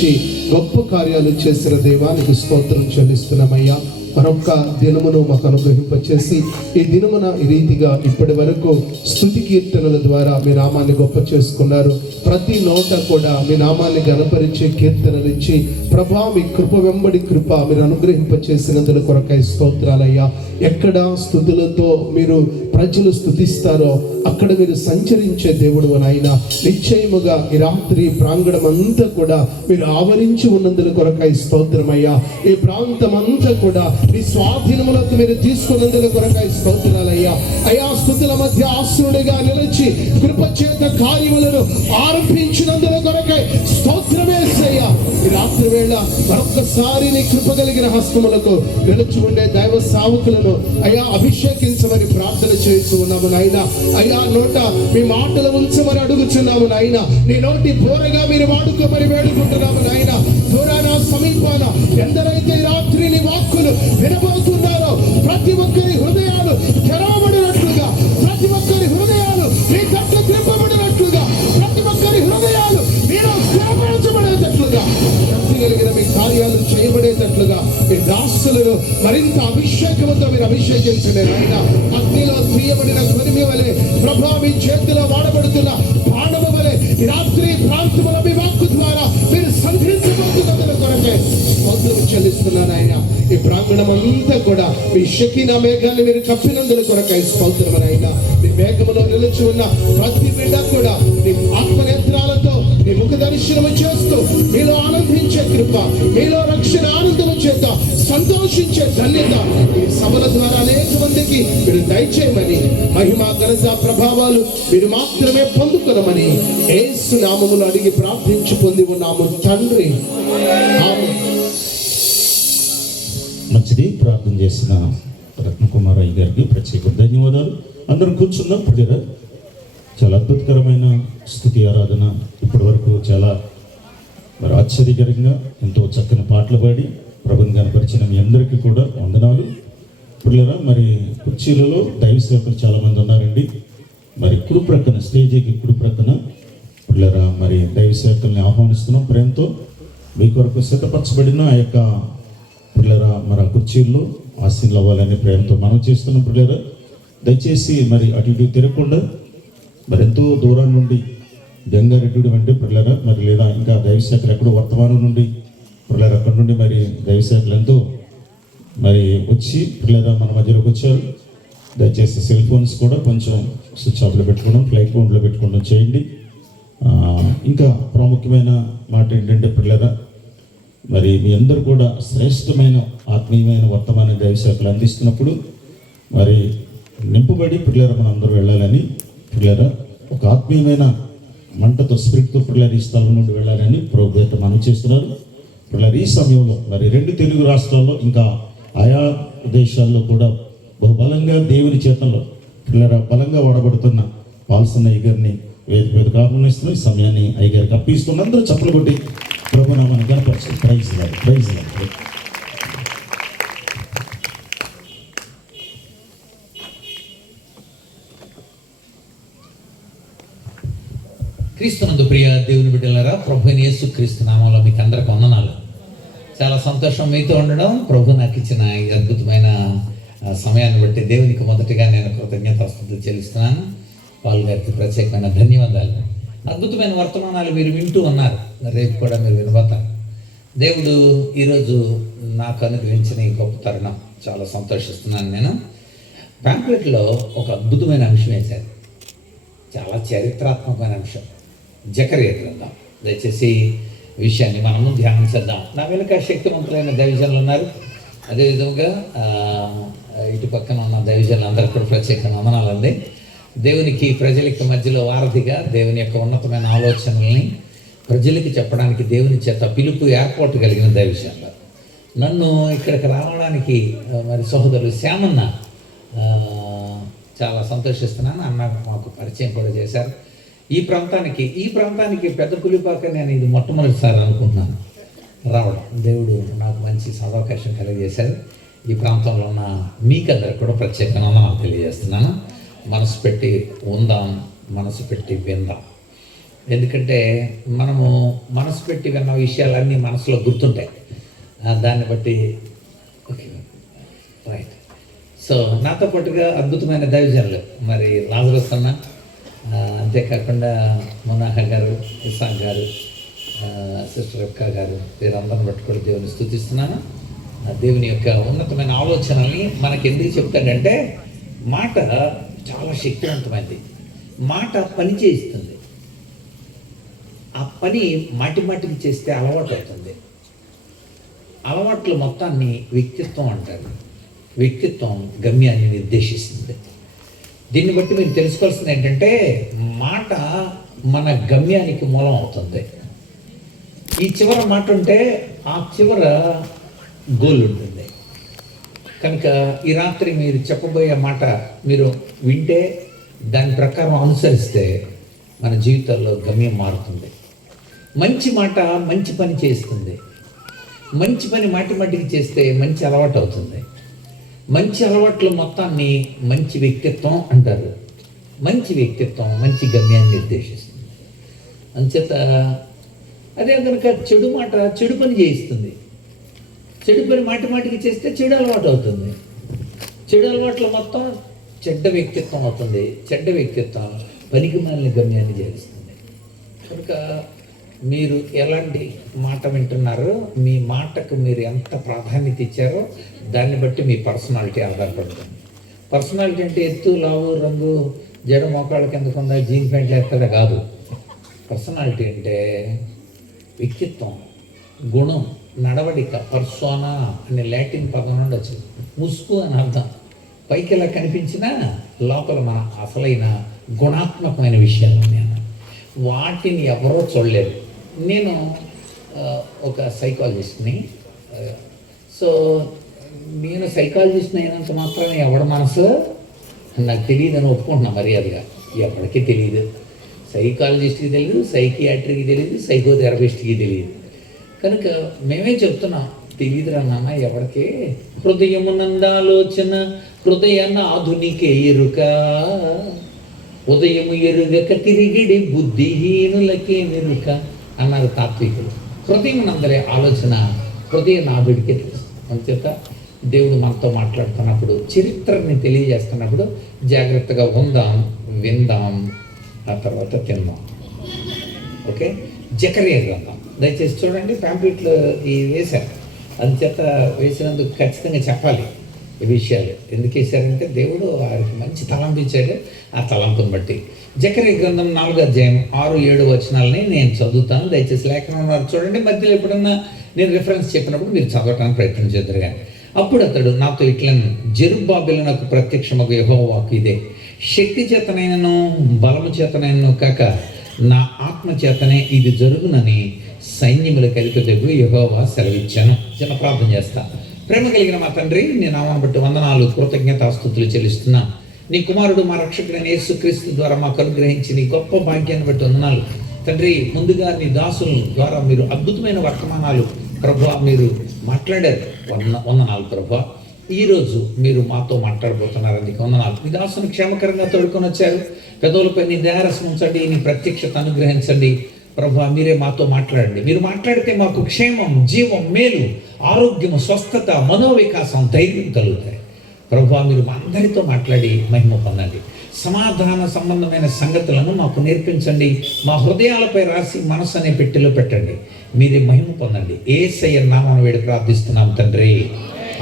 కనికరించి గొప్ప కార్యాలు చేసిన దేవానికి స్తోత్రం చెల్లిస్తున్నామయ్యా. మరొక్క దినమును మాకు అనుగ్రహింపచేసి ఈ దినమున ఈ రీతిగా ఇప్పటి వరకు స్తుతి కీర్తనల ద్వారా మీ నామాన్ని గొప్ప చేసుకున్నారు. ప్రతి నోట కూడా మీ నామాన్ని గణపరిచే కీర్తనలు ఇచ్చి ప్రభా మీ కృప వెంబడి కృప మీరు అనుగ్రహింపచేసినందుకు కొరకై స్తోత్రాలయ్యా. ఎక్కడ స్తుతులతో మీరు ప్రజలు స్తుతిస్తారో అక్కడ మీరు సంచరించే దేవుడు నాయనా. నిశ్చయముగా ఈ రాత్రి ప్రాంగణం అంతా కూడా మీరు ఆవరించి ఉన్నందుకు కొరకై స్తోత్రమయ్యా. ఈ ప్రాంతం అంతా కూడా మీ స్వాధీనములకు మీరు తీసుకున్నందుకు కొరకై స్తోత్రాలయ్యా. అయా స్తుతుల మధ్య ఆశ్రుడిగా నిలిచి కృపచేత కార్యములను ఆరంభించినందుకు కొరకై స్తోత్రమేసయ్యా. ఈ రాత్రి వేళ మరొక్కసారి నీ కృప కలిగిన హస్తములకు నిలిచి ఉండే దైవ సావుకులను అయా అభిషేకించమని ప్రార్థన చేస్తూ ఉన్నాము నాయనా. అయా నోట మీ మాటలు ఉంచమని అడుగుచున్నాము నాయనా. నీ నోటి బోరగా మీరు వాడుకోమని వేడుకుంటున్నాము నాయనా. దూరాన సమీపాన ఎందరైతే ఈ రాత్రి నీ వాక్కులు వినబోతున్నారో ప్రతి ఒక్కరి హృదయాలు తెరవబడినట్లుగా, ప్రతి ఒక్కరి హృదయాలు నీ తట్టు త్రిప్పబడినట్లుగా, ప్రతి ఒక్కరి హృదయాలు మీరు స్థిరపరచబడేటట్లుగా, శక్తి కలిగిన మీ కార్యాలు చేయబడేటట్లుగా మీ దాసులను మరింత అభిషేకంతో మీరు అభిషేకించండి నాయన. అగ్నిలో తీయబడిన కొరిమి వలె ప్రభా మీ చేతిలో వాడబడుతున్న బాణము వలె ఈ రాత్రి ప్రాంతముల మీ వాక్కు ద్వారా మీరు సంధించబోతున్నందుకు కొరకే స్తోత్రం చెల్లిస్తున్నాను ఆయన. ఈ ప్రాంగణం అంతా కూడా మీ షకీనా మేఘాన్ని మీరు కప్పినందుకు కొరకై స్తోత్రం ఆయన. మీ మేఘములో నిలిచి ఉన్న ప్రతి బిడ్డ కూడా మీ ఆత్మనేత్రాలతో మీ ముఖ దర్శనము చేస్తూ మీలో ఆనందించే కృప, మీలో రక్షణ ఆనందము చేత సంతోషించే ధన్యత ఈ సభల ద్వారా అనేక మందికి మీరు దయచేయమని, మహిమ ఘనత ప్రభావాలు మీరు మాత్రమే పొందుకొనమని యేసు నామములో అడిగి ప్రార్థించి పొంది ఉన్నాము తండ్రి. మంచిది. ప్రార్థన చేసిన రత్నకుమారయ్య గారికి ప్రత్యేక ధన్యవాదాలు. అందరం కూర్చున్నాం. ప్రజలు చాలా అద్భుతకరమైన స్తుతి ఆరాధన ఇప్పటి వరకు చాలా మరి ఆశ్చర్యకరంగా ఎంతో చక్కని పాటలు పాడి ప్రభుని కనపరిచిన మీ అందరికీ కూడా వందనాలు. పిల్లరా మరి కుర్చీలలో దైవ సేవకులు చాలామంది ఉన్నారండి. మరి కుడి ప్రక్కన స్టేజీకి కుడి ప్రక్కన పిల్లరా మరి దైవ సేవకుల్ని ఆహ్వానిస్తున్నాం. ప్రేమతో మీ కొరకు సిద్ధపరచబడిన ఆ యొక్క పిల్లరా మరి ఆ కుర్చీల్లో ఆశీనులు అవ్వాలని ప్రేమతో మనం చేస్తున్నాం. పిల్లరా దయచేసి మరి అటు ఇటు తిరగకుండా మరి ఎంతో దూరం నుండి జంగారెడ్డి అంటే పిల్లరా మరి లేదా ఇంకా దైవశాఖలు ఎక్కడో వర్తమానం నుండి పిల్లలు అక్కడ నుండి మరి దైవశాఖలు ఎంతో మరి వచ్చి పిల్లరా మన మధ్యలోకి వచ్చారు. దయచేసి సెల్ ఫోన్స్ కూడా కొంచెం స్విచ్ ఆఫ్లో పెట్టుకోవడం, ఫ్లైట్ మోడ్లో పెట్టుకోవడం చేయండి. ఇంకా ప్రాముఖ్యమైన మాట ఏంటంటే పిల్లరా మరి మీ అందరూ కూడా శ్రేష్టమైన ఆత్మీయమైన వర్తమాన దైవశాఖలు అందిస్తున్నప్పుడు మరి నింపబడి పిల్లరా మనం అందరూ వెళ్ళాలని, పిల్లరా ఒక ఆత్మీయమైన మంటతో స్పిరిట్తో పిల్లలు ఈ స్థలం నుండి వెళ్ళాలని ప్రోగ్రాం మనం చేస్తున్నారు. పిల్లలు ఈ సమయంలో మరి 2 తెలుగు రాష్ట్రాల్లో ఇంకా ఆయా దేశాల్లో కూడా బహుబలంగా దేవుని చేతల్లో పిల్లల బలంగా వాడబడుతున్న పాల్సన్ అయ్య గారిని వేదిక మీద ఆహ్వానిస్తున్నాం. ఈ సమయాన్ని అయ్య గారికి అప్పిస్తున్న అందరూ చప్పలు కొట్టి ప్రభునామాన్ని గణపరచు. Praise Lord, praise Lord. క్రీస్తునందు ప్రియ దేవుని బిడ్డలారా, ప్రభువైన యేసు క్రీస్తు నామంలో మీకు అందరికి వందనాలు. చాలా సంతోషం మీతో ఉండడం. ప్రభు నాకు ఇచ్చిన ఈ అద్భుతమైన సమయాన్ని బట్టి దేవునికి మొదటిగా నేను కృతజ్ఞతాస్తుతులు చెల్లిస్తున్నాను. పాల్ గారికి ప్రత్యేకమైన ధన్యవాదాలు. అద్భుతమైన వర్తమానాలు మీరు వింటూ ఉన్నారు. రేపు కూడా మీరు వినబోతారు. దేవుడు ఈరోజు నాకు అనుగ్రహించిన ఈ గొప్ప తరుణం చాలా సంతోషిస్తున్నాను. నేను ప్యాంప్లెట్లో ఒక అద్భుతమైన అంశం వేశారు. చాలా చరిత్రాత్మకమైన అంశం, జకరియా గ్రంథం. దయచేసి విషయాన్ని మనము ధ్యానం చేద్దాం. నా వెనుక శక్తివంతులైన దైవజనులు ఉన్నారు. అదేవిధంగా ఇటు పక్కన ఉన్న దైవజనులు అందరికీ కూడా ప్రత్యేకంగా వందనాలండి. దేవునికి ప్రజలకి మధ్యలో వారధిగా దేవుని యొక్క ఉన్నతమైన ఆలోచనల్ని ప్రజలకి చెప్పడానికి దేవుని చేత పిలుపు ఏర్పాటు కలిగిన దైవజనులు. నన్ను ఇక్కడికి రావడానికి మరి సహోదరులు శ్యామన్న చాలా సంతోషిస్తున్నాను. అన్న మాకు పరిచయం కూడా చేశారు. ఈ ప్రాంతానికి పెద్ద పులిపాక నేను ఇది మొట్టమొదటిసారి అనుకుంటున్నాను రావడం. దేవుడు నాకు మంచి సదవకాశం కలిగజేశారు. ఈ ప్రాంతంలో ఉన్న మీకందరికి కూడా ప్రత్యేకంగా వందనాలు తెలియజేస్తున్నాను. మనసు పెట్టి ఉందాం, మనసు పెట్టి విందాం. ఎందుకంటే మనము మనసు పెట్టి విన్న విషయాలన్నీ మనసులో గుర్తుంటాయి. దాన్ని బట్టి ఓకే రైట్. సో నాతో పాటుగా అద్భుతమైన దైవజనులు మరి లాజరస్ అన్న, అంతేకాకుండా మునాహ గారు, ఇసాక్ గారు, సిస్టర్ అక్క గారు, వీరందరిని బట్టి కూడా దేవుని స్తుతిస్తున్నాను. దేవుని యొక్క ఉన్నతమైన ఆలోచనల్ని మనకి ఎందుకు చెప్తాడంటే, మాట చాలా శక్తివంతమైనది. మాట పని చేయిస్తుంది. ఆ పని మాటి మాటికి చేస్తే అలవాటు అవుతుంది. అలవాట్లు మొత్తాన్ని వ్యక్తిత్వం అంటారు. వ్యక్తిత్వం గమ్యాన్ని నిర్దేశిస్తుంది. దీన్ని బట్టి మీరు తెలుసుకోవాల్సింది ఏంటంటే, మాట మన గమ్యానికి మూలం అవుతుంది. ఈ చివర మాట ఉంటే ఆ చివర గోల్ ఉంటుంది. కనుక ఈ రాత్రి మీరు చెప్పబోయే మాట మీరు వింటే, దాని ప్రకారం అనుసరిస్తే మన జీవితాల్లో గమ్యం మారుతుంది. మంచి మాట మంచి పని చేస్తుంది. మంచి పని మాటి మాటికి చేస్తే మంచి అలవాటు అవుతుంది. మంచి అలవాట్ల మొత్తాన్ని మంచి వ్యక్తిత్వం అంటారు. మంచి వ్యక్తిత్వం మంచి గమ్యాన్ని నిర్దేశిస్తుంది. అంచేత అదే కనుక చెడు మాట చెడు పని చేయిస్తుంది. చెడు పని మాటి మాటికి చేస్తే చెడు అలవాటు అవుతుంది. చెడు అలవాట్ల మొత్తం చెడ్డ వ్యక్తిత్వం అవుతుంది. చెడ్డ వ్యక్తిత్వం పనికి మాలిన గమ్యాన్ని చేస్తుంది. కనుక మీరు ఎలాంటి మాట వింటున్నారో, మీ మాటకు మీరు ఎంత ప్రాధాన్యత ఇచ్చారో దాన్ని బట్టి మీ పర్సనాలిటీ ఆధారపడుతుంది. పర్సనాలిటీ అంటే ఎత్తు, లావు, రంగు, జడ, మోకాళ్ళ కింద కొంద, జీన్ ప్యాంట్లు వేస్తాడా కాదు. పర్సనాలిటీ అంటే వ్యక్తిత్వం, గుణం, నడవడిక. పర్సోనా అనే లాటిన్ పదం నుండి వచ్చింది. ముసుగు అని అర్థం. పైకి ఎలా కనిపించినా లోపల మన అసలైన గుణాత్మకమైన విషయాలు నేను వాటిని ఎవరో చూడలేరు. నేను ఒక సైకాలజిస్ట్ని. సో నేను సైకాలజిస్ట్ని అయినంత మాత్రాన ఎవడ మనసు నాకు తెలియదని ఒప్పుకుంటున్నా మర్యాదగా. ఎవరికి తెలియదు. సైకాలజిస్ట్కి తెలియదు, సైకియాట్రీకి తెలియదు, సైకోథెరపిస్ట్కి తెలియదు. కనుక మేమే చెప్తున్నాం, తెలియదురా నాన్న ఎవరికి. హృదయమునందాలోచన హృదయాన్న ఆధునికే ఎరుక, ఉదయము ఎరుగక తిరిగిడి బుద్ధిహీనులకే మెరుక అన్నారు తాత్వికులు. హృదయం నందరే ఆలోచన హృదయ నాదుడికే తెలుసు. అంచేత దేవుడు మనతో మాట్లాడుతున్నప్పుడు, చరిత్రని తెలియజేస్తున్నప్పుడు జాగ్రత్తగా ఉందాం, విందాం, ఆ తర్వాత తిందాం. ఓకే, జకరియా గ్రంథం దయచేసి చూడండి. ప్యాంప్లెట్లు ఈ వేశారు, అందుచేత వేసినందుకు ఖచ్చితంగా చెప్పాలి ఈ విషయాలు. ఎందుకు వేశారంటే దేవుడు వారికి మంచి తలంపు ఇచ్చాడు. ఆ తలంపుని బట్టి జకరియా గ్రంథం 4వ అధ్యాయం 6-7 వచనాలని నేను చదువుతాను. దయచేసి లేఖనం వారు చూడండి. మధ్యలో ఎప్పుడన్నా నేను రిఫరెన్స్ చెప్పినప్పుడు మీరు చదవటానికి ప్రయత్నం చేద్దరు. కానీ అప్పుడు అతడు నాతో ఇట్లను, జెరుబ్బాబెలునకు ప్రత్యక్షమగు యెహోవా వాక్కు ఇదే, శక్తి చేతనైనను బలము చేతనైనను కాక నా ఆత్మ చేతనే ఇది జరుగునని సైన్యముల కలిపేదగు యెహోవా సెలవిచ్చాను. చిన్న ప్రార్థన చేస్తా. ప్రేమ కలిగిన మా తండ్రి, నీ నామాన్ని బట్టి వందనాలు, కృతజ్ఞతాస్తుతులు చెల్లిస్తున్నాం. నీ కుమారుడు మా రక్షకుడైన యేసుక్రీస్తు ద్వారా మాకు అనుగ్రహించి నీ గొప్ప భాగ్యాన్ని బట్టి వందనాలు తండ్రి. ముందుగా నీ దాసుల ద్వారా మీరు అద్భుతమైన వర్తమానాలు ప్రభువా మీరు మాట్లాడారు. వందనాలు ప్రభువా. ఈరోజు మీరు మాతో మాట్లాడబోతున్నారు, నీకు వందనాలు. మీ దాసుని క్షేమకరంగా తోడుకొని వచ్చారు. పెదవులపై నీ దయారసం ఉంచండి, నీ ప్రత్యక్షత అనుగ్రహించండి ప్రభువా. మీరే మాతో మాట్లాడండి. మీరు మాట్లాడితే మాకు క్షేమం, జీవం, మేలు, ఆరోగ్యం, స్వస్థత, మనోవికాసం, ధైర్యం కలుగుతాయి ప్రభువా. మీరు మా అందరితో మాట్లాడి మహిమ పొందండి. సమాధాన సంబంధమైన సంగతులను మాకు నేర్పించండి. మా హృదయాలపై రాసి మనసు అనే పెట్టెలో పెట్టండి. మీరే మహిమ పొందండి. యేసయ్య నామమున వేడి ప్రార్థిస్తున్నాం తండ్రి,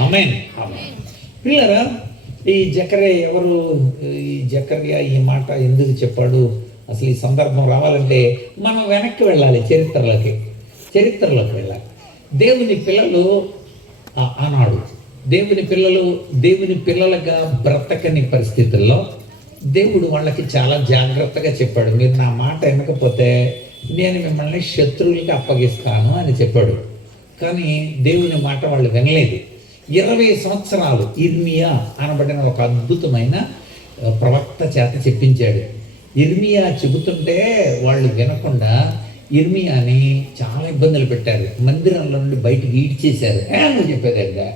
ఆమేన్. ఆమేన్. పిల్లరా, ఈ జకరియా ఎవరు? ఈ జకరియా ఈ మాట ఎందుకు చెప్పాడు? అసలు ఈ సందర్భం రావాలంటే మనం వెనక్కి వెళ్ళాలి, చరిత్రలోకి వెళ్ళాలి. దేవుని పిల్లలు ఆనాడు దేవుని పిల్లలుగా బ్రతకని పరిస్థితుల్లో దేవుడు వాళ్ళకి చాలా జాగ్రత్తగా చెప్పాడు. మీరు నా మాట వినకపోతే నేను మిమ్మల్ని శత్రువులకి అప్పగిస్తాను అని చెప్పాడు. కానీ దేవుని మాట వాళ్ళు వినలేదు. 20 సంవత్సరాలు ఇర్మియా అనబడిన ఒక అద్భుతమైన ప్రవక్త చేత చెప్పించాడు. ఇర్మియా చెబుతుంటే వాళ్ళు వినకుండా ఇర్మియాని చాలా ఇబ్బందులు పెట్టారు. మందిరంలో నుండి బయటకు ఈడ్చేశారు. నువ్వు చెప్పేదంటే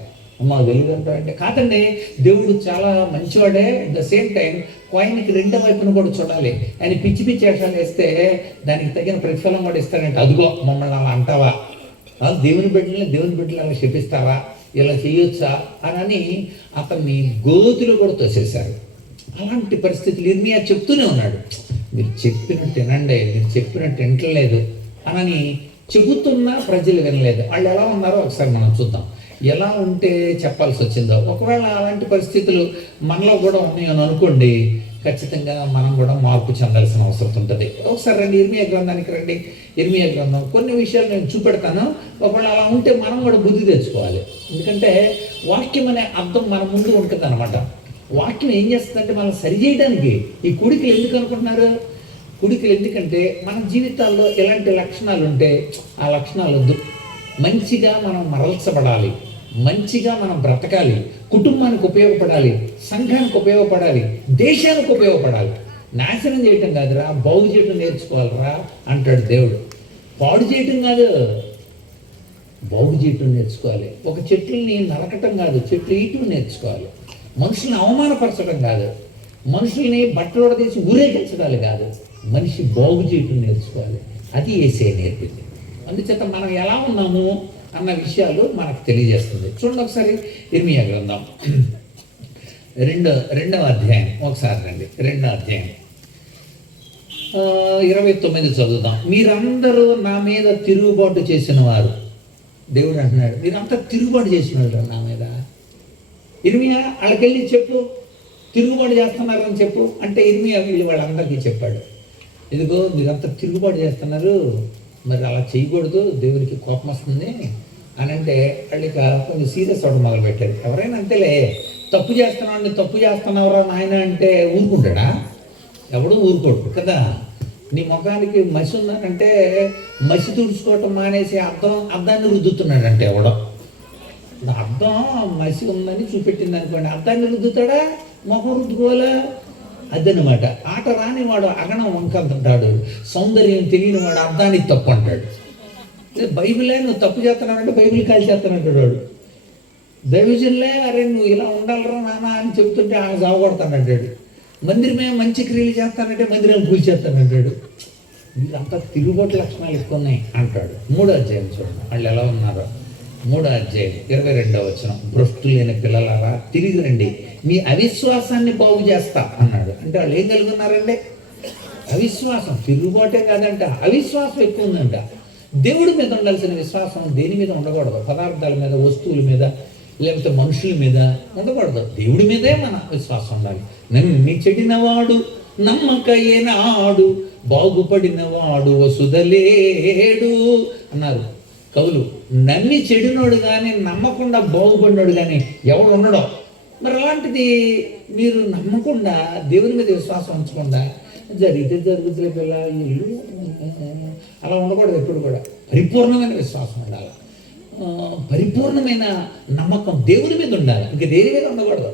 అమ్మ వెలుగంటా అంటే కాదండి, దేవుడు చాలా మంచివాడే, అట్ ద సేమ్ టైం కాయిన్కి రెండో వైపును కూడా చూడాలి. ఆయన పిచ్చి పిచ్చి వేషాలు వేస్తే దానికి తగిన ప్రతిఫలం కూడా ఇస్తాడంటే, అదిగో మమ్మల్ని అలా అంటావా, దేవుని బిడ్డలు అలా శపిస్తావా, ఇలా చేయొచ్చా అని అతన్ని గోతులు కూడా తోసేశారు. అలాంటి పరిస్థితులు ఇర్మియా చెప్తూనే ఉన్నాడు. మీరు చెప్పినట్టు వినండి, మీరు చెప్పినట్టు వింటలేదు అని చెబుతున్నా ప్రజలు వినలేదు. వాళ్ళు ఎలా ఉన్నారో ఒకసారి మనం చూద్దాం. ఎలా ఉంటే చెప్పాల్సి వచ్చిందో. ఒకవేళ అలాంటి పరిస్థితులు మనలో కూడా ఉన్నాయని అనుకోండి, ఖచ్చితంగా మనం కూడా మార్పు చెందాల్సిన అవసరం ఉంటుంది. ఒకసారి రండి, ఇర్మియా గ్రంథానికి రండి. ఇర్మియా గ్రంథం కొన్ని విషయాలు నేను చూపెడతాను. ఒకవేళ అలా ఉంటే మనం కూడా బుద్ధి తెచ్చుకోవాలి. ఎందుకంటే వాక్యం అనే అర్థం మన ముందు ఉంటుంది అనమాట. వాక్యం ఏం చేస్తుందంటే మనం సరి చేయడానికి. ఈ కుడికలు ఎందుకు అనుకుంటున్నారు? కుడికలు ఎందుకంటే మన జీవితాల్లో ఎలాంటి లక్షణాలు ఉంటే ఆ లక్షణాలు వద్దు. మంచిగా మనం మరల్చబడాలి, మంచిగా మనం బ్రతకాలి, కుటుంబానికి ఉపయోగపడాలి, సంఘానికి ఉపయోగపడాలి, దేశానికి ఉపయోగపడాలి. నాశనం చేయటం కాదురా, బాగు చేయటం నేర్చుకోవాలిరా అంటాడు దేవుడు. పాడు చేయటం కాదు, బాగు చేయటం నేర్చుకోవాలి. ఒక చెట్లని నరకటం కాదు, చెట్లు ఈయటం నేర్చుకోవాలి. మనుషుల్ని అవమానపరచడం కాదు, మనుషుల్ని బట్టలు తీసి ఊరేగించడాలు కాదు, మనిషి బాగు చేయటం నేర్చుకోవాలి. అది యేసే నేర్పింది. అందుచేత మనం ఎలా ఉన్నాము అన్న విషయాలు మనకు తెలియజేస్తుంది. చూడండి ఒకసారి ఇర్మియా గ్రంథం రెండవ అధ్యాయం ఒకసారి రండి. 2వ అధ్యాయం 29 చదువుదాం. మీరందరూ నా మీద తిరుగుబాటు చేసిన వారు, దేవుడు అంటున్నాడు, మీరంతా తిరుగుబాటు చేసిన వారు నా మీద. ఇర్మియా వాళ్ళకెళ్ళి చెప్పు, తిరుగుబాటు చేస్తున్నారని చెప్పు అంటే ఇర్మియా వీళ్ళు వాళ్ళందరికీ చెప్పాడు, ఇదిగో మీరంతా తిరుగుబాటు చేస్తున్నారు, మరి అలా చేయకూడదు, దేవునికి కోపం వస్తుంది అని అంటే వాళ్ళు ఇక కొంచెం సీరియస్ అవ్వడం మొదలుపెట్టారు. ఎవరైనా అంతేలే, తప్పు చేస్తున్నావు, తప్పు చేస్తున్నావురా నాయన అంటే ఊరుకుంటాడా? ఎవడు ఊరుకోడు కదా. నీ ముఖానికి మసి ఉందనంటే మసి తుడుచుకోవటం మానేసి అద్దాన్ని రుద్దుతున్నాడంటే ఎవడో. అద్దం మసి ఉందని చూపెట్టింది అనుకోండి, అద్దాన్ని రుద్దుతాడా? ముఖం రుద్దుకోవాలా? అదనమాట. ఆట రాని వాడు అగణం వంకంటాడు, సౌందర్యం తెలియని వాడు అద్దానికి తప్పు అంటాడు. బైబిలే నువ్వు తప్పు చేస్తున్నానంటే బైబిల్ కాల్ చేస్తానంటాడు వాడు. దైవజనులే అరే నువ్వు ఇలా ఉండాలరా నాన్న అని చెబుతుంటే ఆయన సాగొడతానంటాడు. మందిరమే మంచి క్రియలు చేస్తానంటే మందిరం కూల్చేస్తానంటాడు. వీళ్ళంతా తిరుగుబాటు లక్షణాలు ఎక్కువ ఉన్నాయి అంటాడు. 3వ అధ్యాయం చూడండి వాళ్ళు ఎలా ఉన్నారో. 3వ అధ్యాయం 22వ వచనం. భ్రష్టులైన పిల్లలారా తిరిగి రండి, మీ అవిశ్వాసాన్ని బాగు చేస్తా అన్నాడు. అంటే వాళ్ళు ఏం కలిగి ఉన్నారండి? అవిశ్వాసం. తిరుగుబాటే కాదంట, అవిశ్వాసం ఎక్కువ ఉందంట. దేవుడి మీద ఉండాల్సిన విశ్వాసం దేని మీద ఉండకూడదు. పదార్థాల మీద, వస్తువుల మీద, లేకపోతే మనుషుల మీద ఉండకూడదు. దేవుడి మీదే మన విశ్వాసం ఉండాలి. నమ్మి చెడినవాడు నమ్మకయ్యేనాడు, బాగుపడినవాడు వసుదలేడు అన్నారు కవులు. నమ్మి చెడినోడు కానీ నమ్మకుండా బాగుపడినోడు కానీ ఎవడు ఉండడో. మరి అలాంటిది మీరు నమ్మకుండా దేవుని మీద విశ్వాసం ఉంచకుండా జరిగితే జరుగుతులే పిల్ల ఇల్లు అలా ఉండకూడదు. ఎప్పుడు కూడా పరిపూర్ణమైన విశ్వాసం ఉండాలి, పరిపూర్ణమైన నమ్మకం దేవుని మీద ఉండాలి. ఇంక దేని మీద ఉండకూడదు,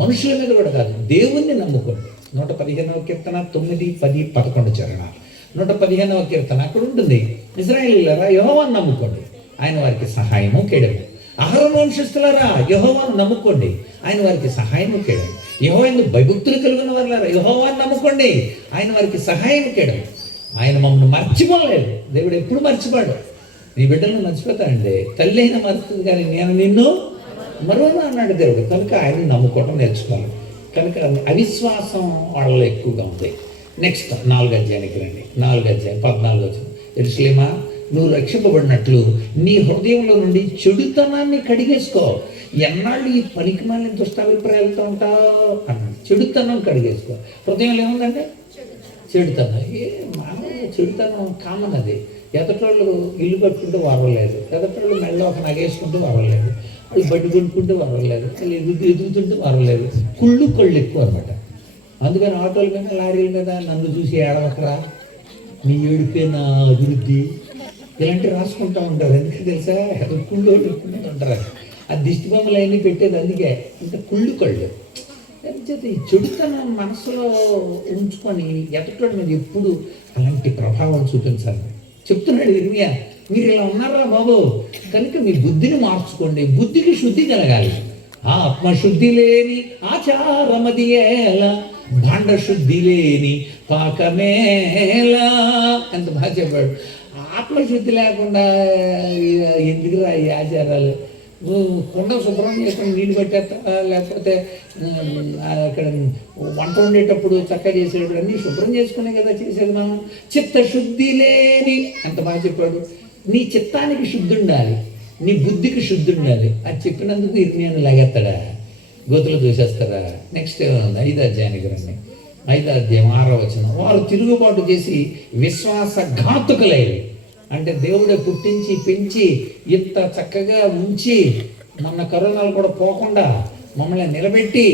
మనుషుల మీద కూడా కాదు, దేవుణ్ణి నమ్ముకోండి. 115వ కీర్తన 9, 10, 11 చరణాలు. 115వ కీర్తన అక్కడ ఉంటుంది, ఇశ్రాయేలీయులారా యెహోవాను నమ్ముకోండి, ఆయన వారికి సహాయము కేడము. అహరోను వంశస్థులారా యెహోవాను నమ్ముకోండి, ఆయన వారికి సహాయము కేడము. యెహోవాను భయభక్తులు కలిగిన వారులారా యెహోవాను నమ్ముకోండి, ఆయన వారికి సహాయము కేడము. ఆయన మమ్మల్ని మర్చిపోలేదు. దేవుడు ఎప్పుడు మర్చిపోడు. నీ బిడ్డలను మర్చిపోతానండి, తల్లి అయినా మరుస్తుంది కానీ నేను నిన్ను మరోనా అన్నాడు దేవుడు. కనుక ఆయన నమ్ముకోవడం నేర్చుకోవాలి. కనుక అవిశ్వాసం వాళ్ళలో ఎక్కువగా ఉంది. నెక్స్ట్ 4వ అధ్యాయానికి రండి. 4వ అధ్యాయం 14 వచనం. యెరూషలేమా నువ్వు రక్షింపబడినట్లు నీ హృదయంలో నుండి చెడుతనాన్ని కడిగేసుకో. ఎన్నాళ్ళు ఈ పనికిమాలిన దుష్టాభిప్రాయాలతో ఉంటావు అన్నాడు. చెడుతనం కడిగేసుకో. హృదయంలో ఏముందంటే చెడుతనం. మామూలుగా చెడుతనం కామన్. అది ఎదటోళ్ళు ఇల్లు కట్టుకుంటూ వరవలేదు, ఎదటోళ్ళు మెళ్ళ ఒక నగేసుకుంటూ వరవలేదు, వాళ్ళు బడ్డి కొనుక్కుంటూ వరవలేదు, వాళ్ళు ఎదుగుతుంటూ వరవలేదు. కళ్ళు ఎక్కువ అనమాట. అందుకని ఆటోల మీద, లారీల మీద నన్ను చూసి ఏడవకరా, నీ ఏడిపే నా అభివృద్ధి ఇలాంటివి రాసుకుంటూ ఉంటారు. ఎందుకు తెలుసా? కుళ్ళు ఉంటారు. ఆ దిష్టి బొమ్మలు అవన్నీ పెట్టేది అందుకే. అంటే కళ్ళు ఈ చెడుతనం మనసులో ఉంచుకొని ఎదటోడి మీద ఎప్పుడు అలాంటి ప్రభావం చూపించాలి. చెప్తున్నాడు ఇర్మియా, మీరు ఇలా ఉన్నారా బాబు, కనుక మీ బుద్ధిని మార్చుకోండి. బుద్ధికి శుద్ధి కలగాలి. ఆత్మశుద్ధి లేని ఆచారమది ఎలా భాండ శుద్ధి లేని పాకమేలా ఎంత బాగా చెప్పాడు. ఆత్మ శుద్ధి లేకుండా ఎందుకురా ఈ ఆచారాలు? కుండ శుభ్రం చేసుకుని నీళ్ళు పెట్టేస్తా, లేకపోతే అక్కడ వంట వండేటప్పుడు చక్కగా చేసేటప్పుడు అన్నీ శుభ్రం చేసుకునే కదా చేసేది మనం. చిత్తశుద్ధి లేని ఎంత బాగా చెప్పాడు. నీ చిత్తానికి శుద్ధి ఉండాలి, నీ బుద్ధికి శుద్ధి ఉండాలి. అది చెప్పినందుకు ఇర్మియాను లాగేస్తాడా, గోతులు చూసేస్తారా? నెక్స్ట్ ఏముంది? 5వ అధ్యాయానికి రండి. 5వ అధ్యాయం 6వ వచనం. వారు తిరుగుబాటు చేసి విశ్వాసఘాతుకులైరి. అంటే దేవుడే పుట్టించి పెంచి ఇంత చక్కగా ఉంచి మొన్న కరోనాలు కూడా పోకుండా మమ్మల్ని నిలబెట్టి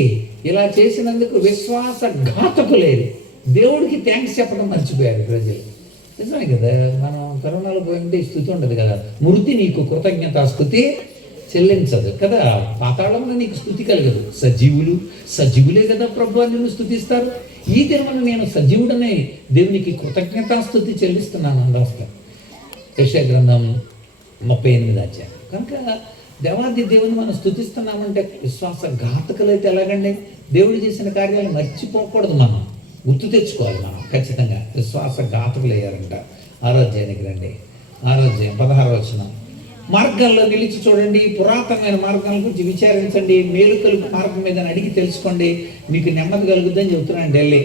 ఇలా చేసినందుకు విశ్వాసఘాతుకులేరు. దేవుడికి థ్యాంక్స్ చెప్పడం మర్చిపోయారు ప్రజలు. నిజమే కదా, మనం కరోనాలో పోయింటే స్థుతి ఉండదు కదా. మృతి నీకు కృతజ్ఞతాస్తుతి చెల్లించదు కదా, పాతాళంలో నీకు స్థుతి కలగదు. సజీవులే కదా ప్రభు నిన్ను స్థుతిస్తారు. ఈ దినమున నేను సజీవుడనే దేవునికి కృతజ్ఞతాస్తుతి చెల్లిస్తున్నాను అందవస్తాను. యెషయా గ్రంథం 38వ అధ్యాయం. కనుక దేవాది దేవుని మనం స్థుతిస్తున్నామంటే విశ్వాసఘాతకులైతే ఎలాగండి? దేవుడు చేసిన కార్యాలు మర్చిపోకూడదు, మనం గుర్తు తెచ్చుకోవాలి. మనం ఖచ్చితంగా విశ్వాసఘాతకులు అయ్యారంట. 6వ అధ్యాయానికి రండి. 6వ అధ్యాయం 16వ వచనం. మార్గాల్లో నిలిచి చూడండి, పురాతనమైన మార్గాల గురించి విచారించండి, మేలు కలుగు మార్గం మీద అడిగి తెలుసుకోండి, మీకు నెమ్మది కలుగుద్దని చెబుతున్నాను ఢిల్లీ.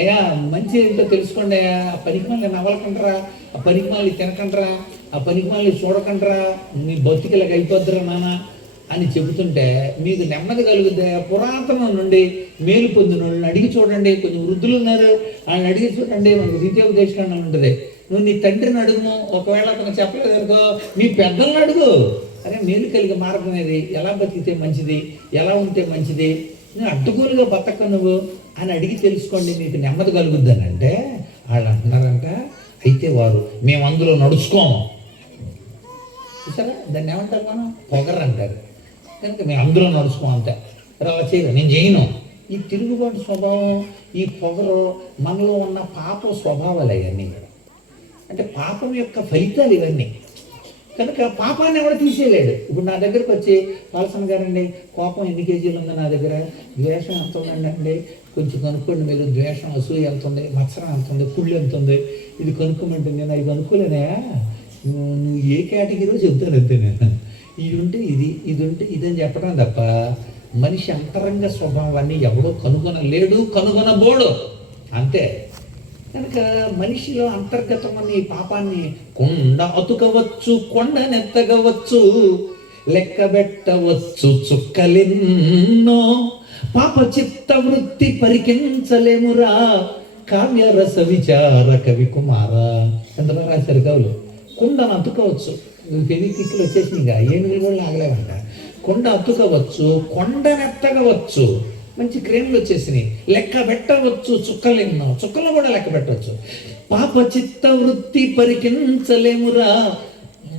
అయ్యా మంచి ఏంటో తెలుసుకోండి అయ్యా. ఆ పనికి మళ్ళీ నవ్వలకండ్రా, ఆ పనికి మళ్ళీ తినకండ్రా, ఆ పనికి మళ్ళీ చూడకండ్రా, మీ బతికిలాగా అయిపోద్దురా నాన్న అని చెబుతుంటే మీకు నెమ్మది కలుగుద్దా? పురాతనం నుండి మేలు పొందిన వాళ్ళని అడిగి చూడండి. కొంచెం వృద్ధులు ఉన్నారు, వాళ్ళని అడిగి చూడండి. మనకు ద్వితీయోపదేశకాండం ఉంటుంది. నువ్వు నీ తండ్రిని అడుగు, ఒకవేళ అతను చెప్పలేదు అనుకో మీ పెద్దలను అడుగు. అరే మేలు కలిగే మార్గం ఏది, ఎలా బతికితే మంచిది, ఎలా ఉంటే మంచిది, నువ్వు అడ్డుగోలుగా బతక నువ్వు అని అడిగి తెలుసుకోండి, మీకు నెమ్మది కలుగుద్దని. అంటే వాళ్ళు అంటున్నారంట, అయితే వారు మేము అందులో నడుచుకోము. చూసారా, దాన్ని ఏమంటారు మనం? పొగరు అంటారు. కనుక మేము అందులో నడుచుకోమంటే అలా చేయరు, నేను చేయను. ఈ తిరుగుబాటు స్వభావం, ఈ పొగరు మనలో ఉన్న పాప స్వభావాలు అవన్నీ. అంటే పాపం యొక్క ఫలితాలు ఇవన్నీ. కనుక పాపాన్ని ఎవడ తీసేయలేడు. ఇప్పుడు నా దగ్గరకు వచ్చి పాలసన్ గారండి కోపం ఎన్ని కేజీలు ఉంది నా దగ్గర, ద్వేషం ఎంత ఉందండి కొంచెం కనుక్కోండి మీరు, ద్వేషం అసూయ ఎంత ఉంది, మత్సరం ఎంత ఉంది, కుళ్ళు ఎంత ఉంది, ఇది కనుక్కోమంటే నేను అవి కనుక్కోలేనా? నువ్వు ఏ కేటగిరీలో చెప్తాను అంతే. నేను ఇది ఉంటే ఇది, ఇది ఉంటే ఇది అని చెప్పడం తప్ప మనిషి అంతరంగ స్వభావాన్ని ఎవడో కనుగొనలేడు, కనుగొనబోడు అంతే. కనుక మనిషిలో అంతర్గతమని ఈ పాపాన్ని కొండ అతుకవచ్చు, కొండనెత్తగవచ్చు, లెక్కబెట్టవచ్చు చుక్కలెన్నో, పాప చిత్త వృత్తి పరికించలేమురా, కావ్యరస విచార కవి కుమార. ఎంతలో రాశారు కవులు. కొండను అతుకోవచ్చు, ఫెవిక్విక్లు వచ్చేసినాయి, ఇంకా ఏనుగులు కూడా లాగలేమంట. కొండ అతుకవచ్చు, కొండనెత్తగవచ్చు, మంచి క్రేమ్లు వచ్చేసినాయి, లెక్క పెట్టవచ్చు చుక్కలెన్నో, చుక్కలు కూడా లెక్క పెట్టవచ్చు. పాప చిత్త వృత్తి పరికించలేమురా.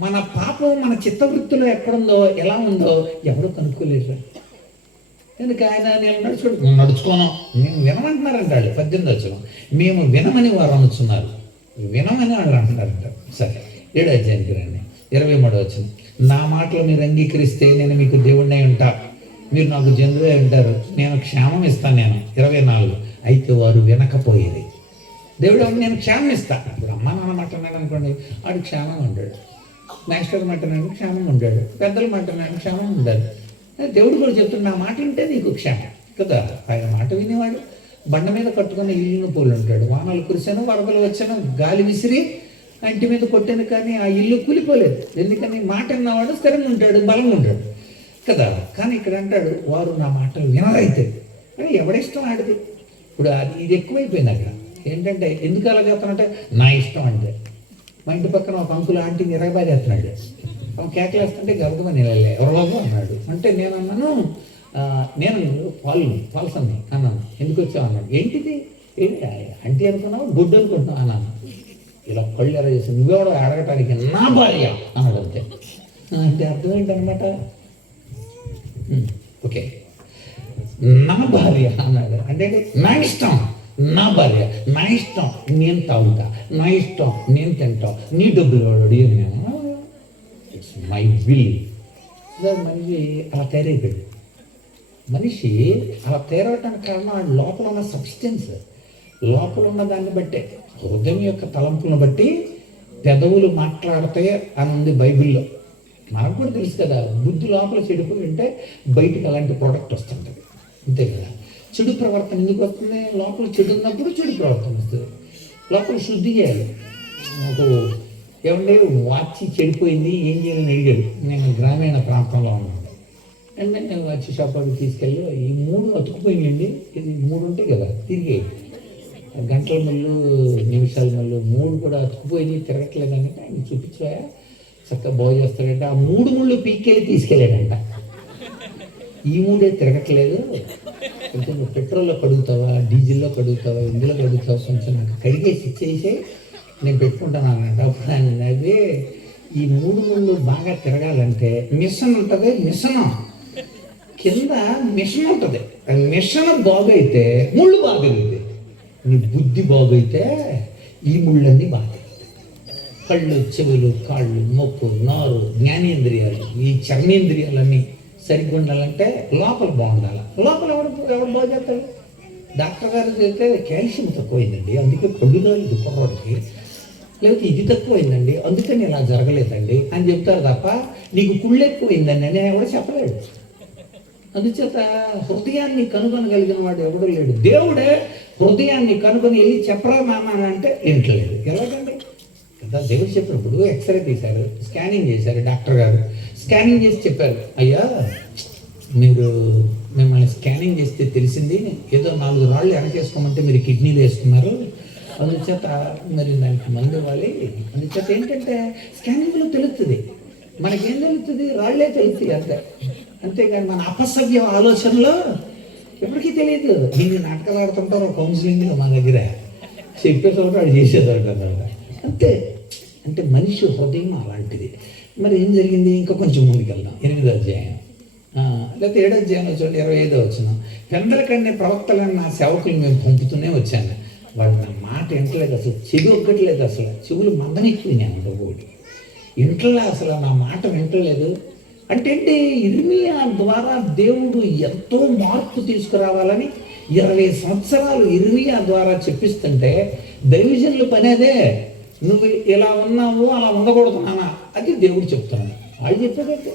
మన పాపం మన చిత్తవృత్తిలో ఎక్కడుందో, ఎలా ఉందో ఎవడో కనుక్కోలేరు. కనుక ఆయన నేను నడుచుకోను, మేము వినమంటున్నారంట వాళ్ళు. 18వ వచనం. మేము వినమని వారు అనుచున్నారు, వినమని వాళ్ళు అంటున్నారంట. సరే 7వ అధ్యాయానికి రండి. 23వ వచనం. నా మాటలు మీరు అంగీకరిస్తే నేను మీకు దేవుడినై ఉంటా, మీరు నాకు జనులే ఉంటారు, నేను క్షేమం ఇస్తాను. నేను 24. అయితే వారు వినకపోయేది. దేవుడు నేను క్షేమం ఇస్తాను. ఇప్పుడు అమ్మ నాన్న మాట అన్నాడు అనుకోండి, వాడు క్షేమం ఉంటాడు. మాస్టర్ మాట అన్నాడు క్షేమం ఉంటాడు, పెద్దల మాట అన్నాడు క్షేమం ఉంటాడు. దేవుడు కూడా చెప్తున్నా, నా మాట వింటే నీకు క్షేమం కదా. ఆయన మాట వినేవాడు బండ మీద కట్టుకుని ఇల్లును పోలు ఉంటాడు. వానలు కురిశాను, వరదలు వచ్చాను, గాలి విసిరి ఇంటి మీద కొట్టాను, కానీ ఆ ఇల్లు కూలిపోలేదు. ఎందుకని మాట విన్నవాడు స్థిరంగా ఉంటాడు, బలంగా ఉంటాడు కదా. కానీ ఇక్కడ అంటాడు వారు నా మాటలు వినరైతే. కానీ ఎవడిష్టం ఆడిది. ఇప్పుడు అది ఇది ఎక్కువైపోయింది అక్కడ. ఏంటంటే ఎందుకు అలాగేస్తానంటే నా ఇష్టం అంటే. మా ఇంటి పక్కన ఒక అంకుల్ ఆంటీని ఇరగబారేస్తున్నాడు. కేకలేస్తుంటే గబగబా నిలలే, ఎవరు బాబు అన్నాడు. అంటే నేను అన్నాను, నేను పాల్సన్ని అన్నాను. ఎందుకు వచ్చావు అన్నాడు. ఏంటిది ఏంటి ఆంటీ అనుకున్నావు, గుడ్డు అనుకుంటున్నావు అన్నాను. ఇలా కళ్ళు ఎర చేసి నువ్వెవడో అడగటానికి నా భార్య అన్నాడు. అంతే. అంటే అర్థం ఏంటనమాట, ఓకే నా భార్య అన్నాడు. అంటే నా ఇష్టం, నా భార్య, నా ఇష్టం నేను తాగుతా, నా ఇష్టం నేను తింటా, నీ డబ్బులు అడిగాను నేను, ఇట్స్ మై విల్. మనిషి అలా తయారైపోయాడు. మనిషి అలా తయారవటానికి కారణం ఆ లోపల ఉన్న సబ్స్టెన్స్, లోపల ఉన్న దాన్ని బట్టే, హృదయం యొక్క తలంపులను బట్టి పెదవులు మాట్లాడతాయి అని ఉంది బైబిల్లో. మనకు కూడా తెలుసు కదా, బుద్ధి లోపల చెడిపోయి ఉంటే బయటికి అలాంటి ప్రోడక్ట్ వస్తుంటుంది, అంతే కదా. చెడు ప్రవర్తన ఎందుకు వస్తుంది? లోపల చెడు ఉన్నప్పుడు చెడు ప్రవర్తన వస్తుంది. లోపల శుద్ధి చేయాలి. నాకు ఏమంటే వాచి చెడిపోయింది, ఏం చేయాలని అడిగాడు. నేను గ్రామీణ ప్రాంతంలో ఉన్నాను. అండ్ నేను వాచి షాప్కి తీసుకెళ్ళి ఈ 3 అతుకుపోయిందండి, ఇది 3 ఉంటాయి కదా తిరిగి గంటల మళ్ళు నిమిషాల మళ్ళు 3 కూడా అతుకుపోయింది, తిరగట్లేదని ఆయన చూపించా చక్కగా బాగు చేస్తాడంటే ఆ 3 ముళ్ళు పీక్కెళ్ళి తీసుకెళ్ళాడంట. ఈ 3 తిరగట్లేదు, కొంచెం నువ్వు పెట్రోల్లో కడుగుతావా, డీజిల్లో కడుగుతావా, ఇందులో కడుగుతావా, కొంచెం నాకు కడిగేసి ఇచ్చేసి నేను పెట్టుకుంటాను అన్నట్టు. అప్పుడు ఆయన అదే ఈ 3 ముళ్ళు బాగా తిరగాలంటే మిషన్ ఉంటుంది, మిషన్ కింద మిషన్ ఉంటుంది, మిషన్ బాగైతే ముళ్ళు బాగలిగితే, నీ బుద్ధి బాగైతే ఈ ముళ్ళన్నీ బాగా, కళ్ళు, చెవులు, కాళ్ళు, మొక్కు, నోరు, జ్ఞానేంద్రియాలు, ఈ చర్మేంద్రియాలన్నీ సరిగ్గా ఉండాలంటే లోపల బాగుండాలి. లోపల ఎవరు బాగు చేస్తాడు? డాక్టర్ గారు అయితే కాల్షియం తక్కువైందండి అందుకే పళ్ళు రాలేదు కుర్రోడికి, లేకపోతే ఇది తక్కువైందండి అందుకని ఇలా జరగలేదండి అని చెప్తారు తప్ప నీకు కుళ్ళు ఎక్కువైందండి అని ఎవడో చెప్పలేడు. అందుచేత హృదయాన్ని కనుగొనగలిగిన వాడు ఎవడూ లేడు. దేవుడే హృదయాన్ని కనుగొని వెళ్ళి చెప్పరా నాన్న అంటే వింటలేదు. ఎలాగండి కదా, దేవుడు చెప్పినప్పుడు ఎక్స్రే తీశారు, స్కానింగ్ చేశారు, డాక్టర్ గారు స్కానింగ్ చేసి చెప్పారు, అయ్యా మీరు మిమ్మల్ని స్కానింగ్ చేస్తే తెలిసింది ఏదో 4 రాళ్ళు వెనకేసుకోమంటే మీరు కిడ్నీలు వేసుకున్నారు, అందుచేత మరి దానికి మందు ఇవ్వాలి. అందుచేత ఏంటంటే స్కానింగ్లో తెలుస్తుంది, మనకేం తెలుస్తుంది? రాళ్లే తెలుస్తాయి అంతే, అంతేగాని మన అపసవ్య ఆలోచనలో ఎప్పటికీ తెలియదు. దీన్ని నాటకాలు ఆడుతుంటారు కౌన్సిలింగ్లో మన దగ్గర, చెప్పేసరికి వాడు చేసేదాడు అంతే. అంటే మనిషి హృదయం అలాంటిది. మరి ఏం జరిగింది? ఇంకా కొంచెం ముందుకెళ్దాం. 8వ అధ్యాయం లేకపోతే 7వ అధ్యాయంలో చూడండి, 25వ వచనం. పెందలకన్నే ప్రవక్తలను నా సేవకులు మేము పంపుతూనే వచ్చాను, వాడు నా మాట వింటలేదు, అసలు చెవి ఒక్కట్లేదు, అసలు చెవులు మందనెక్కిపోయినాయి అన్నమాట. ఒకటి ఇంట్లో అసలు నా మాట వింటలేదు అంటే ఏంటి? ఇర్మియా ద్వారా దేవుడు ఎంతో మార్పు తీసుకురావాలని 20 సంవత్సరాలు ఇర్మియా ద్వారా చెప్పిస్తుంటే దైవజనుల పని అదే. నువ్వు ఇలా ఉన్నావు, అలా ఉండకూడదు నాన్న, అది దేవుడు చెప్తున్నాడు. వాళ్ళు చెప్పేదంటే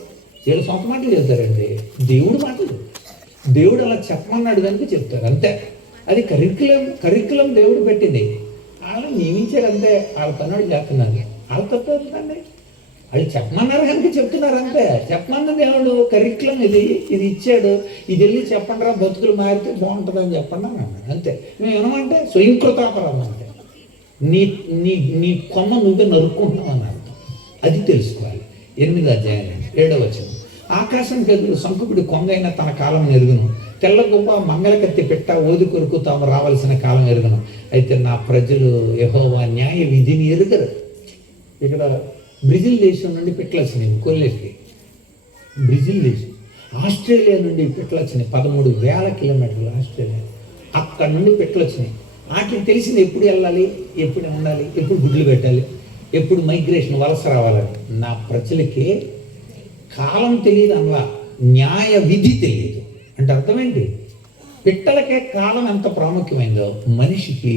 వీళ్ళు సొంత మాటలు చెప్తారండి, దేవుడు మాటలు దేవుడు అలా చెప్పమన్నాడు కనుక చెప్తారు అంతే. అది కరికులం దేవుడు పెట్టింది, వాళ్ళని నియమించారు అంతే. వాళ్ళ పని వాళ్ళు చేస్తున్నారు, వాళ్ళ తప్ప అవుతుందండి. వాళ్ళు చెప్పమన్నారు కనుక చెప్తున్నారు అంతే. చెప్పమన్న దేవుడు కరికులం ఇది ఇచ్చాడు, ఇది వెళ్ళి చెప్పండి రా బతుకులు మారితే బాగుంటుందని చెప్పండి అని అన్నాడు అంతే. మేము ఏమంటే స్వయంకృతాపరాధం అంటే నీ కొమ్మ నువ్వే నరుక్కుంటున్నావు అని అర్థం. అది తెలుసుకోవాలి. 8వ అధ్యాయం 7వ వచనం. ఆకాశం గదులు సంకుకుడి కొంగైన తన కాలం ఎరుగును, తెల్ల గొప్ప మంగళకత్తి పెట్ట ఓది కొరకు తాము రావాల్సిన కాలం ఎరుగును. అయితే నా ప్రజలు యెహోవా న్యాయ విధిని ఎరుగరు. ఇక్కడ బ్రెజిల్ దేశం నుండి పిట్టలు వచ్చినాయి, కొల్లేకి బ్రెజిల్ దేశం. ఆస్ట్రేలియా నుండి పిట్టలు వచ్చినాయి, 13,000 కిలోమీటర్లు ఆస్ట్రేలియా. అక్కడ నుండి పిట్టలు వచ్చినాయి. వాటికి తెలిసింది ఎప్పుడు వెళ్ళాలి, ఎప్పుడు ఉండాలి, ఎప్పుడు గుడ్లు పెట్టాలి, ఎప్పుడు మైగ్రేషన్ వలస రావాలని. నా ప్రజలకి కాలం తెలియదు అలా, న్యాయ విధి తెలియదు. అంటే అర్థమేంటి? పిట్టలకే కాలం ఎంత ప్రాముఖ్యమైందో మనిషికి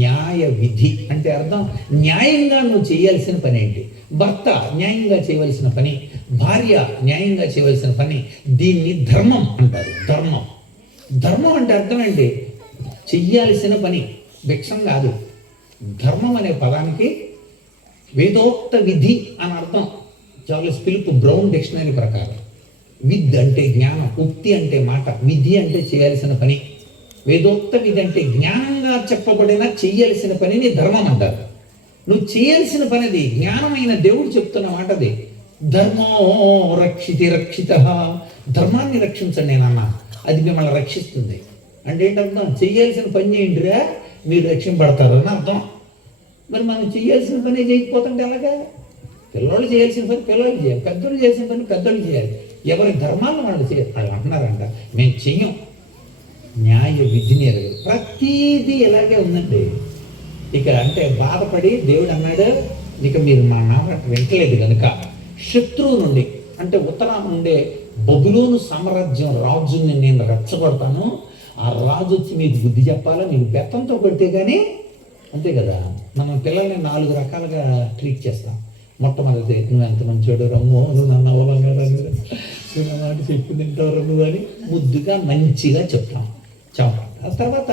న్యాయ విధి అంటే అర్థం. న్యాయంగా నువ్వు చేయాల్సిన పని ఏంటి? భర్త న్యాయంగా చేయవలసిన పని, భార్య న్యాయంగా చేయవలసిన పని, దీన్ని ధర్మం అంటారు. ధర్మం అంటే అర్థం ఏంటి? చెయ్యాల్సిన పని, భిక్షం కాదు. ధర్మం అనే పదానికి వేదోక్త విధి అని అర్థం. చార్లెస్ ఫిలిప్ బ్రౌన్ డిక్షనరీ ప్రకారం విద్ అంటే జ్ఞానం, ఉక్తి అంటే మాట, విధి అంటే చేయాల్సిన పని. వేదోక్త విధి అంటే జ్ఞానంగా చెప్పబడిన చెయ్యాల్సిన పనిని ధర్మం అంటారు. నువ్వు చేయాల్సిన పనిది, జ్ఞానమైన దేవుడు చెప్తున్న మాట అది. ధర్మో రక్షిత, ధర్మాన్ని రక్షించండి నాన్న, అది మిమ్మల్ని రక్షిస్తుంది. అంటే ఏంటర్థం? చెయ్యాల్సిన పని చేయండిరా మీరు రక్షింపడతారు అని అర్థం. మరి మనం చేయాల్సిన పని చేయకపోతుంటే ఎలాగా? పిల్లలు చేయాల్సిన పని పిల్లలు చేయాలి, పెద్దోళ్ళు చేయాల్సిన పని పెద్దోళ్ళు చేయాలి. ఎవరి ధర్మాలను వాళ్ళు చేయాలి. వాళ్ళు అంటున్నారంట మేము చెయ్యం, న్యాయ విధిని ఎరగదు. ప్రతీదీ ఇలాగే ఉందండి. ఇక అంటే బాధపడి దేవుడు అన్నాడు, ఇక మీరు మా మాట వింటలేదు కనుక శత్రువు నుండి అంటే ఉత్తరాన ఉండే బబులోను సామ్రాజ్యం రాజుని నేను రెచ్చగొడతాను, ఆ రాజు వచ్చి మీకు బుద్ధి చెప్పాలా, మీకు బెత్తంతో కొడితే కానీ, అంతే కదా. మనం పిల్లల్ని 4 రకాలుగా ట్రీట్ చేస్తాం. మొట్టమొదటి, నువ్వు ఎంత మంచివాడు రమ్ము, నువ్వు నన్ను అవ్వలంగా నువ్వు మాట చెప్పి తింటావు రమ్ము అని ముద్దుగా మంచిగా చెప్తాం. ఆ తర్వాత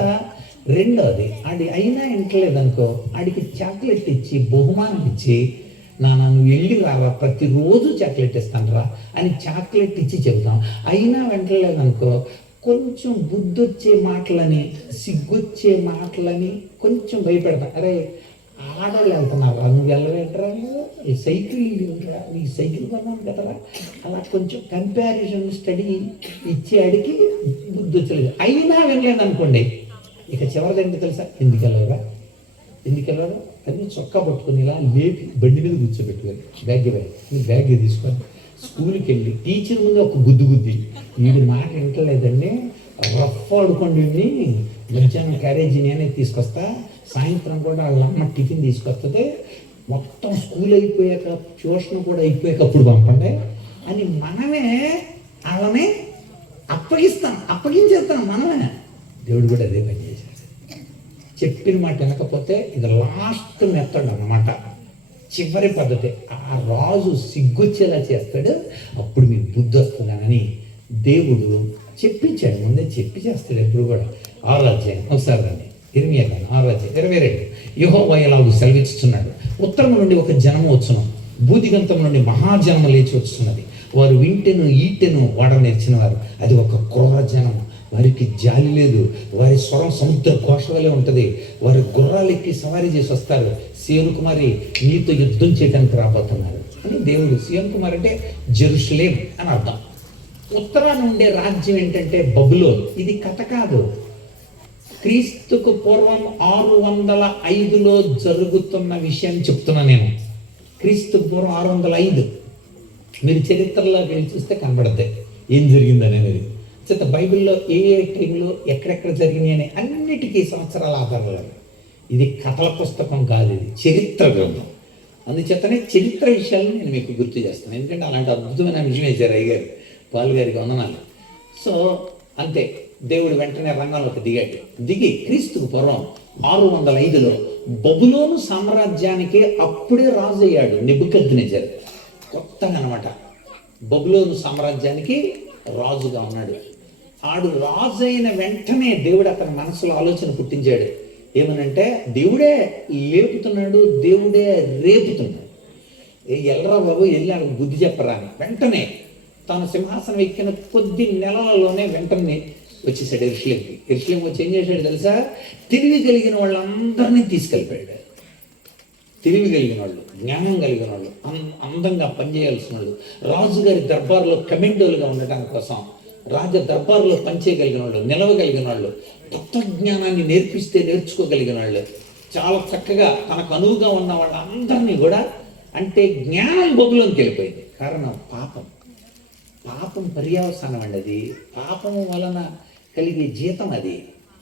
రెండోది, ఆడి అయినా ఇంటలేదనుకో, ఆడికి చాక్లెట్ ఇచ్చి బహుమానం ఇచ్చి, నువ్వు వెళ్ళి రావా, ప్రతిరోజు చాక్లెట్ ఇస్తాను రా అని చాక్లెట్ ఇచ్చి చెబుతాం. అయినా వెంటలేదనుకో, కొంచెం బుద్ధొచ్చే మాటలని, సిగ్గొచ్చే మాటలని కొంచెం భయపెడతాం. అరే ఆడవాళ్ళు వెళ్తున్నారా, నువ్వు వెళ్ళవేంటరా, ఈ సైకిల్ రా, నీ సైకిల్ కొన్నాను కదరా, అలా కొంచెం కంపారిజన్ స్టడీ ఇచ్చే అడిగి బుద్ధి వచ్చలేదు. అయినా వెళ్ళలేదనుకోండి, ఇక చివరిదండి తెలుసా, ఎందుకు వెళ్ళవరా అని చొక్కా పట్టుకుని ఇలా లేపి బండి మీద కూర్చోబెట్టుకొని బ్యాగ్ తీసుకొని స్కూల్కి వెళ్ళి టీచర్ ముందు ఒక గుద్ది వీడి మాట వింటలేదండి, రఫ్ ఆడుకోండి, మధ్యాహ్నం క్యారేజీ నేనే తీసుకొస్తా, సాయంత్రం కూడా వాళ్ళ అమ్మ టిఫిన్ తీసుకొస్తుంది, మొత్తం స్కూల్ అయిపోయాక ట్యూషన్ కూడా అయిపోయాక అప్పుడు పంపండి అని మనమే వాళ్ళని అప్పగించేస్తాం మనమే. దేవుడు కూడా అదే పని చేశాడు. చెప్పిన మాట వినకపోతే ఇది లాస్ట్ మెథడ్ అన్నమాట, చివరి పద్ధతి. ఆ రాజు సిగ్గొచ్చేలా చేస్తాడు, అప్పుడు మీకు బుద్ధి వస్తుందని దేవుడు చెప్పించాడు, ముందే చెప్పి చేస్తాడు ఎప్పుడు కూడా. 6వ అధ్యాయం ఒకసారి రండి, ఇర్మియా గ్రంథం 6వ అధ్యాయం 22. యెహోవా ఇలాగూ సెలవిచ్చుచున్నాడు, ఉత్తరం నుండి ఒక జనము వచ్చును, భూదిగంతం నుండి మహాజనము లేచి వచ్చున్నది, వారు వింటెను ఈటెను వాడ నేర్చిన వారు, అది ఒక క్రూర జనం, వారికి జాలి లేదు, వారి స్వరం సముద్ర ఘోష వలె ఉంటుంది, వారి గుర్రాలు ఎక్కి సవారీ చేసి వస్తారు, సీయోను కుమారి నీతో యుద్ధం చేయడానికి రాబోతున్నారు అని దేవుడు. సీయోను కుమారి అంటే జెరూషలేం అని అర్థం. ఉత్తరాన ఉండే రాజ్యం ఏంటంటే బబులోన్. ఇది కథ కాదు, క్రీస్తుకు పూర్వం 605లో జరుగుతున్న విషయం చెప్తున్నా నేను. క్రీస్తుకు పూర్వం 605, మీరు చరిత్రలోకి వెళ్ళి చూస్తే కనబడతాయి ఏం జరిగిందనేది. చేత బైబిల్లో ఏ టైంలో ఎక్కడెక్కడ జరిగినాయి అని అన్నిటికీ సంవత్సరాల ఆధారాలు. ఇది కథల పుస్తకం కాదు, ఇది చరిత్ర గ్రంథం. అందుచేతనే చరిత్ర విషయాలను నేను మీకు గుర్తు చేస్తాను, ఎందుకంటే అలాంటి అద్భుతమైన విషయం వేశారు అయ్యగారు, పాల్ గారికి వందనాలు. సో అంతే, దేవుడు వెంటనే రంగంలోకి దిగి క్రీస్తుకు పూర్వం 605లో బబులోను సామ్రాజ్యానికి అప్పుడే రాజు అయ్యాడు నెబుకద్నెజర్. కొత్తగా అనమాట, బబులోను సామ్రాజ్యానికి రాజుగా ఉన్నాడు. ఆడు రాజు అయిన వెంటనే దేవుడు అతని మనసులో ఆలోచన పుట్టించాడు. ఏమనంటే, దేవుడే లేపుతున్నాడు, దేవుడే రేపుతున్నాడు. ఎల్లరా బాబు వెళ్ళి ఆడికి బుద్ధి చెప్పరా అని వెంటనే తాను సింహాసనం ఎక్కిన కొద్ది నెలలలోనే వెంటనే వచ్చేసాడు ఎరుషలేంకి. ఎరుషలేం వచ్చి ఏం చేశాడు తెలుసా, తెలివి కలిగిన వాళ్ళందరినీ తీసుకెళ్ళిపోయాడు. తెలివి కలిగిన వాళ్ళు, జ్ఞానం కలిగిన వాళ్ళు, అందంగా పనిచేయాల్సిన వాళ్ళు, రాజుగారి దర్బార్లో కమెండోలుగా ఉండటానికి కోసం, రాజ దర్బార్లో పనిచేయగలిగిన వాళ్ళు, నిలవగలిగిన వాళ్ళు, తత్వజ్ఞానాన్ని నేర్చుకోగలిగిన వాళ్ళు, చాలా చక్కగా తనకు అనువుగా ఉన్న వాళ్ళందరినీ కూడా, అంటే జ్ఞానం బబులోనికి వెళ్ళిపోయింది. కారణం పాపం పర్యవసానం అండి. అది పాపం వలన కలిగే జీతం అది.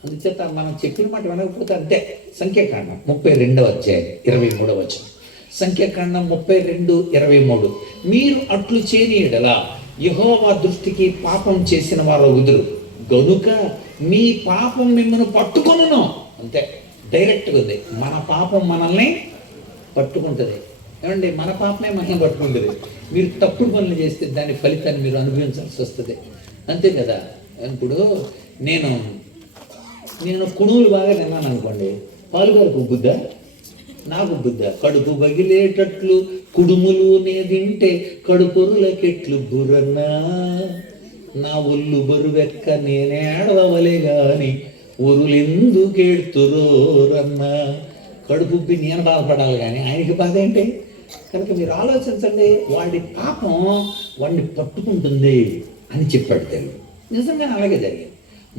అందుచేత మనం చెప్పిన మాట వినకపోతే అంతే. సంఖ్యాకాండం 32వ అధ్యాయం 23వ వచనం. సంఖ్యాకాండం 32:23. మీరు అట్లు చేయని యెడల యెహోవా దృష్టికి పాపం చేసిన వారు వదురు, గనుక మీ పాపం మిమ్మల్ని పట్టుకొనును. అంతే, డైరెక్ట్గా ఉంది. మన పాపం మనల్ని పట్టుకుంటుంది. ఏమండి, మన పాపమే మనల్ని పట్టుకుంటుంది. మీరు తప్పుడు పనులు చేస్తే దాని ఫలితాన్ని మీరు అనుభవించాల్సి వస్తుంది. అంతే కదా. ఇప్పుడు నేను కుణువులు బాగా తిన్నాను అనుకోండి, పాలుగారికి బుద్ధ, నాకు బుద్ధ. కడుపు బగిలేటట్లు కుడుములు నే తింటే కడుపురులకెట్లు బుర్రన్నా, నా ఒళ్ళు బరువెక్క నేనేడవలే గాని ఒరులెందుకేడుతురోరన్నా. కడుపు నేను బాధపడాలి కానీ ఆయనకి బాధ ఏంటి? కనుక మీరు ఆలోచించండి, వాడి పాపం వాడిని పట్టుకుంటుంది అని చెప్పాడు దేవుడు. నిజంగానే అలాగే జరిగింది.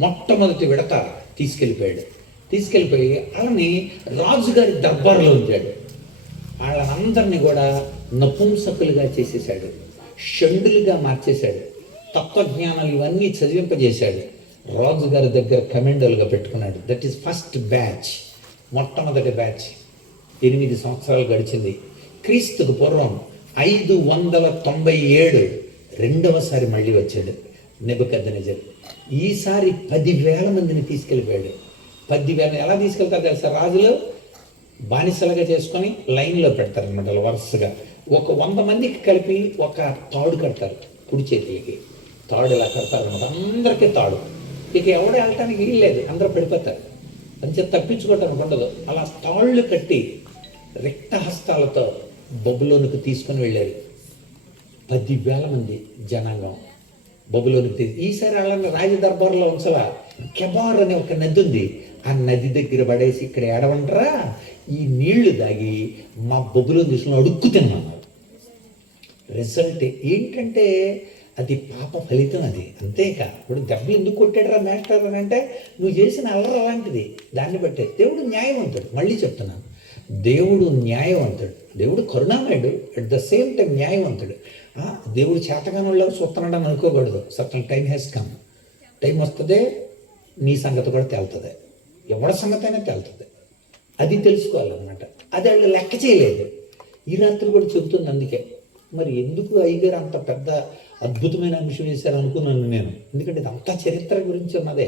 మొట్టమొదటి విడత తీసుకెళ్ళిపోయి వాళ్ళని రాజుగారి దర్బారులో ఉంచాడు. వాళ్ళందరినీ కూడా నపుంసకులుగా చేసేసాడు, షండులుగా మార్చేశాడు, తత్వజ్ఞానాలు ఇవన్నీ చదివింపజేశాడు. రాజుగారి దగ్గర కమెండోలుగా పెట్టుకున్నాడు. దట్ ఈస్ ఫస్ట్ బ్యాచ్, మొట్టమొదటి బ్యాచ్. 8 సంవత్సరాలు గడిచింది. క్రీస్తుకు పూర్వం 597 రెండవసారి మళ్ళీ వచ్చాడు నెబుకద్నెజర్. ఈసారి 10,000 మందిని తీసుకెళ్ళిపోయాడు. 10,000 ఎలా తీసుకెళ్తారు తెలుసా? రాజులు బానిసలుగా చేసుకొని లైన్లో పెడతారనమాట వరుసగా. ఒక 100 మందికి కలిపి ఒక తాడు కడతారు, కుడి చేతులకి తాడు ఇలా కడతారు అనమాట. అందరికీ తాడు. ఇక ఎవడ వెళ్ళటానికి వీలు లేదు, అందరూ పడిపోతారు. అంతే, తప్పించుకోవటానికి ఉండదు. అలా తాళ్ళు కట్టి రిక్తహస్తాలతో బబులోనికి తీసుకొని వెళ్ళారు. 10,000 మంది జనాంగం బబులోనికి ఈసారి వాళ్ళని రాజదర్బార్లో ఉంచలా. కెబార్ అనే ఒక నది ఉంది, ఆ నది దగ్గర పడేసి ఇక్కడ ఏడవంటరా, ఈ నీళ్లు దాగి మా బబులోని దేశంలో అడుక్కు తిన్నాను. రిజల్ట్ ఏంటంటే అది పాప ఫలితం. అది అంతేక. ఇప్పుడు దెబ్బలు ఎందుకు కొట్టాడురా మాస్టర్ అని అంటే, నువ్వు చేసిన అల్లరి అలాంటిది. దాన్ని బట్టే దేవుడు న్యాయవంతుడు. మళ్ళీ చెప్తున్నాను, దేవుడు న్యాయవంతుడు, దేవుడు కరుణామయుడు, అట్ ద సేమ్ టైం న్యాయవంతుడు. దేవుడు చేతగానుల్లో చూస్తున్నాడు అని అనుకోకూడదు. Certain time has come. Time వస్తుంది, నీ సంగతి కూడా తేలుతుంది, ఎవరి సంగతి అయినా తేలుతుంది. అది తెలుసుకోవాలన్నమాట. అది వాళ్ళు లెక్క చేయలేదు. ఈ రాత్రి కూడా చెబుతుంది. అందుకే మరి ఎందుకు అయ్యగారు అంత పెద్ద అద్భుతమైన అంశం వేశారు అనుకున్నాను నేను. ఎందుకంటే ఇది అంతా చరిత్ర గురించి ఉన్నదే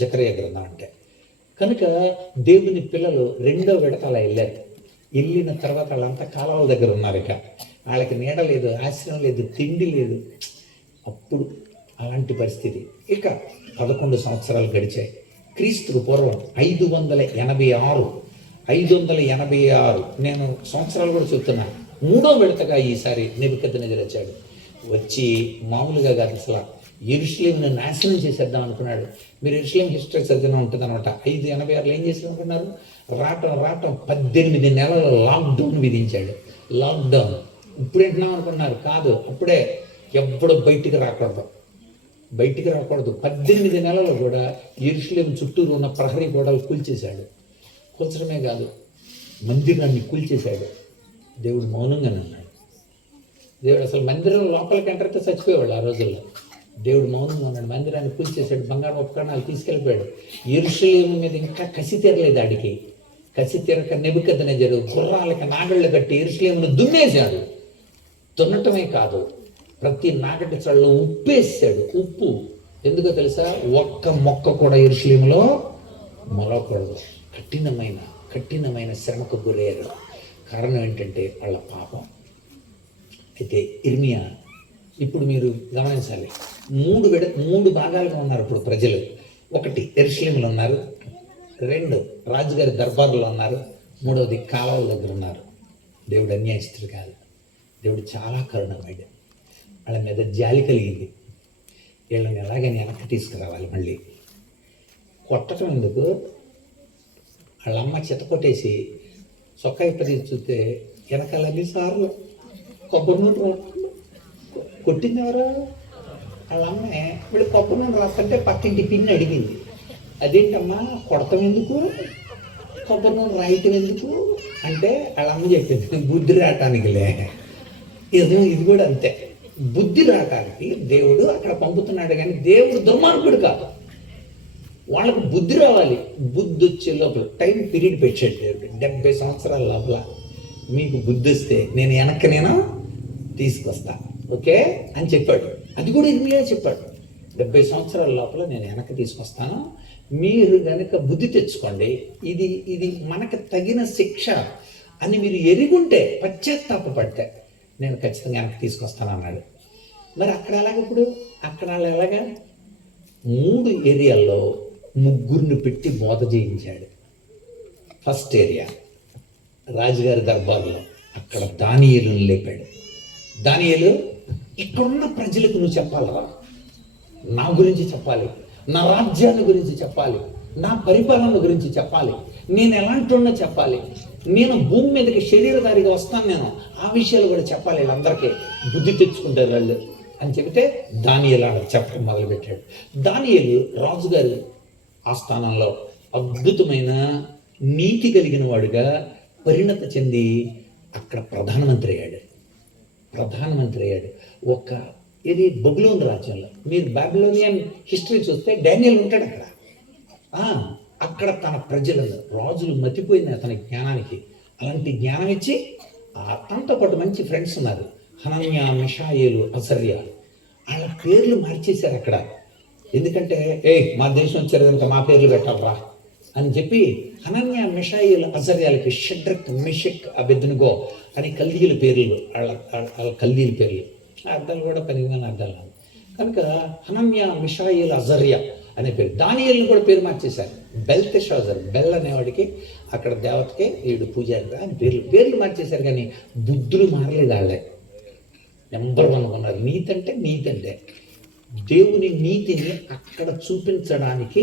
జకరియా గ్రంథం అంటే. కనుక దేవుని పిల్లలు 2వ విడత అలా వెళ్ళారు. వెళ్ళిన తర్వాత వాళ్ళంతా కాలువల దగ్గర ఉన్నారు. ఇక వాళ్ళకి నీడ లేదు, ఆశ్రయం లేదు, తిండి లేదు. అప్పుడు అలాంటి పరిస్థితి. ఇక 11 సంవత్సరాలు గడిచాయి. క్రీస్తుకు పూర్వం 586 నేను సంవత్సరాలు కూడా చెప్తున్నాను. 3వ విడతగా ఈసారి నెబుకద్నెజర్ వచ్చాడు. వచ్చి మామూలుగా కాదు, అసలు యెరూషలేమును నాశనం చేసేద్దాం అనుకున్నాడు. మీరు యెరూషలేం హిస్టరీ చదివిన ఉంటుంది అనమాట. 586లో ఏం చేసి అనుకున్నారు? రావటం 18 నెలల లాక్డౌన్ విధించాడు. లాక్డౌన్. ఇప్పుడు వింటున్నాం అనుకున్నారు, కాదు. అప్పుడే ఎప్పుడు బయటికి రాకూడదు. 18 నెలలు కూడా యెరూషలేము చుట్టూరు ఉన్న ప్రహరీ గోడలు కూల్చేశాడు. కూల్చడమే కాదు, మందిరాన్ని కూల్చేశాడు. దేవుడు మౌనంగానే ఉన్నాడు. దేవుడు అసలు మందిరం లోపలికి ఎంటరైతే చచ్చిపోయేవాళ్ళు ఆ రోజుల్లో. దేవుడు మౌనంగా ఉన్నాడు. మందిరాన్ని కూల్చేశాడు, బంగారం ఉపకరణాలు తీసుకెళ్ళిపోయాడు. యెరూషలేము మీద ఇంకా కసి తీరలేదు. ఆడికి కసి తీరక నెబుకద్నెజరు గుర్రాలకి నాగళ్ళు కట్టి యెరూషలేమును దున్నేశాడు. దున్నటమే కాదు, ప్రతి నాగటి చళ్ళలో ఉప్పేసాడు. ఉప్పు ఎందుకో తెలుసా? ఒక్క మొక్క కూడా యెరూషలేములో మొలవకూడదు. కఠినమైన శ్రమకు గురయ్యారు. కారణం ఏంటంటే వాళ్ళ పాపం. అయితే ఇర్మియా, ఇప్పుడు మీరు గమనించాలి, 3 భాగాలుగా ఉన్నారు ఇప్పుడు ప్రజలు. 1 యెరూషలేములో ఉన్నారు, 2 రాజుగారి దర్బార్లో ఉన్నారు, 3వది కాలువల దగ్గర ఉన్నారు. దేవుడు అన్యాయస్తుడు కాదు, దేవుడు చాలా కరుణమయుడు. వాళ్ళ మీద జాలి కలిగింది. వీళ్ళని ఎలాగైనా వెనక్కి తీసుకురావాలి. మళ్ళీ కొట్టడం ఎందుకు? వాళ్ళ అమ్మ చెత్త కొట్టేసి చొక్కా ఇప్పటి చూస్తే వెనకాలన్నీ సార్లు కొబ్బరి నూనె రాకుండా కొట్టింది ఎవరు? వాళ్ళ అమ్మే. వీళ్ళు కొబ్బరి నూనె రాస్తుంటే పక్కింటి పిన్ని అడిగింది, అదేంటమ్మా కొడతాం ఎందుకు, కొబ్బరి నూనె రాయటం ఎందుకు అంటే వాళ్ళ అమ్మ చెప్పింది, బుద్ధి రావటానికిలే. ఇది కూడా అంతే, బుద్ధి రావటానికి దేవుడు అక్కడ పంపుతున్నాడు. కానీ దేవుడు దుర్మార్గుడు కాదు. వాళ్ళకు బుద్ధి రావాలి. బుద్ధి వచ్చే లోపల టైం పీరియడ్ పెట్టాడు దేవుడు. 70 సంవత్సరాల లోపల మీకు బుద్ధి వస్తే నేను తీసుకొస్తా, ఓకే అని చెప్పాడు. అది కూడా ఇర్మియా చెప్పాడు. 70 సంవత్సరాల లోపల నేను వెనక్కి తీసుకొస్తాను, మీరు కనుక బుద్ధి తెచ్చుకోండి, ఇది మనకు తగిన శిక్ష అని మీరు ఎరుగుంటే, పశ్చాత్తాపడితే నేను ఖచ్చితంగా వెనక్కి తీసుకొస్తాను అన్నాడు. మరి అక్కడ ఎలాగ? ఇప్పుడు అక్కడ వాళ్ళు ఎలాగా? 3 ఏరియాల్లో 3 పెట్టి బోధ చేయించాడు. ఫస్ట్ ఏరియా రాజుగారి దర్బార్లో, అక్కడ దానియేలును లేపాడు. దానియేలు, ఇక్కడున్న ప్రజలకు నువ్వు చెప్పాలరా, నా గురించి చెప్పాలి, నా రాజ్యాన్ని గురించి చెప్పాలి, నా పరిపాలన గురించి చెప్పాలి, నేను ఎలాంటి ఉన్నా చెప్పాలి, నేను భూమి మీదకి శరీరధారిగా వస్తాను, నేను ఆ విషయాలు కూడా చెప్పాలి, వీళ్ళందరికీ బుద్ధి తెచ్చుకుంటారు వాళ్ళు అని చెబితే దానియేలు చెప్పడం మొదలుపెట్టాడు. దానియేలు రాజుగారి ఆస్థానంలో అద్భుతమైన నీతి కలిగిన వాడుగా పరిణత చెంది అక్కడ ప్రధానమంత్రి అయ్యాడు. ఇది బబులోన్ రాజ్యంలో. మీరు బాబిలోనియన్ హిస్టరీ చూస్తే డానియేల్ ఉంటాడు అక్కడ. అక్కడ తన ప్రజలను, రాజులు మతిపోయిన అతని జ్ఞానానికి అలాంటి జ్ఞానం ఇచ్చి, తనతో పాటు మంచి ఫ్రెండ్స్ ఉన్నారు, హనన్యా, మిషాయేలు, అజర్యా. వాళ్ళ పేర్లు మార్చేశారు అక్కడ. ఎందుకంటే మా దేశం వచ్చారు కనుక మా పేర్లు పెట్టాలరా అని చెప్పి హనన్య మిషాయిల్ అజర్యాలకి షడ్రక్ మిషక్ అబెద్నెగో అని కల్దీయుల పేర్లు, వాళ్ళ కల్దీయుల పేర్లు, అర్థాలు కూడా పనిమైన అర్థాలు కనుక హనన్య మిషాయిల్ అజర్యా అనే పేరు. దానియేలుని కూడా పేరు మార్చేశారు. బెల్తెషాజర్, బెల్ అనేవాడికి అక్కడ దేవతకే వీడు పూజారి అని పేర్లు మార్చేశారు. కానీ బుద్ధులు మారలేదు. వాళ్ళే నెంబర్ 1 ఉన్నారు. నీతి అంటే దేవుని నీతిని అక్కడ చూపించడానికి,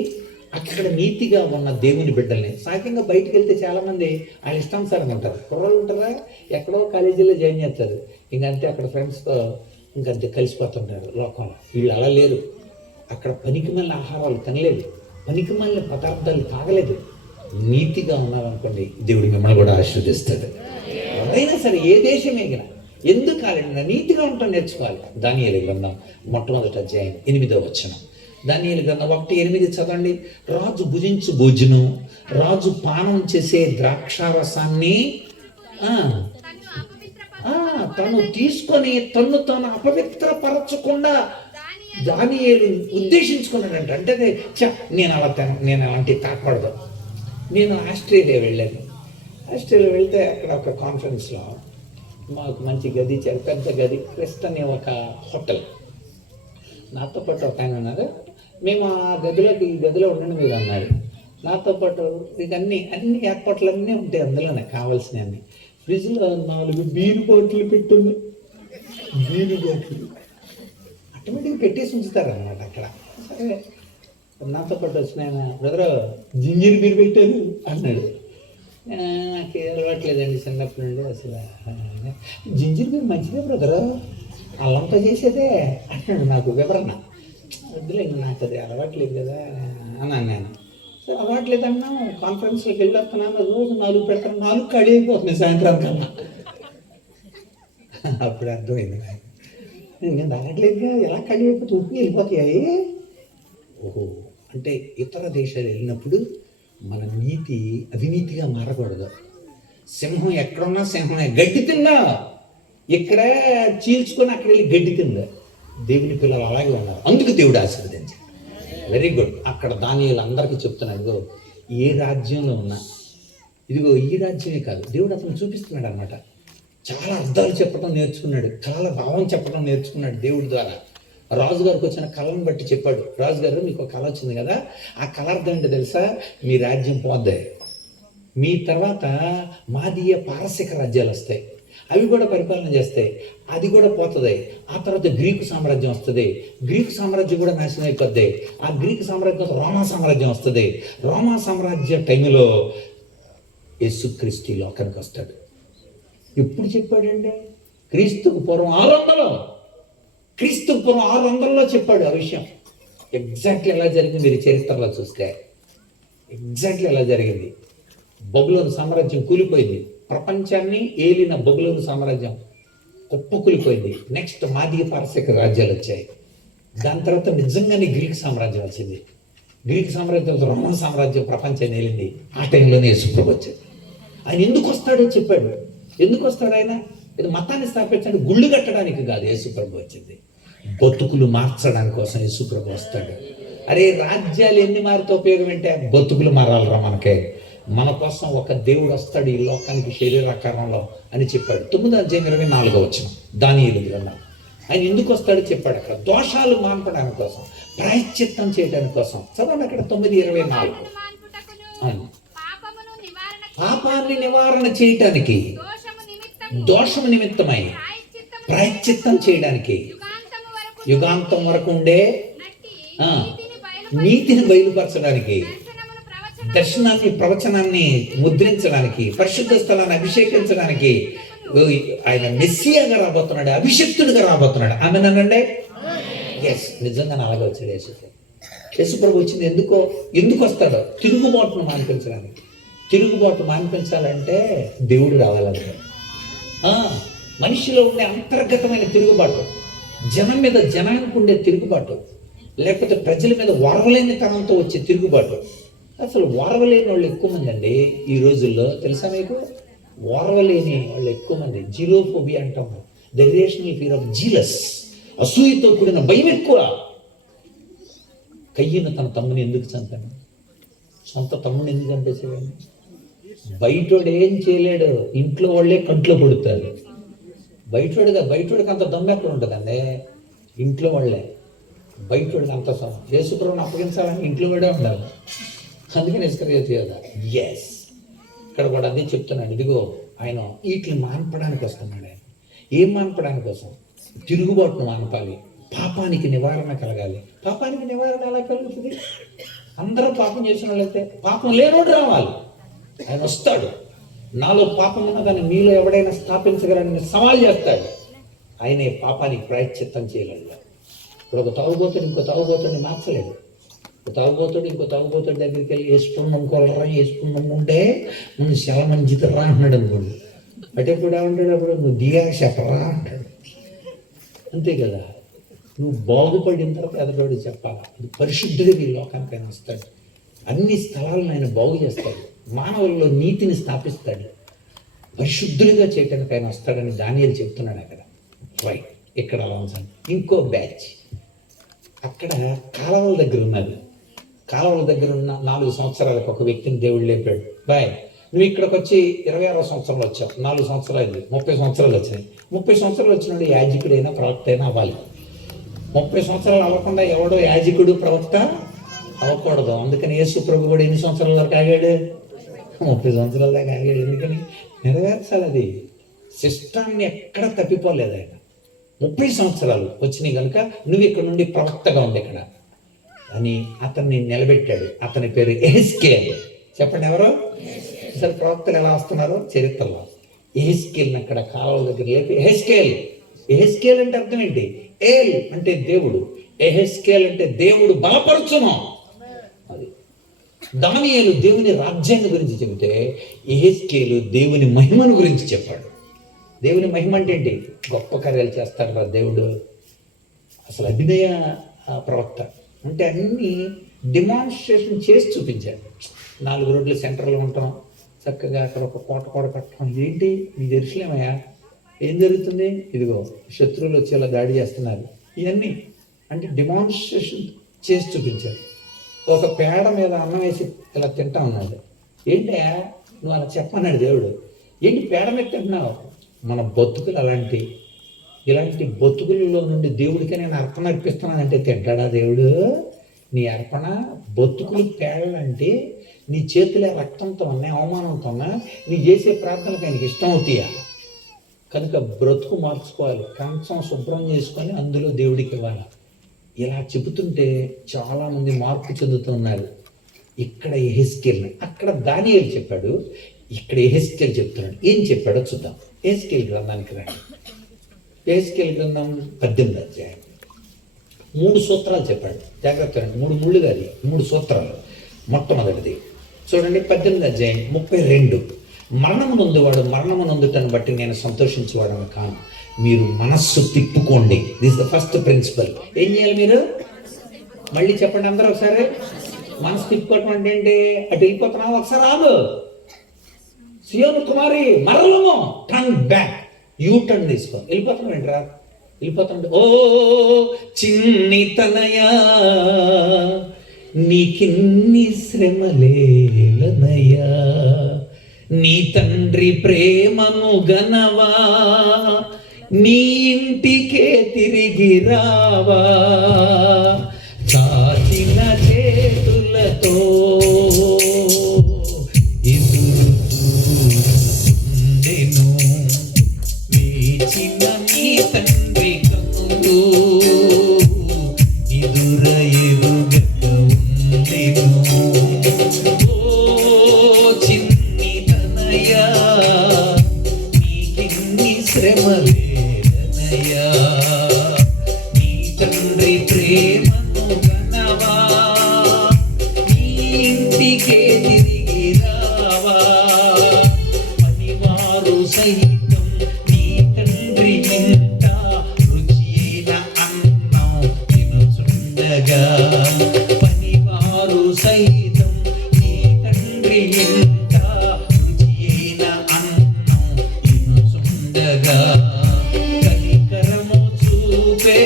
అక్కడ నీతిగా ఉన్న దేవుని బిడ్డల్ని. సహజంగా బయటకు వెళ్తే చాలామంది ఆయన ఇష్టానుసారంగా ఉంటారు. కుర్రలు ఉంటారా, ఎక్కడో కాలేజీలో జాయిన్ చేస్తారు, ఇంకంతే అక్కడ ఫ్రెండ్స్తో ఇంకంతే కలిసిపోతుంటారు లోకంలో. వీళ్ళు అలా లేరు. అక్కడ పనికిమాలిన ఆహారాలు తినలేదు, పనికిమాలిన పదార్థాలు తాగలేదు. నీతిగా ఉన్నారనుకోండి, దేవుడు మిమ్మల్ని కూడా ఆశీర్వదిస్తాడు. ఎవరైనా సరే ఏ దేశం ఎగినా ఎందుకు కాలేండి, నీతిగా ఉంటాం నేర్చుకోవాలి. దానియేలు గ్రంథం మొట్టమొదటి అధ్యాయం 8వ వచనం. దానియేలు గ్రంథం 1:8 చదవండి. రాజు భుజించు భోజనం, రాజు పానం చేసే ద్రాక్షారసాన్ని తను తీసుకొని తాను అపవిత్రపరచకుండా దానియేలు ఉద్దేశించుకున్నాడంట. అంటే నేను అలాంటి తాకూడదు. నేను ఆస్ట్రేలియా వెళ్ళాను. ఆస్ట్రేలియా వెళ్తే అక్కడ ఒక కాన్ఫరెన్స్లో మాకు మంచి గది ఇచ్చారు, పెద్ద గది, క్రిస్ట్ అనే ఒక హోటల్. నాతో పాటు ఒక ఆయన ఉన్నారు. మేము ఆ గదిలోకి, ఈ గదిలో ఉండండి మీరు అన్నారు. నాతో పాటు ఇక అన్ని ఏర్పాట్లు అన్నీ ఉంటాయి అందులోనే కావాల్సినవన్నీ. ఫ్రిడ్జ్లో 4 బీరు బాటిల్ పెట్టున్నాయి. బీరు బాటిల్ ఆటోమేటిక్గా పెట్టేసి ఉంచుతారు అన్నమాట అక్కడ. సరే నాతో పాటు వచ్చిన ఆయన, బ్రదర్ జింజర్ బీరు పెట్టారు అన్నాడు. నాకు అలవాట్లేదండి చిన్నప్పటి నుండి. అసలు జింజర్ బీర్ మంచిదే బ్రదర్, అల్లంతో చేసేదే అన్నాడు. నాకు వివరణ వద్దులేదు, నాకు అది అలవాట్లేదు కదా అన్నాను నేను. సరే అలవాట్లేదన్నా కాన్ఫరెన్స్లోకి వెళ్ళి వస్తున్నాను, రోజు 4 పెడతాను, 4 ఖాళీ అయిపోతుంది సాయంత్రం కన్నా. అప్పుడు అర్థమైంది నాకు, నేను తాగట్లేదుగా, ఎలా ఖాళీ అయిపోతుంది, ఉప్పు వెళ్ళిపోతాయి. ఓహో, అంటే ఇతర దేశాలు వెళ్ళినప్పుడు మన నీతి అవినీతిగా మారకూడదు. సింహం ఎక్కడున్నా సింహమే, గడ్డి తిందా, ఇక్కడ చీల్చుకొని అక్కడ వెళ్ళి గడ్డి తిందా. దేవుని పిల్లలు అలాగే ఉన్నారు, అందుకు దేవుడు ఆశీర్వదించాడు. Very good. అక్కడ దానియేలు అందరికీ చెప్తున్నాడు, ఇదిగో ఏ రాజ్యంలో ఉన్నా, ఇదిగో ఈ రాజ్యమే కాదు, దేవుడు అతను చూపిస్తున్నాడు అనమాట. చాలా అర్థాలు చెప్పడం నేర్చుకున్నాడు, కళల భావం చెప్పడం నేర్చుకున్నాడు దేవుడి ద్వారా. రాజుగారికి వచ్చిన కళను బట్టి చెప్పాడు. రాజుగారు మీకు ఒక కళ వచ్చింది కదా, ఆ కళ అర్థం ఏంటో తెలుసా, మీ రాజ్యం పోద్ది, మీ తర్వాత మాదీయ పారసిక రాజ్యాలు వస్తాయి, అవి కూడా పరిపాలన చేస్తాయి, అది కూడా పోతుంది. ఆ తర్వాత గ్రీకు సామ్రాజ్యం వస్తుంది, గ్రీకు సామ్రాజ్యం కూడా నాశనం అయిపోద్ది. ఆ గ్రీకు సామ్రాజ్యం రోమా సామ్రాజ్యం వస్తుంది. రోమా సామ్రాజ్య టైంలో యేసుక్రీస్తు లోకానికి వస్తాడు. ఎప్పుడు చెప్పాడండి? క్రీస్తుకు పూర్వం 600లో చెప్పాడు ఆ విషయం. ఎగ్జాక్ట్లీ ఎలా జరిగింది మీరు చరిత్రలో చూస్తే, ఎగ్జాక్ట్లీ ఎలా జరిగింది. బబులోను సామ్రాజ్యం కూలిపోయింది, ప్రపంచాన్ని ఏలిన బబులోను సామ్రాజ్యం కుప్పకూలిపోయింది. నెక్స్ట్ మాదీయ పారసిక రాజ్యాలు వచ్చాయి. దాని తర్వాత నిజంగానే గ్రీక్ సామ్రాజ్యం వచ్చింది. గ్రీక్ సామ్రాజ్యం, రోమన్ సామ్రాజ్యం ప్రపంచాన్ని ఏలింది. ఆ టైంలోనే యేసుప్రభు వచ్చాడు. ఆయన ఎందుకు వస్తాడో చెప్పాడు. ఎందుకు వస్తాడు ఆయన? ఇది మతాన్ని స్థాపించడానికి, గుళ్ళు కట్టడానికి కాదు యేసుప్రభు వచ్చింది, బతుకులు మార్చడానికి కోసం యేసుప్రభు వస్తాడు. అరే రాజ్యాలు ఎన్ని మారితే ఉపయోగం ఏంటే, బతుకులు మారాలరా మనకే. మన కోసం ఒక దేవుడు వస్తాడు ఈ లోకానికి శరీరాకారంలో అని చెప్పాడు. 9వ అధ్యాయం 24వ వచనం దానియేలు గ్రంథం. ఆయన ఎందుకు వస్తాడో చెప్పాడు అక్కడ. దోషాలు మాన్పడానికి కోసం, ప్రాయశ్చిత్తం చేయడానికి కోసం. చదవండి అక్కడ 9:24. పాపాన్ని నివారణ చేయటానికి, దోషము నిమిత్తమై ప్రాయశ్చిత్తం చేయడానికి, యుగాంతం వరకు ఉండే నీతిని బయలుపరచడానికి, దర్శనాన్ని ప్రవచనాన్ని ముద్రించడానికి, పరిశుద్ధ స్థలాన్ని అభిషేకించడానికి ఆయన మెస్సియాగా రాబోతున్నాడు, అభిషక్తుడిగా రాబోతున్నాడు. ఆమెనండి. ఎస్, నిజంగా అలాగే వచ్చాడు యేసుప్రభు వచ్చింది. ఎందుకు వస్తాడో? తిరుగుబాటును మాన్పించడానికి. తిరుగుబాటు మాన్పించాలంటే దేవుడు రావాలంటే, మనిషిలో ఉండే అంతర్గతమైన తిరుగుబాటు, జనం మీద జనానికి ఉండే తిరుగుబాటు, లేకపోతే ప్రజల మీద ఓర్వలేని తనంతో వచ్చే తిరుగుబాటు. అసలు ఓర్వలేని వాళ్ళు ఎక్కువ మంది అండి ఈ రోజుల్లో, తెలుసా మీకు? ఓర్వలేని వాళ్ళు ఎక్కువ మంది. జీరోఫోబియా అంటాము, the irrational fear of jealous. అసూయతో కూడిన భయం ఎక్కువ. కయ్యను తన తమ్ముని ఎందుకు చంపాను? సొంత తమ్ముని ఎందుకు చంపేసేవాడు? బయటోడు ఏం చేయలేడు, ఇంట్లో వాళ్ళే కంట్లో పడుతారు. బయటోడికి అంత దమ్ము ఎక్కడ ఉంటుందండి? ఇంట్లో వాళ్ళే. బయటోడికి అంత యేసుప్రభుని అప్పగించాలని ఇంట్లో కూడా ఉండాలి. అందుకని ఇస్కరియోతు ఎస్ ఇక్కడ కూడా అదే చెప్తున్నాడు. ఇదిగో ఆయన వీటిని మాన్పడానికి వస్తున్నాడు. ఆయన ఏం మాన్పడానికి కోసం? తిరుగుబాటును మాన్పాలి, పాపానికి నివారణ కలగాలి. పాపానికి నివారణ ఎలా కలుగుతుంది? అందరూ పాపం చేసిన వాళ్ళైతే పాపం లేనోడు రావాలి. ఆయన వస్తాడు. నాలో పాపం ఉన్నదని మీలో ఎవడైనా స్థాపించగలని సవాల్ చేస్తాడు. ఆయనే పాపానికి ప్రాయశ్చిత్తం చేయగలడు. ఇప్పుడు ఒక తాగుబోతుడు ఇంకో తాగుబోతుడిని మార్చలేడు. ఇంకో తాగుబోతుడి దగ్గరికి వెళ్ళి వేసుకున్నాం కొలరా, వేసుకున్నాం ఉంటే నువ్వు శలమంజితరా అంటున్నాడు అనుకోండి. అంటే కూడా ఏమంటాడు? అప్పుడు నువ్వు దిగా చెప్పరా అంటాడు. అంతే కదా. నువ్వు బాగుపడిన తర్వాత ఎదటోడు చెప్పాలా. ఇది పరిశుద్ధుడిగా ఈ లోకానికి ఆయన వస్తాడు. అన్ని స్థలాలను ఆయన బాగు చేస్తాడు. మానవుల్లో నీతిని స్థాపిస్తాడు. పరిశుద్ధుడిగా చేయటానికి ఆయన వస్తాడని దానియేలు చెప్తున్నాడు అక్కడ. రైట్, ఇక్కడ అలా ఉంచండి. ఇంకో బ్యాచ్ అక్కడ కాలువల దగ్గర ఉన్నది. కాలువల దగ్గర ఉన్న 4 సంవత్సరాలకు ఒక వ్యక్తిని దేవుడు లేపాడు. బాయ్, నువ్వు ఇక్కడికి వచ్చి 26వ సంవత్సరంలో వచ్చావు. 4 సంవత్సరాలు 30 సంవత్సరాలు వచ్చినాయి. 30 సంవత్సరాలు వచ్చినాడు యాజకుడైనా ప్రవక్త అయినా అవ్వాలి. 30 సంవత్సరాలు అవ్వకుండా ఎవడో యాజకుడు ప్రవక్త అవ్వకూడదు. అందుకని యేసు ప్రభు కూడా ఎన్ని సంవత్సరాల వరకు ఆగాడు? 30 సంవత్సరాల దాకా ఆగాడు. ఎందుకని? నెరవేర్చాలి. అది సిస్టాన్ని ఎక్కడ తప్పిపోలేదు. ఆయన 30 సంవత్సరాలు వచ్చినాయి కనుక నువ్వు ఇక్కడ నుండి ప్రవక్తగా ఉంది ఇక్కడ అని అతన్ని నిలబెట్టాడు. అతని పేరు యెహెజ్కేల్. చెప్పండి ఎవరు? అసలు ప్రవక్తలు ఎలా వస్తున్నారో చరిత్రలో. యెహెజ్కేల్ని అక్కడ కాలువ దగ్గర లేపి యెహెజ్కేల్ అంటే అర్థం ఏంటి? ఏల్ అంటే దేవుడు, యెహెజ్కేల్ అంటే దేవుడు బలపరచును. అది దానియేలు దేవుని రాజ్యాన్ని గురించి చెబితే యెహెజ్కేలు దేవుని మహిమను గురించి చెప్పాడు. దేవుని మహిమ అంటే ఏంటి? గొప్ప కార్యాలు చేస్తాడు రా దేవుడు. అసలు అభినయ ప్రవక్త అంటే అన్ని డెమాన్స్ట్రేషన్ చేసి చూపించాడు. 4 రోడ్ల సెంటర్లో ఉంటాం, చక్కగా అక్కడ ఒక కోట కట్టడం. ఏంటి నీ దర్శనమయ్యా? ఏం జరుగుతుంది? ఇదిగో శత్రువులు వచ్చి ఇలా దాడి చేస్తున్నారు. ఇవన్నీ అంటే డెమాన్స్ట్రేషన్ చేసి చూపించాడు. ఒక పేడ మీద అన్నం వేసి ఇలా తింటా ఉన్నాడు. ఏంటయ్యా నువ్వు అలా చెప్పన్నాడు దేవుడు. ఏంటి పేడ మీద తింటున్నావు? మన బతుకులు ఇలాంటి బతుకులలో నుండి దేవుడికి నేను అర్పణ అర్పిస్తున్నానంటే తింటాడా దేవుడు? నీ అర్పణ బతుకులు పేడలంటే నీ చేతులే రక్తంతో ఉన్నాయి, అవమానంతో ఉన్నా నీ చేసే ప్రార్థనలకు ఆయనకి ఇష్టం అవుతాయా? కనుక బ్రతుకు మార్చుకోవాలి, కంచం శుభ్రం చేసుకొని అందులో దేవుడికి ఇవ్వాలి. ఇలా చెబుతుంటే చాలామంది మార్పు చెందుతున్నారు. ఇక్కడ యెహెజ్కేల్, అక్కడ దానియేలు చెప్పాడు, ఇక్కడ యెహెజ్కేల్ చెప్తున్నాడు. ఏం చెప్పాడో చూద్దాం. యెహెజ్కేల్ గ్రంథానికి రండి. యెహెజ్కేల్ గ్రంథం 18వ అధ్యాయం 3 సూత్రాలు చెప్పాడు. జాగ్రత్త, 3 ముళ్ళు కాదు, 3 సూత్రాలు. మొట్టమొదటిది చూడండి, 18వ అధ్యాయం 32. మరణము నొందువాడు మరణము నొందుటను బట్టి నేను సంతోషించేవాడని కాను, మీరు మనస్సు తిప్పుకోండి. This the first principle. ఏం చేయాలి మీరు? మళ్ళీ చెప్పండి అందరూ ఒకసారి. మనసు తిప్పుకోవటం అంటే ఏంటి? అటు వెళ్ళిపోతున్నావు, ఒకసారి ఆగు. సియోను కుమారి మరలము, టర్న్ బ్యాక్, యూ టర్న్ తీసుకో. వెళ్ళిపోతున్నావు ఏంట్రా? వెళ్ళిపోతుంటే ఓ చిన్ని తనయా నీకిన్ని శ్రమలేలనయ్యా, నీ తండ్రి ప్రేమను గనవా, నీ ఇంటికే తిరిగి రావా, చాచిన చేతులతో ఎదురు చూడెను, వేచిన నీ తండ్రి కన్నులు ఎదుర ఎరుగక ఉండెను. ఓ చిన్ని తనయా నీకిన్ని శ్రమలేదనయ్యా, నీ తండ్రి ప్రేమను గనవా, నీ ఇంటికే తిరిగి రావా, పనివారు సహితం నీ తండ్రి ఇంట రుచియైన అన్నం తినుచుండగా, పనివారు సహితం నీ తండ్రి ఇంట రుచియైన అన్నం తినుచుండగా, కనికరము చూపే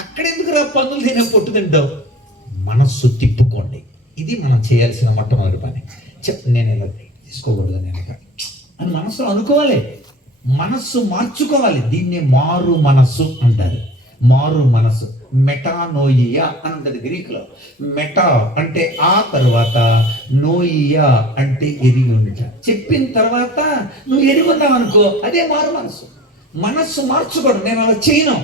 అక్కడెందుకు రా పన్నులు తినే పొట్టు తింటావు? మనస్సు తిప్పుకోండి. ఇది మనం చేయాల్సిన మొట్టమొదటి పని. నేను ఇలా తీసుకోకూడదు, నేను ఇక అని మనస్సులో అనుకోవాలి. మనస్సు మార్చుకోవాలి. దీన్ని మారు మనస్సు అంటారు. మారు మనస్సు, మెటానోయియా అని ఉంటుంది గ్రీకులో. మెటా అంటే ఆ తర్వాత, నోయియా అంటే ఎరిగి ఉండుట. చెప్పిన తర్వాత నువ్వు ఎరిగి ఉన్నావు అనుకో, అదే మారు మనస్సు. మనస్సు మార్చుకోవడం, నేను అలా చేయను,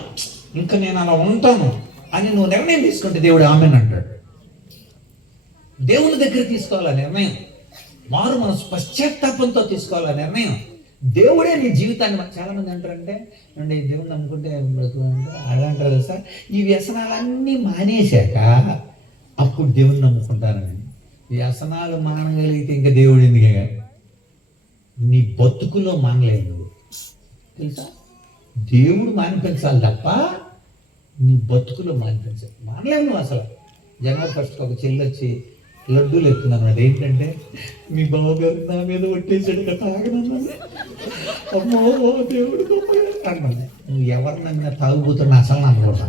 ఇంకా నేను అలా ఉంటాను అని నువ్వు నిర్ణయం తీసుకుంటే దేవుడు ఆమెన్ అంటాడు. దేవుని దగ్గర తీసుకోవాలా నిర్ణయం. మారు మనసు, పశ్చాత్తాపంతో తీసుకోవాలా నిర్ణయం. దేవుడే నీ జీవితాన్ని. చాలా మంది అంటారంటే దేవుని నమ్ముకుంటే అలా అంటారు కదా సార్, ఈ వ్యసనాలన్నీ మానేశాక అప్పుడు దేవుని నమ్ముకుంటానని. వ్యసనాలు మానగలిగితే ఇంకా దేవుడు ఎందుకే? నీ బతుకులో మానలేదు నువ్వు, తెలుసా? దేవుడు మానిపించాలి తప్ప నీ బతుకులో మానిపించాలి. మానలేవు నువ్వు అసలు. జనవరి 1 ఒక చెల్లి వచ్చి లడ్డూలు ఎత్తున్నాడు. ఏంటంటే మీ బావగారు నా మీద ఒట్టేసాడు కదా, తాగనన్నాను. అమ్మో దేవుడు అన్నాను. నువ్వు ఎవరినన్నా తాగుబోతున్నా అసలు నమ్మకూడదా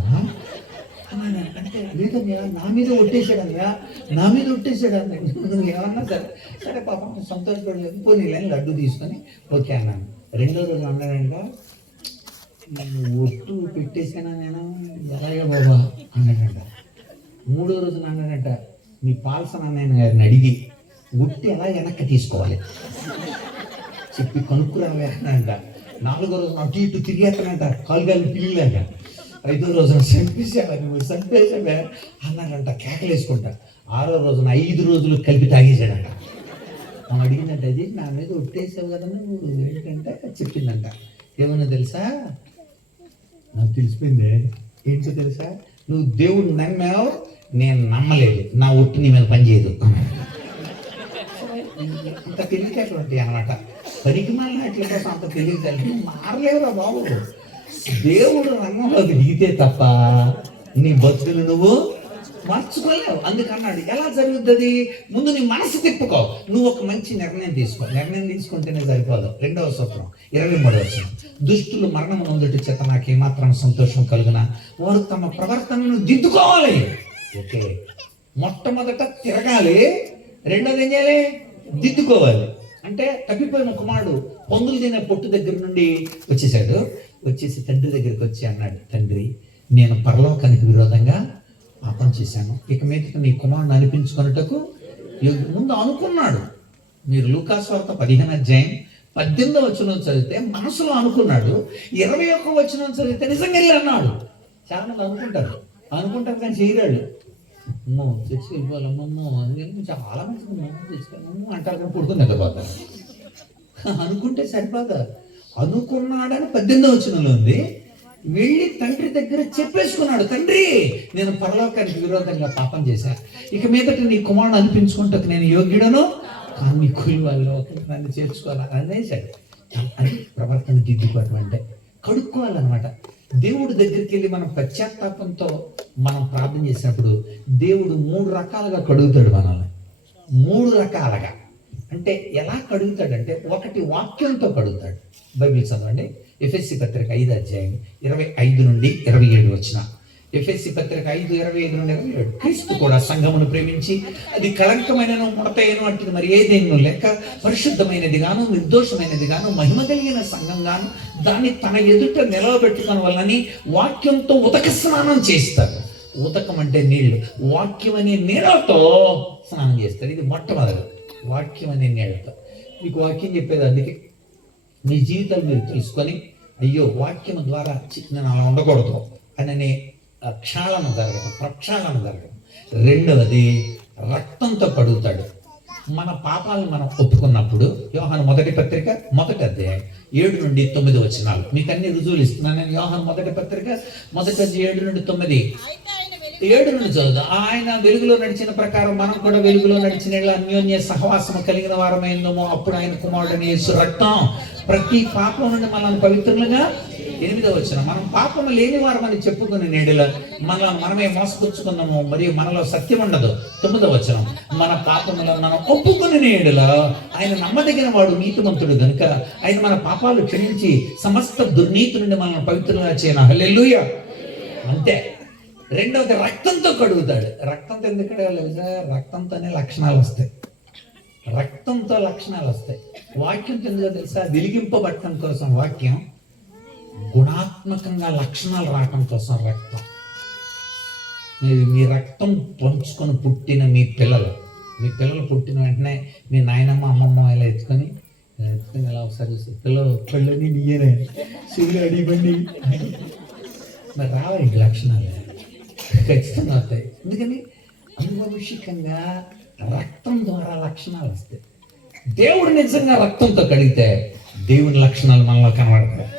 అన్నాను. అంటే లేదన్నా నా మీద ఒట్టేసాడన్నా, నా మీద ఒట్టేసాడు అన్నాడు. నువ్వు ఏమన్నా సరే సరే పాపం సంతోషపడలేదు, పోనీ లేని లడ్డు తీసుకొని ఓకే అన్నాను. రెండో రోజు అన్నాడంట, ఒట్టు పెట్టేసానా నేను, ఎలాగే బాబా అన్నాడంట. మూడో రోజున అన్నాడంట, మీ పాల్సన నేను గారిని అడిగి ఒట్టి ఎలా వెనక్కి తీసుకోవాలి చెప్పి కనుక్కురావే అన్నాడంట. 4వ రోజున అటు ఇటు తిరిగేస్తానంట, కాలుగాలి పిల్లిలాగా. 5వ రోజున చంపేసావా నువ్వు, చంపేసావే అన్నాడంట కేకలేసుకుంటా. 6వ రోజున 5 రోజులు కలిపి తాగేసాడంట. మనం అడిగిందంట, అది నా మీద ఒట్టేసావు కదా నువ్వు ఏంటంటే చెప్పిందంట. ఏమన్నా తెలుసా, నాకు తెలిసిపోయింది. ఏంటో తెలుసా, నువ్వు దేవుడు నమ్మావు, నేను నమ్మలేదు, నా ఒట్టు నీ మీద పనిచేయదు. అంత తెలివితేటలు అనమాట. పనికి మాలిన అట్ల కోసం అంత తెలివితేటలు మారలేవురా బాబు. దేవుడు రంగంలోకి దిగితే తప్ప నీ బతుకులు నువ్వు మార్చుకోలేవు. అందుకన్నాడు. ఎలా జరుగుతుంది? ముందు నీ మనసు తిప్పుకో, నువ్వు ఒక మంచి నిర్ణయం తీసుకో. నిర్ణయం తీసుకుంటేనే సరిపోదు. 2వ సూత్రం 23వ వచనం, దుష్టులు మరణం నొందుట చేత నాకు ఏమాత్రం సంతోషం కలుగునా, వారు తమ ప్రవర్తనను దిద్దుకోవాలి. ఓకే, మొట్టమొదట తిరగాలి, రెండోది ఏం చేయాలి? దిద్దుకోవాలి. అంటే తప్పిపోయిన కుమారుడు పొందులు తినే పొట్టు దగ్గర నుండి వచ్చేసాడు. వచ్చేసి తండ్రి దగ్గరికి వచ్చి అన్నాడు, తండ్రి నేను పరలోకానికి విరోధంగా పాపం చేశాను, ఇక మీద నీ కుమారుని అనిపించుకున్నటకు ముందు అనుకున్నాడు. మీరు లూకాసు వార్త 15వ అధ్యాయం 18వ వచనం చదివితే మనసులో అనుకున్నాడు. 21వ వచనం చదివితే నిజంగా వెళ్ళి అన్నాడు. చాలా మంది అనుకుంటారు కానీ చేయరాడు. అమ్మో చర్చి వెళ్ళిపోవాలమ్మో అందుకని చాలా మంచిది తెచ్చుకోవాలమ్మో అంటారు కానీ పుడుతుంది నిద్రపోతారు. అనుకుంటే సరిపోదా. అనుకున్నాడని 18వ వచనంలో ఉంది. వెళ్ళి తండ్రి దగ్గర చెప్పేసుకున్నాడు, తండ్రి నేను పరలోకానికి విరోధంగా పాపం చేశాను, ఇక మీదట నీ కుమారుడు అనిపించుకుంటకు నేను యోగ్యుడను కానీ నీ కూలి వాళ్ళు నన్ను చేర్చుకోవాలి అనేసాడు. అది ప్రవర్తన దిద్దుకోవటం అంటే కడుక్కోవాలన్నమాట. దేవుడి దగ్గరికి వెళ్ళి మనం పశ్చాత్తాపంతో మనం ప్రార్థన చేసినప్పుడు దేవుడు 3 రకాలుగా కడుగుతాడు మనల్ని. 3 రకాలుగా అంటే ఎలా కడుగుతాడంటే, ఒకటి వాక్యంతో కడుగుతాడు. బైబిల్ చదవండి. ఎఫెసీ పత్రిక 5వ అధ్యాయం 25 నుండి 27 వచనం. ఎఫెసీ పత్రిక 5:25 నుండి 27. క్రీస్తు కూడా సంఘమును ప్రేమించి అది కళంకమైనను ముడతైన వంటిది మరి ఏదేను లెక్క పరిశుద్ధమైనది గాను నిర్దోషమైనది గాను మహిమ కలిగిన సంఘం గాను దాన్ని తన ఎదుట నిలవబెట్టుకుని వల్లని వాక్యంతో ఉదక స్నానం చేస్తారు. ఉదకం అంటే నీళ్లు. వాక్యం అనే నీళ్ళతో స్నానం చేస్తారు. ఇది మొట్టమొదటి వాక్యం అనే నీళ్ళతో. మీకు వాక్యం చెప్పేది అందుకే మీ జీవితాలు మీరు తెలుసుకొని, అయ్యో వాక్యం ద్వారా నేను అలా ఉండకూడదు అని క్షాళన జరగడం, ప్రక్షాళన జరగడం. రెండవది రక్తంతో కడుగుతాడు. మన పాపాలను మనం ఒప్పుకున్నప్పుడు యోహాను మొదటి పత్రిక 1వ అధ్యాయం 7 నుండి 9 వచనాలు మీకు అన్ని రుజువులు ఇస్తున్నాను నేను. యోహాను మొదటి పత్రిక 1వ అధ్యాయం 7 నుండి 9. 7 నుండి చదువు. ఆయన వెలుగులో నడిచిన ప్రకారం మనం కూడా వెలుగులో నడిచిన అన్యోన్య సహవాసము కలిగిన వారమైందమో అప్పుడు ఆయన కుమారుడైన యేసు రక్తం ప్రతి పాపం నుండి మనల్ని పవిత్రులుగా 8వ వచనం, మనం పాపము లేని వారమని చెప్పుకుని నేడుల మనల్ని మనమే మోసపుచ్చుకున్నాము మరియు మనలో సత్యం ఉండదు. 9వ వచనం, మన పాపములను మనం ఒప్పుకుని నేడుల ఆయన నమ్మదగిన వాడు నీతిమంతుడు గనుక ఆయన మన పాపాలు క్షమించి సమస్త దుర్నీతి నుండి మనల్ని పవిత్రంగా చేయను. హల్లెలూయా. అంతే. రెండవది, రక్తంతో కడుగుతాడు. రక్తంతో ఎందుకు కడగాలి తెలుసా? రక్తంతోనే లక్షణాలు వస్తాయి. రక్తంతో లక్షణాలు వస్తాయి. వాక్యం ఎందుకో తెలుసా? వెలిగింపబట్టడం కోసం వాక్యం, గుణాత్మకంగా లక్షణాలు రావటం కోసం రక్తం. మీ రక్తం పంచుకొని పుట్టిన మీ పిల్లలు పుట్టిన వెంటనే మీ నాయనమ్మ అమ్మమ్మ ఇలా ఎత్తుకొని ఇలా ఒకసారి చూస్తారు, పిల్లలు కళ్ళని నీయనే సూర్యుడు అడిగిబండి, మరి రావాలి లక్షణాలు ఖచ్చితంగా వస్తాయి. ఎందుకని అనువంశికంగా రక్తం ద్వారా లక్షణాలు వస్తాయి. దేవుడు నిజంగా రక్తంతో కడిగితే దేవుని లక్షణాలు మనలో కనబడతాయి.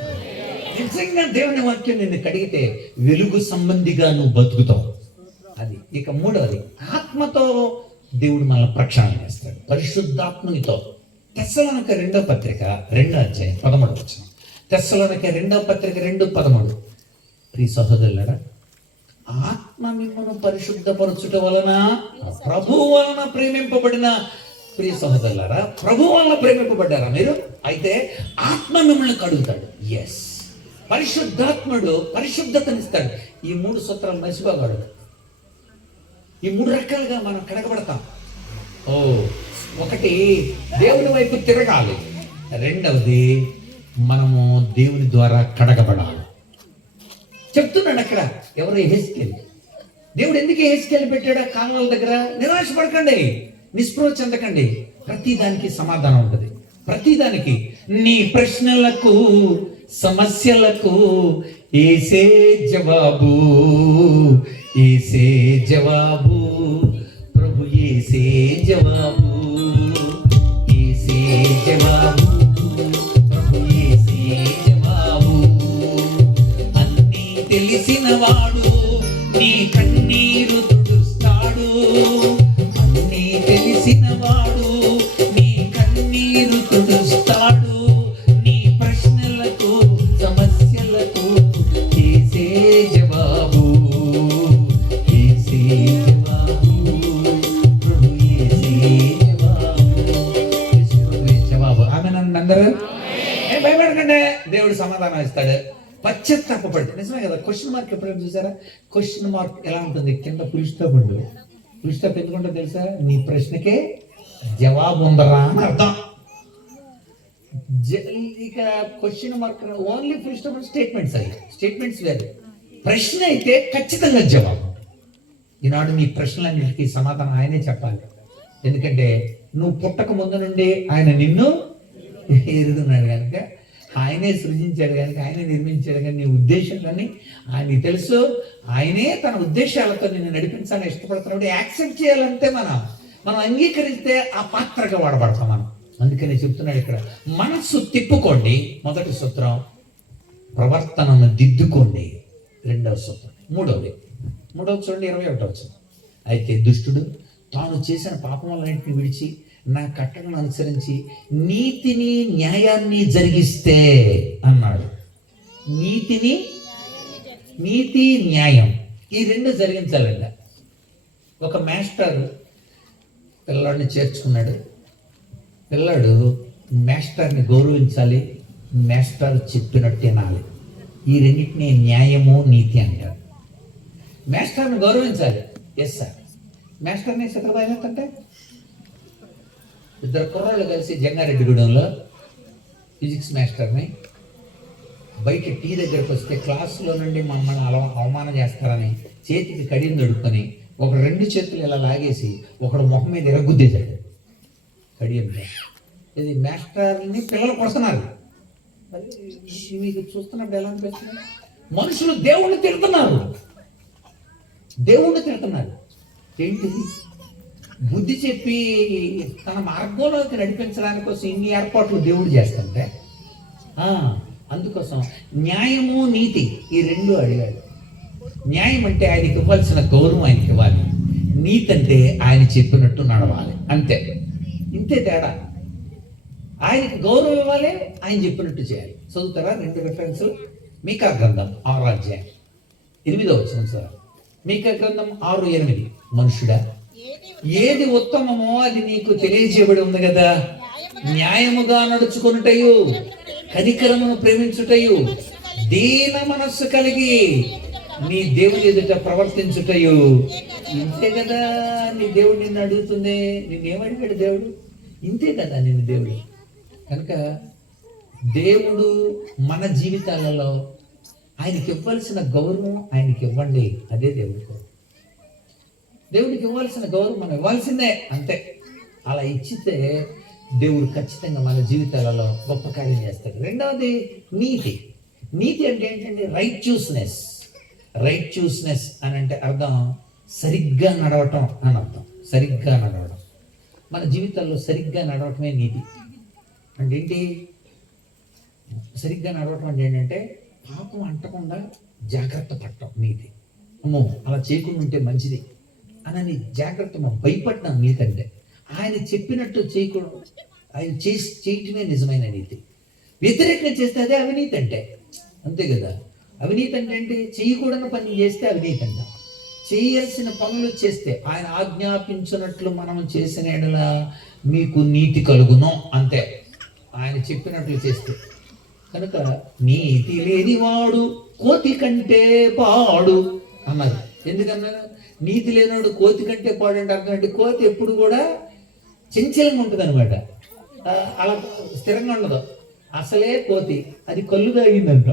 నిజంగా దేవుని వాక్యం నిన్ను కడిగితే వెలుగు సంబంధిగా నువ్వు బతుకుతావు. అది. ఇక మూడవది, ఆత్మతో దేవుడు మనల్ని ప్రక్షాళన చేస్తాడు, పరిశుద్ధాత్మనితో. తెస్సలోనిక 2వ పత్రిక 2వ అధ్యాయం 13వ వచనం. తెస్సలోనిక 2వ పత్రిక 2:13. ప్రియ సహోదరులారా, ఆత్మ మిమ్మల్ని పరిశుద్ధపరచుట వలన ప్రభువు వలన ప్రేమింపబడిన ప్రియ సహోదరులారా, ప్రభువు వలన ప్రేమింపబడ్డారా మీరు? అయితే ఆత్మ మిమ్మల్ని కడుగుతాడు. ఎస్, పరిశుద్ధాత్ముడు పరిశుద్ధతనిస్తాడు. ఈ 3 సూత్రాలు మర్చిపోగాడు. ఈ 3 రకాలుగా మనం కడగబడతాం. ఒకటి, దేవుని వైపు తిరగాలి. రెండవది, మనము దేవుని ద్వారా కడగబడాలి. చెప్తున్నాడు అక్కడ ఎవరు? యెహెజ్కేలు. దేవుడు ఎందుకు యెహెజ్కేలు పెట్టాడు కాలువల దగ్గర? నిరాశపడకండి, నిస్పృహ చెందకండి, ప్రతిదానికి సమాధానం ఉంటుంది. ప్రతిదానికి నీ ప్రశ్నలకు సమస్యలకు ఏసే జవాబు, ఏసే జవాబు, ప్రభు ఏసే జవాబు, ఏసే జవాబు, ప్రభు ఏసే జవాబు. అన్నీ తెలిసిన వాడు నీ కన్నీరు తుడుస్తాడు. అన్నీ తెలిసిన వాడు నీ కన్నీరు తుడుస్తాడు. నీ ప్రశ్నలకు సమస్యలకు ఏసే జవాబు, ఏసే జవాబు, ప్రభు ఏసే జవాబు. ఆమె నన్ను అందరూ భయపడకండి, దేవుడు సమాధానం ఇస్తాడు. పశ్చాత్తాపపడి. నిజమే కదా? క్వశ్చన్ మార్క్ ఎప్పుడైనా చూసారా? క్వశ్చన్ మార్క్ ఎలా ఉంటుంది? కింద ఫుల్ స్టాప్ ఉంటుంది. ఫుల్ స్టాప్ ఎందుకుంటో తెలుసా? నీ ప్రశ్నకే జవాబు ఉందరా అని అర్థం. ఇక question mark only full stop statements. అవి స్టేట్మెంట్స్ వేరు. ప్రశ్న అయితే ఖచ్చితంగా జవాబు. ఈనాడు నీ ప్రశ్నలన్నిటికీ సమాధానం ఆయనే చెప్పాలి. ఎందుకంటే నువ్వు పుట్టక ముందు నుండి ఆయన నిన్ను ఎరుగుతున్నాడు కనుక, ఆయనే సృజించాడు కనుక, ఆయనే నిర్మించాడు కనుక నీ ఉద్దేశాలని ఆయనకి తెలుసు. ఆయనే తన ఉద్దేశాలతో నిన్ను నడిపించాలని ఇష్టపడుతున్నాడు. యాక్సెప్ట్ చేయాలంటే మనం అంగీకరిస్తే ఆ పాత్రగా వాడబడతాం మనం. అందుకని చెప్తున్నాడు ఇక్కడ, మనస్సు తిప్పుకోండి. మొదటి సూత్రం, ప్రవర్తనను దిద్దుకోండి. 2వ సూత్రం. మూడవది చూడండి 21వ వచనం. అయితే దుష్టుడు తాను చేసిన పాపములన్నింటిని విడిచి నా కట్టడను అనుసరించి నీతిని న్యాయాన్ని జరిగిస్తే అన్నాడు. నీతి న్యాయం ఈ 2 జరిగించాలంట. ఒక మాస్టర్ పిల్లాడిని చేర్చుకున్నాడు. పిల్లాడు మాస్టర్ని గౌరవించాలి, మాస్టర్ చెప్పినట్టు వినాలి. ఈ రెండింటినీ న్యాయము నీతి అంటారు. మాస్టర్ని గౌరవించాలి. Yes sir. మాస్టర్ని శత్రుభాయినట్టే 2 కుర్రాళ్ళు కలిసి జంగారెడ్డిగూడెంలో ఫిజిక్స్ మాస్టర్ని బయట టీ దగ్గరకు వస్తే క్లాసులో నుండి మమ్మల్ని అవమానం చేస్తారని చేతికి కడియం దొడుక్కొని ఒక 2 చేతులు ఇలా లాగేసి ఒకడు మొహం మీద ఎరగుద్దేశాడు కడియంలో. ఇది మాస్టర్ని పిల్లలు కొడుతున్నారు. మీకు చూస్తున్నప్పుడు ఎలా అనిపిస్తుంది? మనుషులు దేవుణ్ణి తిడుతున్నారు. ఏంటిది? బుద్ధి చెప్పి తన మార్గంలోకి నడిపించడానికి కోసం ఇన్ని ఏర్పాట్లు దేవుడు చేస్తుంటే అందుకోసం న్యాయము నీతి ఈ 2 అడిగాడు. న్యాయం అంటే ఆయనకి ఇవ్వాల్సిన గౌరవం ఆయనకి ఇవ్వాలి. నీతి అంటే ఆయన చెప్పినట్టు నడవాలి. అంతే, ఇంతే తేడా. ఆయనకి గౌరవం ఇవ్వాలి, ఆయన చెప్పినట్టు చేయాలి. చదువుతారా 2 రిఫరెన్సులు? మీకా గ్రంథం 6వ అధ్యాయం 8వ వచనం సార్. మీకా గ్రంథం 6:8. మనుషుడా, ఏది ఉత్తమమో అది నీకు తెలియజేయబడి ఉంది కదా. న్యాయముగా నడుచుకొనుటయు, కనికరమును ప్రేమించుటయు, దీన మనస్సు కలిగి నీ దేవుని ఎదుట ప్రవర్తించుటయు. ఇంతే కదా నీ దేవుడు నిన్ను అడుగుతుంది. నిన్నేమడిగాడు దేవుడు? ఇంతే కదా నిన్ను దేవుడు. కనుక దేవుడు మన జీవితాలలో ఆయనకి ఇవ్వాల్సిన గౌరవం ఆయనకి ఇవ్వండి. అదే దేవుడి కోరు. దేవుడికి ఇవ్వాల్సిన గౌరవం మనం ఇవ్వాల్సిందే, అంతే. అలా ఇచ్చితే దేవుడు ఖచ్చితంగా మన జీవితాలలో గొప్ప కార్యం చేస్తాడు. రెండవది నీతి. నీతి అంటే ఏంటంటే రైట్యూస్నెస్. రైట్యూస్నెస్ అని అంటే అర్థం సరిగ్గా నడవటం అని అర్థం. సరిగ్గా నడవడం. మన జీవితాల్లో సరిగ్గా నడవటమే నీతి. అంటే ఏంటి? సరిగ్గా నడవటం అంటే ఏంటంటే పాపం అంటకుండా జాగ్రత్త పడటం నీతి. అమ్మో అలా చేయకుండా ఉంటే మంచిది అని జాగ్రత్త భయపడటం నీతి. అంటే ఆయన చెప్పినట్టు చేయకూడదు, ఆయన చేయటమే నిజమైన నీతి. వ్యతిరేకంగా చేస్తే అదే అవినీతి అంటే. అంతే కదా. అవినీతి అంటే ఏంటి? చేయకూడని పని చేస్తే అవినీతి అంట. చేయాల్సిన పనులు చేస్తే, ఆయన ఆజ్ఞాపించినట్లు మనం చేసిన యెడల మీకు నీతి కలుగును, అంతే. ఆయన చెప్పినట్లు చేస్తే. కనుక నీతి లేనివాడు కోతి కంటే పాడు అన్నారు. ఎందుకన్నారు? నీతి లేనివాడు కోతి కంటే పాడు అంటే అర్థం అంటే కోతి ఎప్పుడు కూడా చంచలంగా ఉంటుంది అనమాట. అలా స్థిరంగా ఉండదు. అసలే కోతి, అది కళ్ళు తాగిందంట.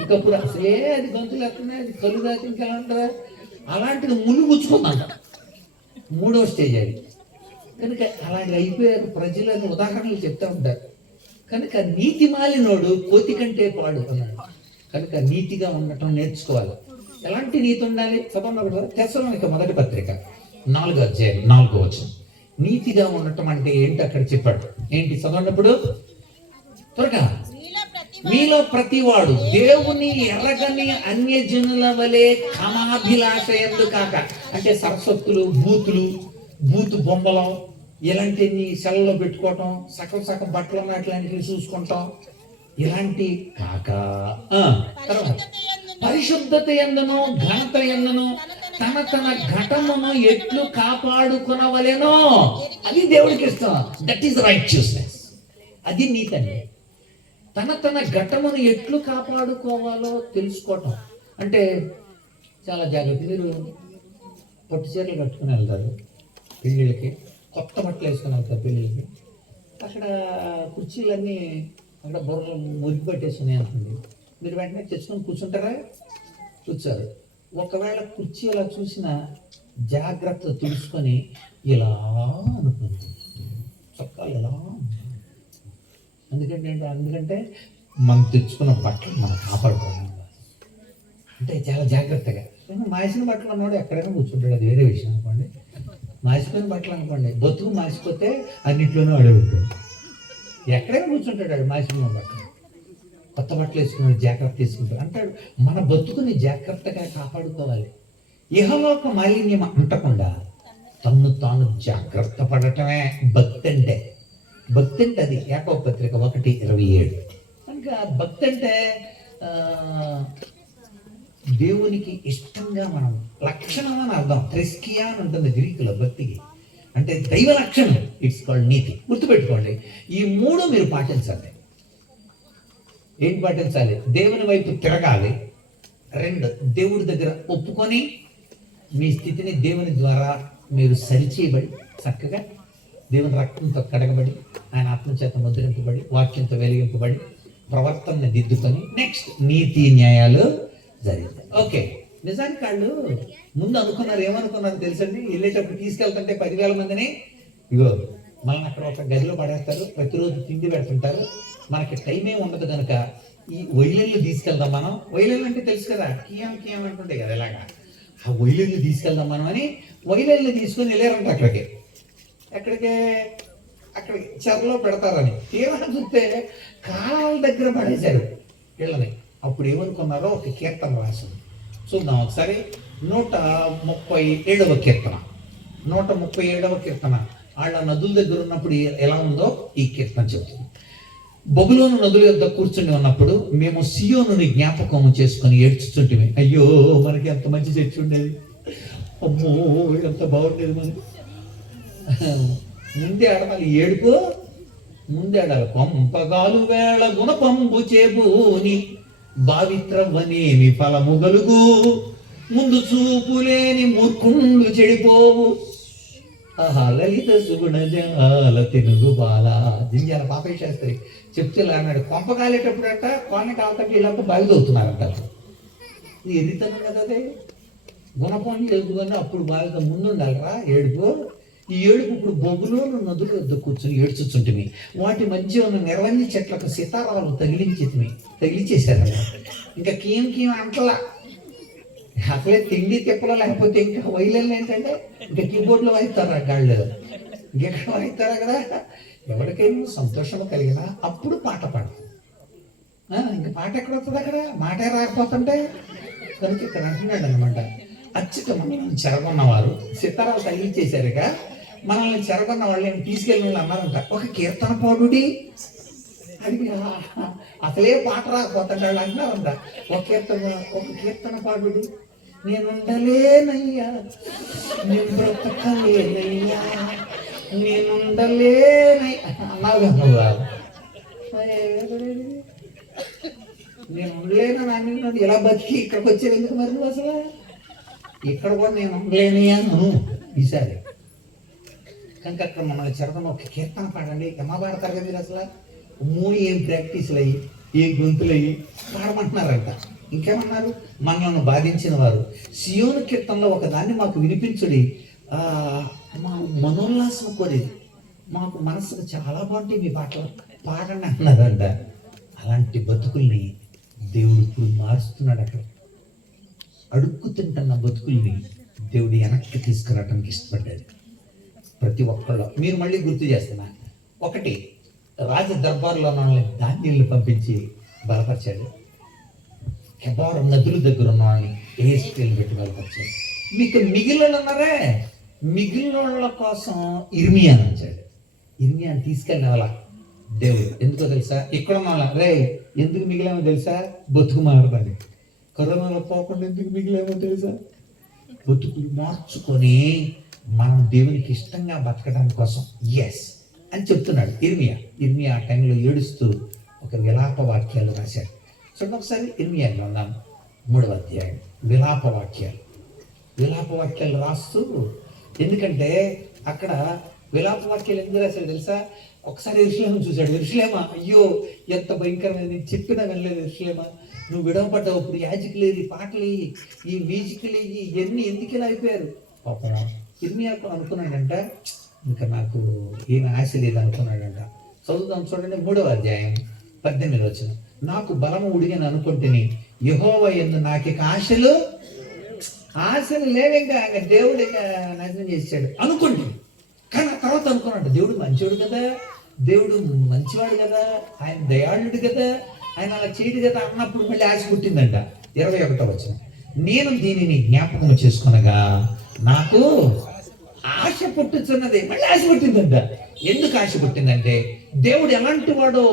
ఇంకప్పుడు అసలే అది గొంతులు ఎక్కడున్నాయి, అది కళ్ళు తాగి ఇంకెలా ఉంటుందా? అలాంటిది ముళ్ళు గుచ్చుకుందంట. 3వ స్టేజ్ అది. కనుక అలాంటి అయిపోయారు ప్రజలు అని ఉదాహరణలు చెప్తూ ఉంటారు. కనుక నీతి మాలినోడు కోతి కంటే పాడు అన్నాడు. కనుక నీతిగా ఉండటం నేర్చుకోవాలి. ఎలాంటి నీతి ఉండాలి? తెస్సలోనిక మొదటి పత్రిక 4వ అధ్యాయం 4వ వచనం. నీతిగా ఉండటం అంటే ఏంటి అక్కడ చెప్పాడు. ఏంటి చదవనప్పుడు త్వరగా. మీలో ప్రతివాడు దేవుని ఎర్రగని అన్యజనుల వలె కామాభిలాష ఎందు కాక, అంటే సరస్వత్తులు, బూతు బొమ్మలు ఇలాంటివి సెలలో పెట్టుకోవటం, సగం బట్టలు ఉన్న అట్లాంటివి చూసుకుంటాం, ఇలాంటి కాక తర్వాత పరిశుద్ధత యందును ఘనత యందును తన ఘటమును ఎట్లు కాపాడుకునవలెనో అది దేవుడికి ఇష్టం. That is righteousness. అది నీతి అండి. తన ఘటమును ఎట్లు కాపాడుకోవాలో తెలుసుకోవటం అంటే చాలా జాగ్రత్త. మీరు పట్టు చీరలు కట్టుకుని వెళ్తారు పెళ్ళిళ్ళకి, కొత్త బట్టలు వేసుకుని వెళ్తారు పెళ్ళిళ్ళకి. అక్కడ కుర్చీలన్నీ అక్కడ బుర్రలు మురికి పట్టేస్తున్నాయి అనుకోండి. మీరు వెంటనే తెచ్చుకొని కూర్చుంటారా? కూర్చోరు. ఒకవేళ కుర్చీ అలా చూసినా జాగ్రత్త తెలుసుకొని ఇలా అనుకుంది చొక్కాలు ఎలా. ఎందుకంటే మనం తెచ్చుకున్న బట్టలు మనం కాపాడుకోవాలి. అంటే చాలా జాగ్రత్తగా. మాసిన బట్టలు అన్నవాడు ఎక్కడైనా కూర్చుంటాడు, అది వేరే విషయం అనుకోండి. మాసిపోయిన బట్టలు అనుకోండి, బతుకు మాసిపోతే అన్నింటిలోనూ అడే ఉంటాడు. ఎక్కడైనా కూర్చుంటాడు ఆడు మాసిపోయిన బట్టలు. కొత్త బట్టలు వేసుకున్నాడు, జాగ్రత్త తీసుకుంటాడు అంటాడు. మన బతుకుని జాగ్రత్తగా కాపాడుకోవాలి. ఇహలోక మాలిన్యం అంటకుండా తన్ను తాను జాగ్రత్త పడటమే భక్తి అంటే. భక్తి అంటే అది యాకోబు పత్రిక 1:27. కనుక భక్తి అంటే దేవునికి ఇష్టంగా మనం లక్షణం అని అర్థం. త్రెస్కియా అని ఉంటుంది గ్రీకులో భక్తికి. అంటే దైవ లక్షణం. ఇట్స్ కాల్డ్ నీతి. గుర్తుపెట్టుకోండి. ఈ 3 మీరు పాటించాలి. ఏం పాటించాలి? దేవుని వైపు తిరగాలి. 2 దేవుడి దగ్గర ఒప్పుకొని మీ స్థితిని దేవుని ద్వారా మీరు సరిచేయబడి చక్కగా దేవుని రక్తంతో కడగబడి ఆయన ఆత్మచేత ముద్రింపబడి వాక్యంతో వెలిగింపబడి ప్రవర్తనని దిద్దుకొని నెక్స్ట్ నీతి న్యాయాలు జరిగింది. ఓకే. నిజానికి వాళ్ళు ముందు అనుకున్నారు, ఏమనుకున్నారు తెలుసండి? వెళ్ళేటప్పుడు తీసుకెళ్తుంటే 10,000 మందిని ఇగో మనల్ని అక్కడ ఒక గదిలో పడేస్తారు, ప్రతిరోజు తిండి పెడుతుంటారు, మనకి టైం ఏమి ఉండదు కనుక ఈ వైలెన్లు తీసుకెళ్దాం మనం. వైలెన్లు అంటే తెలుసు కదా, కియాం అంటుండే కదా, ఇలాగా ఆ వైలెన్లు తీసుకెళ్దాం మనం అని వైలెన్లు తీసుకొని వెళ్ళారంట అక్కడికి. చెరలో పెడతారని తీరా చూస్తే కాలాల దగ్గర పడేశారు వీళ్ళని. అప్పుడు ఏమనుకున్నారో ఒక కీర్తన రాసింది, చూద్దాం ఒకసారి. 137వ కీర్తన. 137వ కీర్తన. వాళ్ళ నదుల దగ్గర ఉన్నప్పుడు ఎలా ఉందో ఈ కీర్తన చెబుతుంది. బబులోను నదుల యొద్ద కూర్చుని ఉన్నప్పుడు మేము సియోనుని జ్ఞాపకం చేసుకొని ఏడ్చుచుంటిమి. అయ్యో మనకి ఎంత మంచి చర్చి ఉండేది, అమ్మో ఎంత బాగుండేది మనకి. ముందే ఆడవాలి ఏడుపు, ముందే ఆడాలి. పంపగాలు వేళ గుణపంబు చేబూని భావిత్రవ్వనేమి ఫలము గలుగు, ముందు చూపులేని మూర్ఖుండు చెడిపోవు. ఆహా లలిత సుగుణజాల తెలుగు బాల జింజాల పాపయ్య శాస్త్రి చెప్తే అన్నాడు, కొంప కాలేటప్పుడట కోన కాలతకి వీళ్ళంతా బావిదవుతున్నారంట. ఇది ఎదితనం కదా, అదే గుణపండి ఎదుగుని అప్పుడు బావితో ముందు ఉండాలరా ఏడుపు. ఈ ఏడుపు ఇప్పుడు బొగ్గులోను నదులు వద్ద కూర్చొని ఏడ్చుచుంటిమి. వాటి మధ్య ఉన్న నిర్వహణ చెట్లకు సితారాలు తగిలించేశారంట. ఇంకా కీం కీం అంటలా, అసలే తిండి తిప్పలో లేకపోతే ఇంకా వైలెన్ ఏంటంటే ఇంకా కీబోర్డ్లో వాయిస్తారా గాళ్ళు, ఇంకెక్కడ వాయిస్తారా కదా. ఎవరికైనా సంతోషం కలిగినా అప్పుడు పాట పాడతాం. ఇంకా పాట ఎక్కడ వస్తుంది, అక్కడ మాటే రాకపోతుంటే. కనుక ఇక్కడ అంటున్నాడు అనమాట, అచ్చట మనల్ని చెరగొన్నవారు సితారాలు తగిలించేశారుగా, మనల్ని చెరగొన్న వాళ్ళని తీసుకెళ్ళిన వాళ్ళు అన్నారంట, ఒక కీర్తన పాడుడి. అది అసలే పాట రాకపోతుంటే వాళ్ళు అంటున్నారంట, ఒక కీర్తన పాడుడి. నేనుండలేనయ్యా, నేను బ్రతకలేనయ్యా, నేనుండలేనయ్యా అన్నారు కదా. నేను ఉండలేను అని ఇలా బతికి ఇక్కడికి వచ్చారు ఎందుకు మరి నువ్వు అసలు? ఇక్కడ కూడా నేను ఉండలేనయ్యా నువ్వు ఈసారి. కనుక అక్కడ మనల్ని చెరగొన్న ఒక కీర్తన పాడండి. ఎమ్మ పాడతారు కదా మీరు అసలు? ఏం ప్రాక్టీసులు అయ్యి ఏ గొంతులు అయ్యి పాడమంటున్నారంట. ఇంకేమన్నారు, మనల్ని బాధించిన వారు సియోను కీర్తనలో ఒకదాన్ని మాకు వినిపించుడి, మా మనోల్లాసం కోరేది, మాకు మనసుకు చాలా బాగుంటాయి మీ పాటలు పాడండి అన్నారంట. అలాంటి బతుకుల్ని దేవుడు ఇప్పుడు మారుస్తున్నాడు. అక్కడ అడుక్కు తింటున్న బతుకుల్ని దేవుడు వెనక్కి తీసుకురావడానికి ఇష్టపడ్డాడు. ప్రతి ఒక్కళ్ళు మీరు మళ్ళీ గుర్తు చేస్తున్నా, ఒకటి రాజ దర్బార్లో మనల్ని ధాన్యాలను పంపించి బలపరిచాడు. కెబారం నదుల దగ్గర ఉన్న వాళ్ళని ఏస్కేలు పెట్టి బలపరిచాడు. మీకు మిగిలిన ఉన్నారే, మిగిలిన వాళ్ళ కోసం ఇర్మియాని ఉంచాడు. ఇర్మియాని తీసుకెళ్ళిన వాళ్ళ దేవుడు ఎందుకో తెలుసా? ఇక్కడ ఉన్న వాళ్ళ రే ఎందుకు మిగిలేమో తెలుసా? బతుకు మారదని. కరోనాలో పోకుండా ఎందుకు మిగిలేమో తెలుసా? బతుకులు మార్చుకొని మనం దేవునికి ఇష్టంగా బతకడానికి కోసం ఎస్ అని చెప్తున్నాడు ఇర్మియా ఆ టైంలో ఏడుస్తూ ఒక విలాప వాక్యాలు రాశాడు. చూడండి ఒకసారి ఇర్మియాలో ఉన్నాను 3వ అధ్యాయం విలాప వాక్యాలు రాస్తూ, ఎందుకంటే అక్కడ విలాప వాక్యాలు ఎందుకు రాశాడు తెలుసా? ఒకసారి యెరూషలేము చూశాడు. యెరూషలేమా అయ్యో ఎంత భయంకరమైన, చెప్పినా వెళ్ళలేదు. యెరూషలేమా నువ్వు విడవపడ్డావు, ఇప్పుడు యాజకులేది, పాటలు ఈ మ్యూజిక్లు ఇవన్నీ ఎందుకు ఇలా అయిపోయారు పాపం. ఇర్మియా అనుకున్నాడంట, ఇంకా నాకు ఈయన ఆశ లేదు అనుకున్నాడంట. చదువుదాం చూడండి 3వ అధ్యాయం 18వ వచనం. నాకు బలము ఉడిగని అనుకుంటుని యెహోవా యందు నాకు ఇక ఆశలు లేవు, ఇంకా దేవుడు ఇంకా నాశనం చేశాడు అనుకోండి. కానీ ఆ తర్వాత అనుకున్నాడు, దేవుడు మంచివాడు కదా, దేవుడు మంచివాడు కదా, ఆయన దయాళుడు కదా, ఆయన అలా చేయడు కదా అన్నప్పుడు మళ్ళీ ఆశ పుట్టిందంట. 21వ వచనం. నేను దీనిని జ్ఞాపకం చేసుకునగా నాకు ఆశ పుట్టుచున్నది. మళ్ళీ ఆశ పుట్టిందంట. ఎందుకు ఆశ పుట్టిందంటే దేవుడు ఎలాంటి వాడో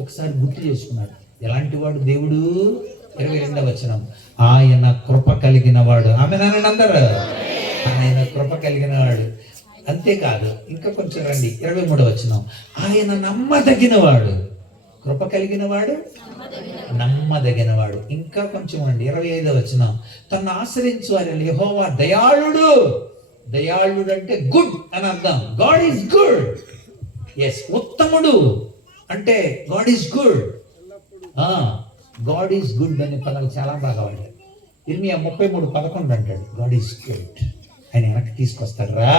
ఒకసారి గుర్తు చేసుకున్నాడు. ఎలాంటి వాడు దేవుడు? 22వ వచనం. ఆయన కృప కలిగిన వాడు. ఆమె నాన్న అందరు ఆయన కృప కలిగిన వాడు. అంతేకాదు ఇంకా కొంచెం రండి 23వ వచనం. ఆయన నమ్మదగిన వాడు. కృప కలిగిన వాడు, నమ్మదగిన వాడు. ఇంకా కొంచెం అండి 25వ వచనం. తను ఆశ్రయించు ఆయన యెహోవా దయాళుడు. దయాళుడు అంటే గుడ్ అని అర్థం. God is good. ఎస్, ఉత్తముడు అంటే God is good. God is good అనే పదాలు చాలా బాగా వాడారు. ఇర్మియా 33:11 అంటాడు గాడ్ ఈజ్ గుడ్. ఆయన వెనక్కి తీసుకొస్తాడు రా,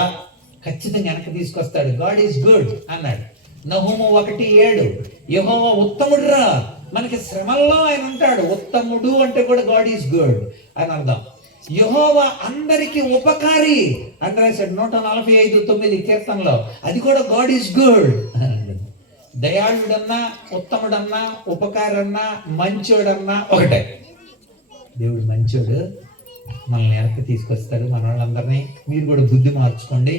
ఖచ్చితంగా వెనక్కి తీసుకొస్తాడు. గాడ్ ఈజ్ గుడ్ అన్నాడు. నహూము 1:7 యెహోవా ఉత్తముడు రా. మనకి శ్రమల్లో ఆయన ఉంటాడు. ఉత్తముడు అంటే కూడా గాడ్ ఈజ్ గుడ్ అని అర్థం. యెహోవా అందరికి ఉపకారి అని రాశాడు 145:9 కీర్తనలో. అది కూడా గాడ్ ఈజ్ గుడ్. దయాళుడన్నా, ఉత్తముడన్నా, ఉపకారన్నా, మంచోడన్నా ఒకటే. దేవుడు మంచోడు, మనల్ని వెనక్కి తీసుకొస్తాడు. మన వాళ్ళందరినీ మీరు కూడా బుద్ధి మార్చుకోండి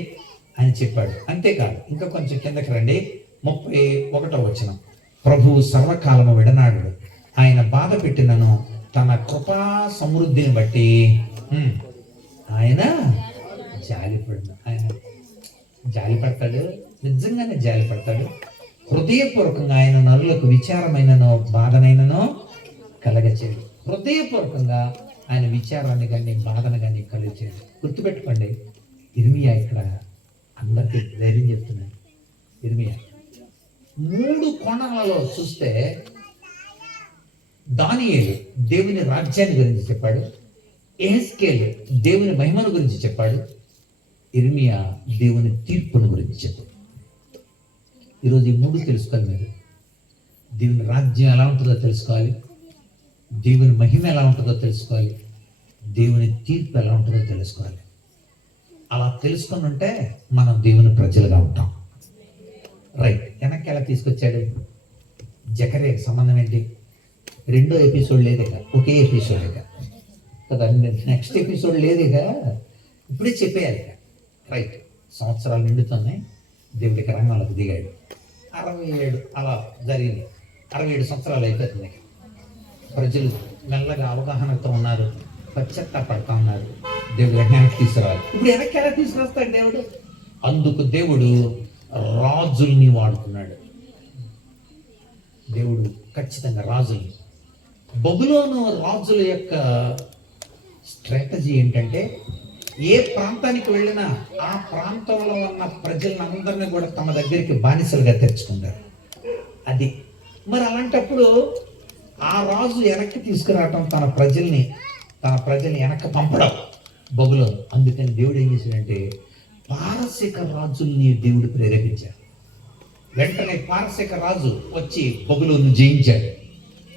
అని చెప్పాడు. అంతేకాదు ఇంకా కొంచెం కిందకి రండి 31వ వచనం. ప్రభువు సర్వకాలము విడనాడు. ఆయన బాధ పెట్టినను తన కృపా సమృద్ధిని బట్టి ఆయన జాలి పడతాడు. నిజంగానే జాలి పడతాడు. హృదయపూర్వకంగా ఆయన నరులకు విచారమైననో బాధనైననో కలగచేయడు. హృదయపూర్వకంగా ఆయన విచారాన్ని కానీ బాధను కానీ కలుగచేయడు. గుర్తుపెట్టుకోండి, ఇర్మియా ఇక్కడ అందరికీ ధైర్యం చెప్తున్నాడు. ఇర్మియా 3 కోణాలలో చూస్తే దానియేలు దేవుని రాజ్యాన్ని గురించి చెప్పాడు, యెహెజ్కేలు దేవుని మహిమను గురించి చెప్పాడు, ఇర్మియా దేవుని తీర్పును గురించి చెప్పాడు. ఈరోజు ఈ 3 తెలుసుకోవాలి. మీరు దేవుని రాజ్యం ఎలా ఉంటుందో తెలుసుకోవాలి, దేవుని మహిమ ఎలా ఉంటుందో తెలుసుకోవాలి, దేవుని తీర్పు ఎలా ఉంటుందో తెలుసుకోవాలి. అలా తెలుసుకొని ఉంటే మనం దేవుని ప్రజలుగా ఉంటాం. రైట్, వెనక్కి ఎలా తీసుకొచ్చాడు? జకర్యాకి సంబంధం ఏంటి? 2వ ఎపిసోడ్ లేదుగా, ఒకే ఎపిసోడ్ ఇక కదా, నెక్స్ట్ ఎపిసోడ్ లేదుగా, ఇప్పుడే చెప్పేయాలి. రైట్, సంవత్సరాలు నిండుతున్నాయి, దేవుడికి రంగంలోకి దిగాడు. 67 అలా జరిగింది. 67 సంవత్సరాలు అయిపోతుంది. ప్రజలు మెల్లగా అవగాహనతో ఉన్నారు, పశ్చాత్తాపడతా ఉన్నారు. దేవుడు వెనక్కి తీసుకురావాలి. ఇప్పుడు వెనక్కి ఎలా తీసుకొస్తాడు దేవుడు? అందుకు దేవుడు రాజుల్ని వాడుతున్నాడు. దేవుడు ఖచ్చితంగా రాజుల్ని. బబులోను రాజుల యొక్క స్ట్రాటజీ ఏంటంటే, ఏ ప్రాంతానికి వెళ్ళినా ఆ ప్రాంతంలో ఉన్న ప్రజలందరినీ కూడా తమ దగ్గరికి బానిసలుగా తెచ్చుకుంటారు. అది మరి అలాంటప్పుడు ఆ రాజు వెనక్కి తీసుకురావటం, తన ప్రజల్ని వెనక్కి పంపడం బబులోను. అందుకని దేవుడు ఏం చేశాడంటే, పారసిక రాజుల్ని దేవుడు ప్రేరేపించాడు. వెంటనే పారసిక రాజు వచ్చి బబులోను జయించాడు.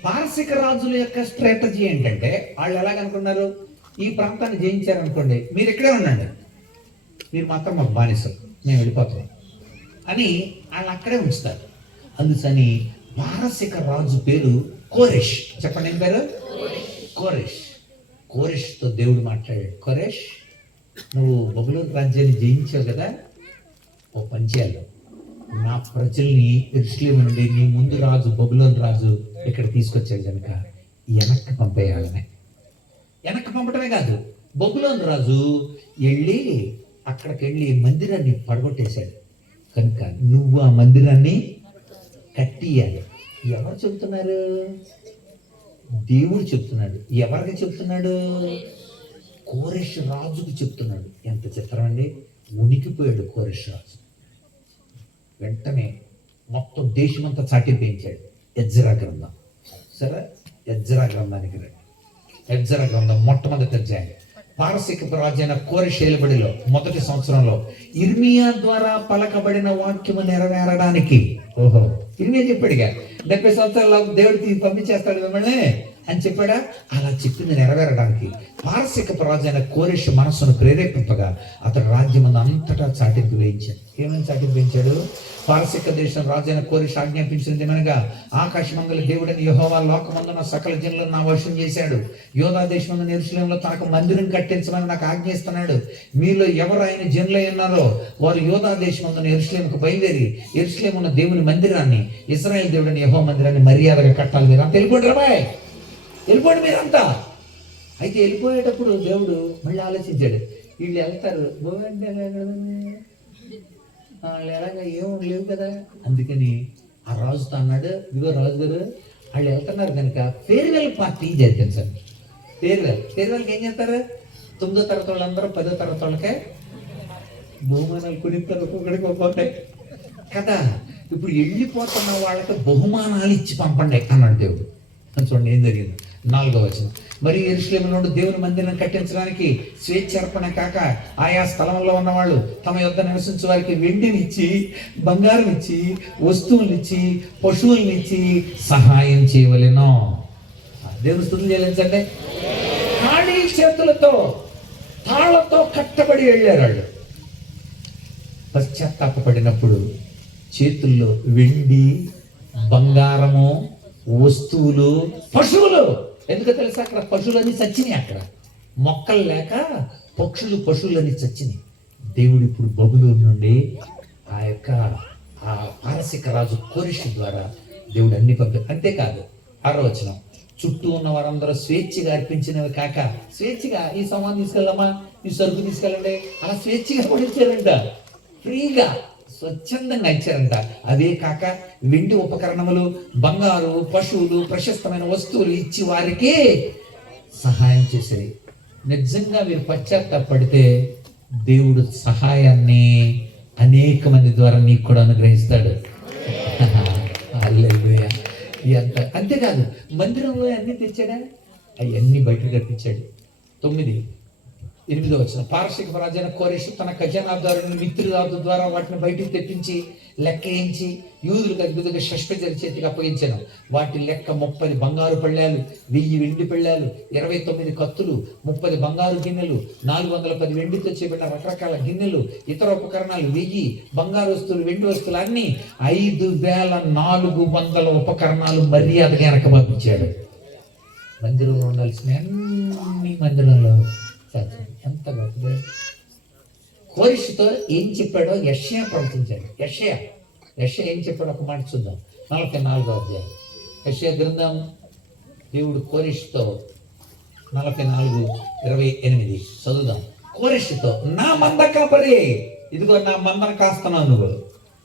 పారసిక రాజుల యొక్క స్ట్రాటజీ ఏంటంటే, వాళ్ళు ఎలాగనుకున్నారు, ఈ ప్రాంతాన్ని జయించారనుకోండి, మీరు ఇక్కడే ఉండండి, మీరు మాత్రం మాకు బానిసలు, మేము వెళ్ళిపోతాం అని వాళ్ళు అక్కడే ఉంచుతారు. అందుకని పారసిక రాజు పేరు కోరెష్. చెప్పండి, ఏం పేరు? కోరెష్. కోరెష్తో దేవుడు మాట్లాడాడు. కోరెష్, నువ్వు బబులోను రాజ్యాన్ని జయించావు కదా, ఓ పని చేయాలి, నా ప్రజల్ని యెరూషలేము నుండి నీ ముందు రాజు బబులోను రాజు ఇక్కడ తీసుకొచ్చాడు కనుక వెనక్కి పంపేయాలని. వెనక్కి పంపడమే కాదు, బబులోను రాజు అక్కడికి వెళ్ళి మందిరాన్ని పడగొట్టేశాడు కనుక నువ్వు ఆ మందిరాన్ని కట్టియాలి. ఎవరు చెబుతున్నారు? దేవుడు చెప్తున్నాడు. ఎవరికి చెప్తున్నాడు? కోరెష్ రాజుకు చెప్తున్నాడు. ఎంత చిత్రం అండి! ఉనికిపోయాడు కోరెష్ రాజు. వెంటనే మొత్తం దేశమంతా చాటింపేయించాడు. ఎజ్రా గ్రంథం, సరే, ఎజ్రా గ్రంథానికి రండి. ఎజ్రా గ్రంథం మొట్టమొదటి అధ్యాయం. పారసిక రాజైన కోరెష్ ఏలుబడిలో 1వ సంవత్సరంలో ఇర్మియా ద్వారా పలకబడిన వాక్యము నెరవేరడానికి, ఇర్మియా చెప్పాడుగా 70 సంవత్సరాల్లో దేవుడికి పంపించేస్తాడు మిమ్మల్ని అని చెప్పాడా? అలా చెప్పింది నెరవేరడానికి పారసిక రాజైన కోరెష్ మనస్సును ప్రేరేపింపగా అతడు రాజ్యం అంతటా చాటింపు వేయించాడు. ఏమని చాటింపు వేయించాడు? పారసిక దేశం రాజైన కోరెష్ ఆజ్ఞాపించినది ఏమనగా, ఆకాశమందుల దేవుడని యెహోవా లోకమందున సకల జనులను నా వశం చేశాడు. యోధా దేశమందున యెరూషలేములో తనకు మందిరం కట్టించమని నాకు ఆజ్ఞిస్తున్నాడు. మీలో ఎవరు ఆయన జనులై ఉన్నారో వారు యోధా దేశమందున యెరూషలేముకు బయలుదేరి యెరూషలేమున్న దేవుని మందిరాన్ని, ఇశ్రాయేలు దేవుడని యెహోవా మందిరాన్ని మర్యాదగా కట్టాలి. మీరు అంతా వెళ్ళిపోండి, రాబాయ్, వెళ్ళిపోండి మీరంతా. అయితే వెళ్ళిపోయేటప్పుడు దేవుడు మళ్ళీ ఆలోచించాడు, వీళ్ళు వెళ్తారు, వాళ్ళు ఎలాగా ఏం లేవు కదా. అందుకని ఆ రాజుతో అన్నాడు, ఇదిగో రాజు గారు, వాళ్ళు వెళ్తున్నారు కనుక ఫేర్వెల్ పార్టీ జరిపించండి. ఫేర్వెల్కి ఏం చేస్తారు? 9వ తరగతి వాళ్ళందరూ 10వ తరగతి వాళ్ళకే బహుమానాలు కొనిస్తారు, ఒక్కొక్కడికి ఒక్కొక్కటి కదా. ఇప్పుడు వెళ్ళిపోతున్న వాళ్ళకి బహుమానాలు ఇచ్చి పంపండి అన్నాడు దేవుడు. చూడండి ఏం జరిగింది. 4వ వచనం. మరి యెరూషలేము నుండి దేవుని మందిరం కట్టించడానికి స్వేచ్ఛార్పణ కాక ఆయా స్థలంలో ఉన్నవాళ్ళు తమ యొద్ద నివసించే వారికి వెండినిచ్చి, బంగారం ఇచ్చి, వస్తువులనిచ్చి, పశువులనిచ్చి సహాయం చేయవలెను. దేవుని స్తుతులు చెల్లించండి. ఖాళీ చేతులతో తాళ్లతో కట్టబడి వెళ్ళారు వాళ్ళు. పశ్చాత్తాపడినప్పుడు చేతుల్లో వెండి, బంగారము, వస్తువులు, పశువులు. ఎందుకో తెలుసా? అక్కడ పశువులన్నీ చచ్చినాయి. అక్కడ మొక్కలు లేక పశువులన్నీ చచ్చినాయి. దేవుడు ఇప్పుడు బబులోను నుండి ఆ పారసిక రాజు కోరెష్ ద్వారా దేవుడు అన్ని అంతేకాదు 6వ వచనం, చుట్టూ ఉన్న వారందరూ స్వేచ్ఛగా అర్పించినవి కాక, స్వేచ్ఛగా ఈ సామాన్ తీసుకెళ్ళమ్మా, ఈ సరుకు తీసుకెళ్ళండి, అలా స్వేచ్ఛగా కూడా ఇచ్చారంట, ఫ్రీగా స్వచ్ఛందంగా ఇచ్చారంట. అవే కాక వెండి ఉపకరణములు, బంగారు, పశువులు, ప్రశస్తమైన వస్తువులు ఇచ్చి వారికి సహాయం చేసేది. నిజంగా మీరు పశ్చాత్తాపడితే దేవుడు సహాయాన్ని అనేక మంది ద్వారా నీకు కూడా అనుగ్రహిస్తాడు. హల్లెలూయా. అంతేకాదు మందిరంలో అన్ని తెచ్చాడా, అవన్నీ బయటకు తెప్పించాడు. 8వ వచనం, పారసిక రాజైన కోరెషు తన ఖజానాదారుని మిత్రుల ద్వారా వాటిని బయటికి తెప్పించి లెక్కేయించి యూదులకు అద్భుతంగా షష్పజరి చేతికి అప్పగించాను. వాటి లెక్క 30 బంగారు పళ్ళాలు, 1000 వెండి పళ్ళాలు, 29 కత్తులు, 30 బంగారు గిన్నెలు, 410 వెండితో చేయబడిన రకరకాల గిన్నెలు, ఇతర ఉపకరణాలు, 1000 బంగారు వస్తువులు, వెండి వస్తువులు, అన్ని 5400 ఉపకరణాలు మర్యాదగా వెనక పంపించాడు. మందిరంలో ఉండాల్సిన అన్ని మందిరంలో ఎంత గొప్ప. కోరెషుతో ఏం చెప్పాడో యెషయా ప్రవచించాడు. యెషయా ఏం చెప్పాడో ఒక మాట చూద్దాం. 44వ అధ్యాయం యెషయా గ్రంథం. దేవుడు కోరెషుతో 44:28 చదువుదాం. కోరెషుతో, నా మంద కాపరి, ఇదిగో నా మందను కాస్తున్నావు నువ్వు,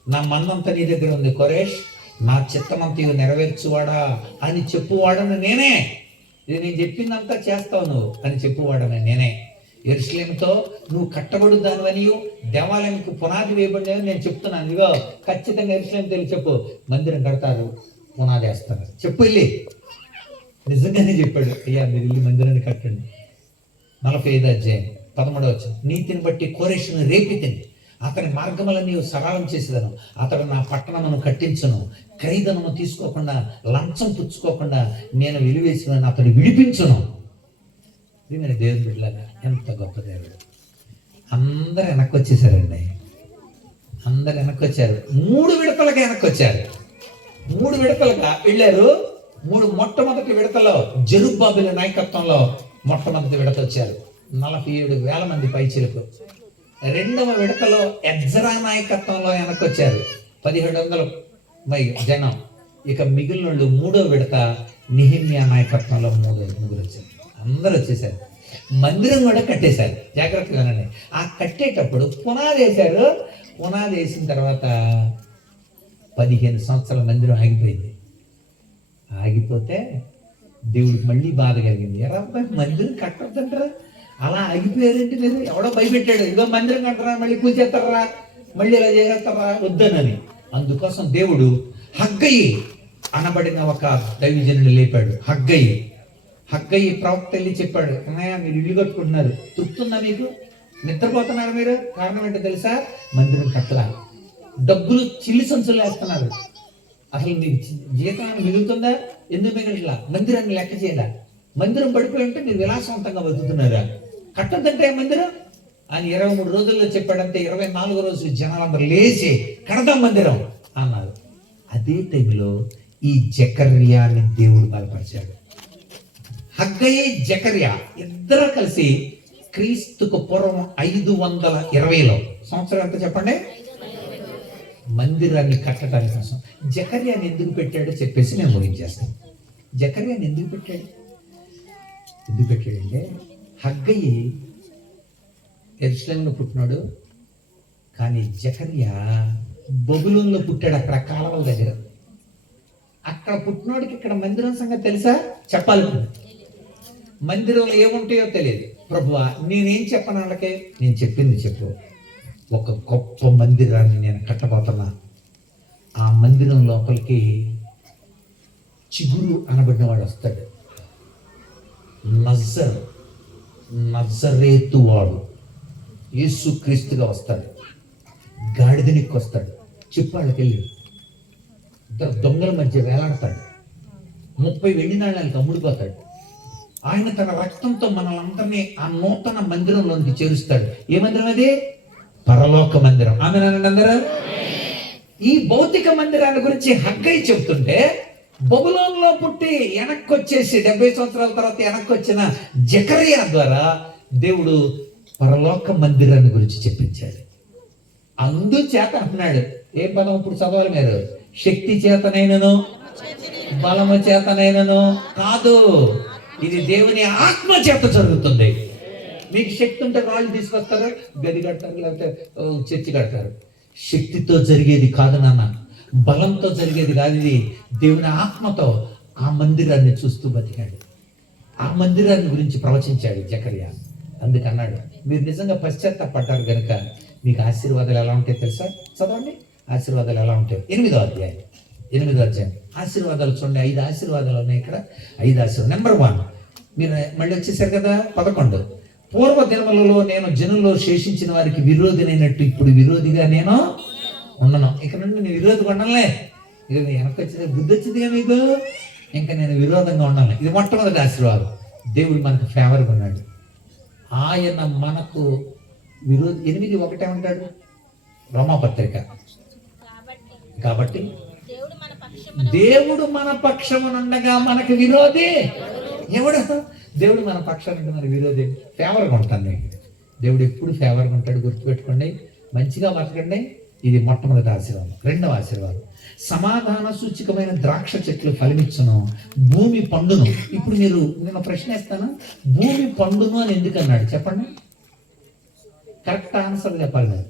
నా మందంతా నీ దగ్గర ఉంది కోరెష్, నా చిత్తమంతా నెరవేర్చువాడా అని చెప్పువాడను నేనే, ఇది నేను చెప్పిందంతా చేస్తావు నువ్వు అని చెప్పువాడను నేనే. యెరూషలేముతో నువ్వు కట్టబడు దానివని, దేవాలయంకు పునాది వేయబడినవి నేను చెప్తున్నాను. ఇదిగో ఖచ్చితంగా యెరూషలేము తెలిసి చెప్పు, మందిరం కడతారు, పునాది వేస్తారు, చెప్పు వెళ్ళి. నిజంగానే చెప్పాడు, అయ్యా మీరు వెళ్ళి మందిరాన్ని కట్టండి. 45వ అధ్యాయం 13వ వచనం, నీతిని బట్టి కోరెషును రేపితిని, అతని మార్గములను నీవు సరళం చేసేదను, అతడు నా పట్టణమును కట్టించను, ఖరీదనము తీసుకోకుండా, లంచం పుచ్చుకోకుండా నేను వెలివేసిన అతడు విడిపించును. ఇది మన దేవుని బిడ్డలాగా ఎంత గొప్ప దేవుడు. అందరు వెనక్కి వచ్చేసారండి, అందరు వెనక్కి వచ్చారు. 3 విడతలుగా వెనక్కి వచ్చారు. 3 విడతలుగా వెళ్ళారు. మొట్టమొదటి విడతలో జెరుబ్బాబెలు నాయకత్వంలో మొట్టమొదటి విడత వచ్చారు, 47,000 మంది పైచిలకు. 2వ విడతలో ఎజ్రా నాయకత్వంలో వెనక్కి వచ్చారు, 1700 జనం. ఇక మిగిలిన 3వ విడత నెహెమ్యా నాయకత్వంలో 3 వచ్చారు. అందరూ వచ్చేసారు. మందిరం కూడా కట్టేశారు. జాగ్రత్తగా వినండి. ఆ కట్టేటప్పుడు పునాది వేశారు. పునాది వేసిన తర్వాత 15 సంవత్సరాల మందిరం ఆగిపోయింది. ఆగిపోతే దేవుడికి మళ్ళీ బాధ కలిగింది. ఎరా అబ్బాయి మందిరం కట్టొద్దంటారా, అలా ఆగిపోయారంటే మీరు, ఎవడో భయపెట్టాడు, ఇదో మందిరం కట్టరా, మళ్ళీ కూల్చేస్తారా, మళ్ళీ ఇలా చేసేస్తారా, వద్దనని. అందుకోసం దేవుడు హగ్గయి అనబడిన ఒక దైవజనుడు లేపాడు. హగ్గయి ప్రవక్త వెళ్ళి చెప్పాడు, అన్నయ్య మీరు ఇల్లు కట్టుకుంటున్నారు, తృప్తుందా మీకు, నిద్రపోతున్నారు మీరు, కారణం ఏంటో తెలుసా, మందిరం కట్టలా, డబ్బులు చిల్లి సంచులు వేస్తున్నారు, అసలు మీకు జీతం మిగులుతుందా, ఎందుకు మిగలట్లా, మందిరాన్ని లెక్క చేయదా, మందిరం పడిపోయి ఉంటే మీరు విలాసవంతంగా బతుకుతున్నారా, కట్టద్దంటే మందిరం అని 23 రోజుల్లో చెప్పాడంటే 24వ రోజు జనాలందరూ లేచి కడదాం మందిరం అన్నారు. అదే టైంలో ఈ జకర్యాని దేవుడు బలపరిచాడు. హగ్గయి జకర్యా ఇద్దరు కలిసి క్రీస్తుకు పూర్వం 520లో సంవత్సరం ఎంత చెప్పండి, మందిరాన్ని కట్టడానికి కోసం జకర్యాని ఎందుకు పెట్టాడో చెప్పేసి నేను ముగించేస్తాను. జకర్యాని ఎందుకు పెట్టాడంటే హగ్గయి యెరూషలేములో పుట్టినాడు, కానీ జకర్యా బబులోనులో పుట్టాడు, అక్కడ కాలువల దగ్గర. అక్కడ పుట్టినోడికి ఇక్కడ మందిరం సంగతి తెలుసా, చెప్పాలి. మందిరంలో ఏముంటాయో తెలియదు. ప్రభువా నేనేం చెప్పను వాళ్ళకి, నేను చెప్పింది చెప్పు, ఒక గొప్ప మందిరాన్ని నేను కట్టబోతున్నా. ఆ మందిరం లోపలికి చిగురు అనబడిన వాడు వస్తాడు, నజరేతు వాడు యేసుక్రీస్తుగా వస్తాడు, గాడిదనికి వస్తాడు, చెప్పాళ్ళకి వెళ్ళి 2 దొంగల మధ్య వేలాడతాడు, 30 వెండి నాణ్యాలకు అమ్ముడిపోతాడు. ఆయన తన రక్తంతో మనల్ని ఆ నూతన మందిరంలోకి చేరుస్తాడు. ఏ మందిరం అది? పరలోక మందిరం. ఆమె అందరూ ఈ భౌతిక మందిరాన్ని గురించి హగ్గయి చెబుతుంటే, బబులోనులో పుట్టి వెనక్కి వచ్చేసి 70 సంవత్సరాల తర్వాత వెనక్కి వచ్చిన జకర్యా ద్వారా దేవుడు పరలోక మందిరాన్ని గురించి చెప్పించాడు. అందుచేత అంటున్నాడు, ఏ పదం ఇప్పుడు చదవాలి మీరు, శక్తి చేతనైనను బలము చేతనైనను కాదు, ఇది దేవుని ఆత్మ చేత జరుగుతుంది. మీకు శక్తి ఉంటే రాళ్ళు తీసుకొస్తారు, గది కడతారు, లేకపోతే చర్చి కడతారు. శక్తితో జరిగేది కాదు నాన్న, బలంతో జరిగేది కాదు. ఇది దేవుని ఆత్మతో. ఆ మందిరాన్ని చూస్తూ బతికాడు, ఆ మందిరాన్ని గురించి ప్రవచించాడు జకర్యా. అందుకన్నాడు, మీరు నిజంగా పశ్చాత్తాపడ్డారు కనుక మీకు ఆశీర్వాదాలు ఎలా ఉంటాయి తెలుసా? చదవండి, ఆశీర్వాదాలు ఎలా ఉంటాయి. 8వ అధ్యాయం ఆశీర్వాదాలు చూడండి. 5 ఆశీర్వాదాలు ఉన్నాయి ఇక్కడ. 5 ఆశీర్వాదాలు. నెంబర్ 1, మీరు మళ్ళీ వచ్చేసారు కదా. 11, పూర్వ దినములలో నేను జనుల్లో శేషించిన వారికి విరోధినైనట్టు ఇప్పుడు విరోధిగా నేను ఉండను. ఇక్కడ నుండి నేను విరోధిగా ఉండలే. ఇక వెనక్కి వచ్చేది బుద్ధి వచ్చిందిగా మీకు, ఇంకా నేను విరోధంగా ఉండాలి. ఇది మొట్టమొదటి ఆశీర్వాదం. దేవుడు మనకు ఫేవర్గా ఉన్నాడు, ఆయన మనకు విరోధి. 8:1 ఉంటాడు రోమాపత్రిక. కాబట్టి దేవుడు మన పక్షమునుండగా మనకు విరోధి ఎవడు? దేవుడు మన పక్షాన్ని మన విరోధి. ఫేవర్గా ఉంటాను మీకు. దేవుడు ఎప్పుడు ఫేవర్గా ఉంటాడు, గుర్తుపెట్టుకోండి. మంచిగా బతకండి. ఇది మొట్టమొదటి ఆశీర్వాదం. 2వ ఆశీర్వాదం, సమాధాన సూచికమైన ద్రాక్ష చెట్లు ఫలమిచ్చును, భూమి పండును. ఇప్పుడు మీరు నేను ప్రశ్న వేస్తాను, భూమి పండును అని ఎందుకు అన్నాడు చెప్పండి? కరెక్ట్ ఆన్సర్ చెప్పాలి మీరు.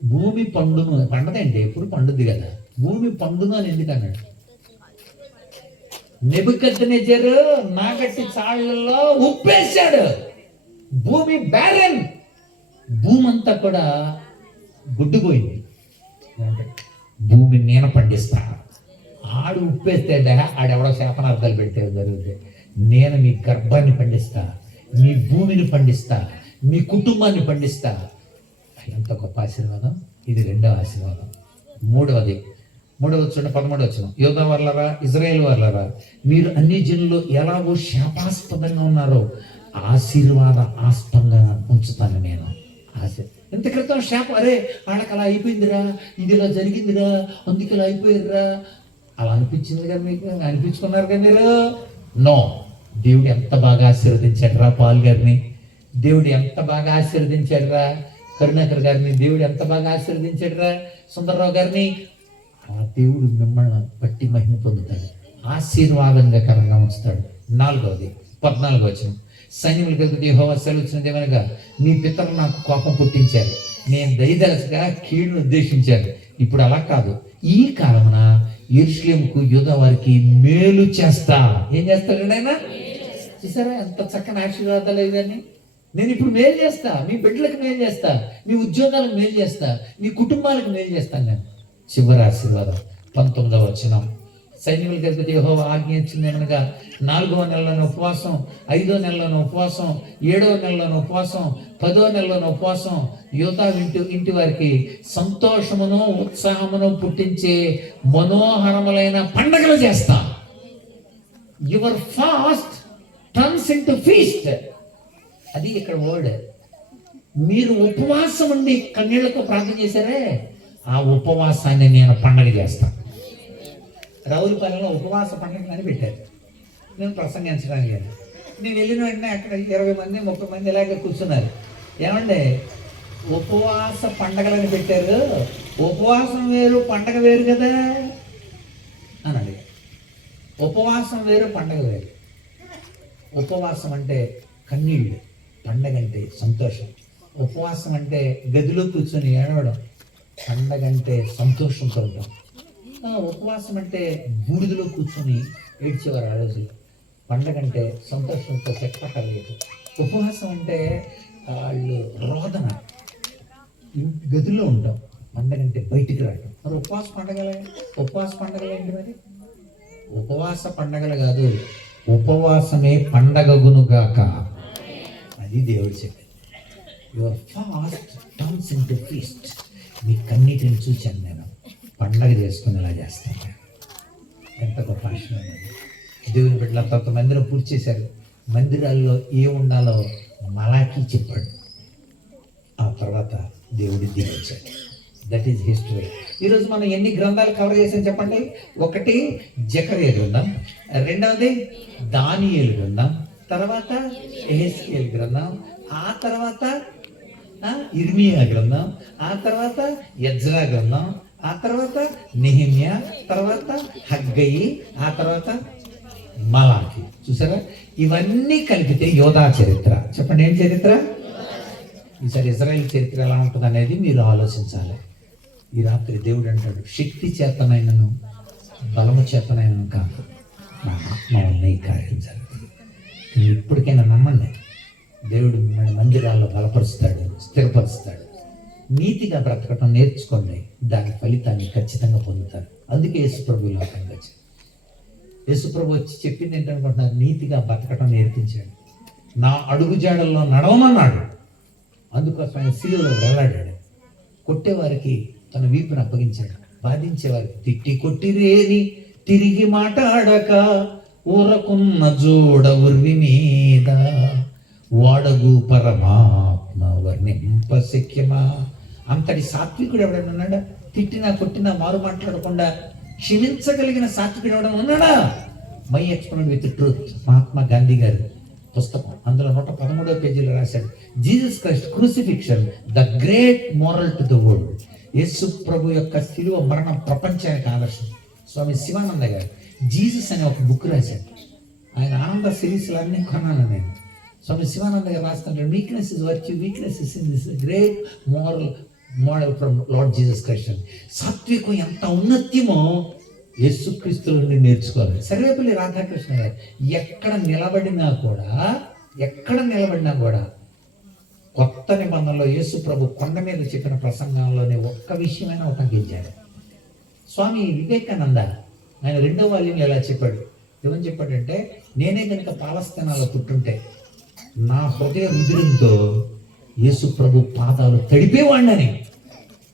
భూమి పండును, పండదండి, ఎప్పుడు పండుద్ది కదా. భూమి పండును అని ఎందుకు అన్నాడు? నెబుకద్నెజరు నాగట్టి చాళ్ళల్లో ఉప్పేశాడు. భూమి బ్యారన్, భూమి అంతా కూడా గుడ్డుపోయింది. భూమి నేను పండిస్తా. ఆడు ఉప్పేస్తే ఆడెవడో శాపనార్థాలు పెట్టే జరుగుతుంది. నేను మీ గర్భాన్ని పండిస్తా, మీ భూమిని పండిస్తా, మీ కుటుంబాన్ని పండిస్తా. ఎంత గొప్ప ఆశీర్వాదం. ఇది 2వ ఆశీర్వాదం. 3వది చూడండి, 11 యోధా వర్లరా, ఇజ్రాయేల్ వర్లరా, మీరు అన్ని జనులు ఎలాగో శాపాస్పదంగా ఉన్నారో ఆశీర్వాద ఆస్పదంగా ఉంచుతాను నేను. ఇంత క్రితం శాపం, అరే వాళ్ళకి అలా అయిపోయిందిరా, ఇది ఇలా జరిగిందిరా, అందుకు ఇలా అయిపోయారురా, అలా అనిపించింది కదా మీకు, అనిపించుకున్నారు కదా మీరు. నో, దేవుడు ఎంత బాగా ఆశీర్వదించాడురా పాల్ గారిని, దేవుడు ఎంత బాగా ఆశీర్వదించాడురా కరుణాకర్ గారిని, దేవుడు ఎంత బాగా ఆశీర్వదించాడురా సుందర్రావు గారిని. ఆ దేవుడు మిమ్మల్ని బట్టి మహిమ పొందుతాడు, ఆశీర్వాదంగా కరంగా ఉంచుతాడు. 4వది 14 సైన్యములు కలిపి యెహోవా సెలవిచ్చినది ఏమనగా, మీ పితరులు నాకు కోపం పుట్టించారు, నేను దయదలసగా కీడును ఉద్దేశించాను. ఇప్పుడు అలా కాదు, ఈ కాలమున యెరూషలేముకు యూదా వారికి మేలు చేస్తా. ఏం చేస్తాడు ఆయన? చూసారా ఎంత చక్కని ఆశీర్వాదాలు ఇవన్నీ. నేను ఇప్పుడు మేలు చేస్తా, మీ బిడ్డలకు మేలు చేస్తా, మీ ఉద్యోగాలకు మేలు చేస్తా, మీ కుటుంబాలకు మేలు చేస్తాను నేను. చివరి ఆశీర్వాదం 19వ సైన్యములు కలిపి యెహోవా ఆజ్ఞించింది ఏమనగా, 4వ నెలలోని ఉపవాసం, 5వ నెలలోని ఉపవాసం, 7వ నెలలోని ఉపవాసం, 10వ నెలలోని ఉపవాసం, యూదా ఇంటి వారికి సంతోషమును ఉత్సాహమును పుట్టించే మనోహరములైన పండగలు చేస్తా. Your fast turns into feast. అది ఇక్కడ వర్డ్. మీరు ఉపవాసం ఉండి కన్నీళ్లతో ప్రార్థన చేశారే, ఆ ఉపవాసాన్ని నేను పండగ చేస్తాను. రావులపాలెంలో ఉపవాస పండుగ అని పెట్టారు. నేను ప్రసంగించడానికి నేను వెళ్ళిన వెంటనే అక్కడ 20 మంది 30 మంది ఇలాగే కూర్చున్నారు. ఏమంటే ఉపవాస పండగలని పెట్టారు, ఉపవాసం వేరు పండగ వేరు కదా అని అడిగారు. ఉపవాసం వేరు పండగ వేరు. ఉపవాసం అంటే కన్నీళ్ళు, పండగ అంటే సంతోషం. ఉపవాసం అంటే గదిలో కూర్చొని ఏడవడం, పండగ అంటే సంతోషంతో ఉంటాం. ఉపవాసం అంటే బూడిదలో కూర్చొని ఏడ్చేవారు ఆ రోజులు. పండగ అంటే సంతోషంతో చెక్కలేదు. ఉపవాసం అంటే వాళ్ళు రోదన, గదిలో ఉంటాం. పండగ అంటే బయటికి రావడం. మరి ఉపవాస పండగలు ఏంటి? మరి ఉపవాస పండగలు కాదు, ఉపవాసమే పండగగునుగాక. అది దేవుడు చెప్పింది. Your fast turns into feast. మీ కన్నీటిని చూచాను నేను, పండగ చేసుకునేలా చేస్తాను. ఎంత గొప్ప ఆశీర్వాదం. దేవుని బిడ్డల తర్వాత మందిరం పూర్తి చేశారు. మందిరాల్లో ఏ ఉండాలో మలాకి చెప్పాడు. ఆ తర్వాత దేవుడి దిగొచ్చాడు. That is history. ఈరోజు మనం ఎన్ని గ్రంథాలు కవర్ చేసాం చెప్పండి? 1 జకర్యా గ్రంథం, 2వది దానియేలు గ్రంథం, తర్వాత యెహెజ్కేలు గ్రంథం, ఆ తర్వాత ఇర్మియా గ్రంథం, ఆ తర్వాత ఎజ్రా గ్రంథం, ఆ తర్వాత నెహెమ్యా, తర్వాత హగ్గయి, ఆ తర్వాత మలాకి. చూసారా, ఇవన్నీ కలిపితే యోధా చరిత్ర. చెప్పండి, ఏం చరిత్ర? ఈసారి ఇజ్రాయెల్ చరిత్ర ఎలా ఉంటుంది అనేది మీరు ఆలోచించాలి. ఈ రాత్రి దేవుడు అంటాడు, శక్తి చేతనైనను బలము చేతనైనను కాదు, నా ఆత్మ వల్ల ఈ కార్యం జరుగుతుంది. మీరు ఇప్పటికైనా నమ్మండి, దేవుడు మిమ్మల్ని మందిరాల్లో బలపరుస్తాడు, స్థిరపరుస్తాడు. నీతిగా బ్రతకటం నేర్చుకోండి, దాని ఫలితాన్ని ఖచ్చితంగా పొందుతారు. అందుకే యేసుప్రభు లోకంగా వచ్చాడు. యేసుప్రభు వచ్చి చెప్పింది ఏంటనుకుంటున్నారు? నీతిగా బ్రతకటం నేర్పించాడు, నా అడుగుజాడల్లో నడవమన్నాడు. అందుకోసం ఆయన శిలువలో వేలాడాడు. కొట్టేవారికి తన వీపును అప్పగించాడు, బాధించేవారికి తిట్టి కొట్టిరేని తిరిగి మాట్లాడక ఊరకున్న జోడ ఉర్వి మీద వాడగు పరమాత్మ వర్ణింప శక్యమా. అంతటి సాత్వికుడు ఎవడైనా ఉన్నాడా? తిట్టినా కొట్టినా మారు మాట్లాడకుండా క్షమించగలిగిన సాత్వికుడు ఎవడైనా ఉన్నాడా? My explain with truth, Mahatma Gandhi గారి పుస్తకం. అందులో 113వ పేజీలో రాశాడు, Jesus Christ crucifixion the great moral to the world. యేసు ప్రభు యొక్క శిలువ మరణం ప్రపంచానికి ఆదర్శం. స్వామి శివానంద గారు జీసస్ అనే ఒక బుక్ రాశాడు. ఆయన ఆనంద సిరీస్లు అన్నీ కొన్నాను నేను. స్వామి శివానంద గారు రాస్తుంటాడు, weakness is virtue, weakness is in this great model from Lord Jesus Christ. సాత్వికం ఎంత ఉన్నత్యమో యేసుక్రీస్తు నుండి నేర్చుకోవాలి. సర్వేపల్లి రాధాకృష్ణ గారు ఎక్కడ నిలబడినా కూడా కొత్త నిబంధనలో యేసు ప్రభు కొండ మీద చెప్పిన ప్రసంగంలోనే ఒక్క విషయమైనా ఉపయోగించాడు. స్వామి వివేకానంద ఆయన 2వ వాల్యూమ్లో ఎలా చెప్పాడు? ఏమని చెప్పాడంటే, నేనే కనుక పాలస్తీనాలో పుట్టుంటే నా హృదయ రుధిరంతో యేసు ప్రభు పాదాలు తడిపేవాడినని.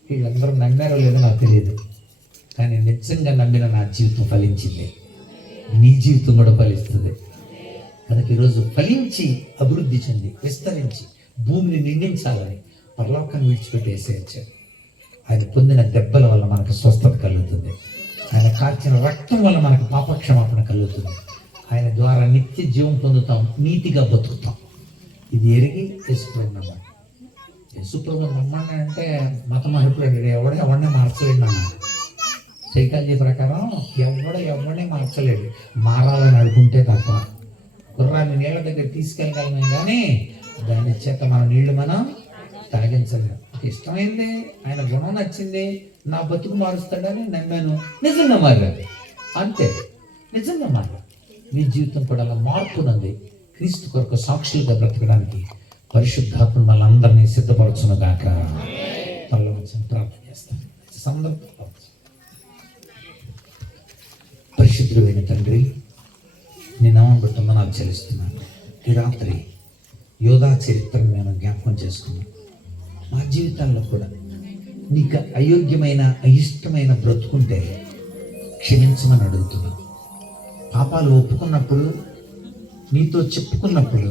వీళ్ళందరూ నమ్మారో లేదో నాకు తెలియదు, కానీ నిజంగా నమ్మిన నా జీవితం ఫలించింది. నీ జీవితం కూడా ఫలిస్తుంది. కనుక ఈరోజు ఫలించి అభివృద్ధి చెంది విస్తరించి భూమిని నిండించాలని పరలోకాన్ని విడిచిపెట్టి వేసేయచ్చాడు. ఆయన పొందిన దెబ్బల వల్ల మనకు స్వస్థత కలుగుతుంది. ఆయన కార్చిన రక్తం వల్ల మనకు పాపక్షమాపణ కలుగుతుంది. ఆయన ద్వారా నిత్య జీవం పొందుతాం, నీతిగా బతుకుతాం. ఇది ఎరిగి యేసుప్రభు నమ్మండి. యేసుప్రభు నమ్మండి అంటే మత మహిళలు ఎవరినే మార్చలేడు నాన్న. సైకాలజీ ప్రకారం ఎవరినే మార్చలేడు, మారాలని అనుకుంటే తప్ప. గుర్రాన్ని నీళ్ళ దగ్గర తీసుకెళ్ళగలమే కానీ దాని చేత మన నీళ్లు మనం తాగించలేము. ఇష్టమైంది, ఆయన గుణం నచ్చింది, నా బతుకు మారుస్తాడని నమ్మాను, నిజంగా మారాడు. అంతే, నిజంగా మారాడు. మీ జీవితం కూడా అలా మార్పునంది. క్రీస్తు కొరకు సాక్షులుగా బ్రతకడానికి పరిశుద్ధాత్మ వాళ్ళందరినీ సిద్ధపరచును గాక. ప్రార్థన చేస్తాను. పరిశుద్ధుడైన తండ్రి, నీ నామం బట్టి వందనాలు చెల్లిస్తున్నాను. ఈ రాత్రి యోధా చరిత్రను నేను జ్ఞాపకం చేసుకున్నాను. మా జీవితాల్లో కూడా నీకు అయోగ్యమైన అయిష్టమైన బ్రతుకుంటే క్షమించమని అడుగుతున్నాను. పాపాలు ఒప్పుకున్నప్పుడు, నీతో చెప్పుకున్నప్పుడు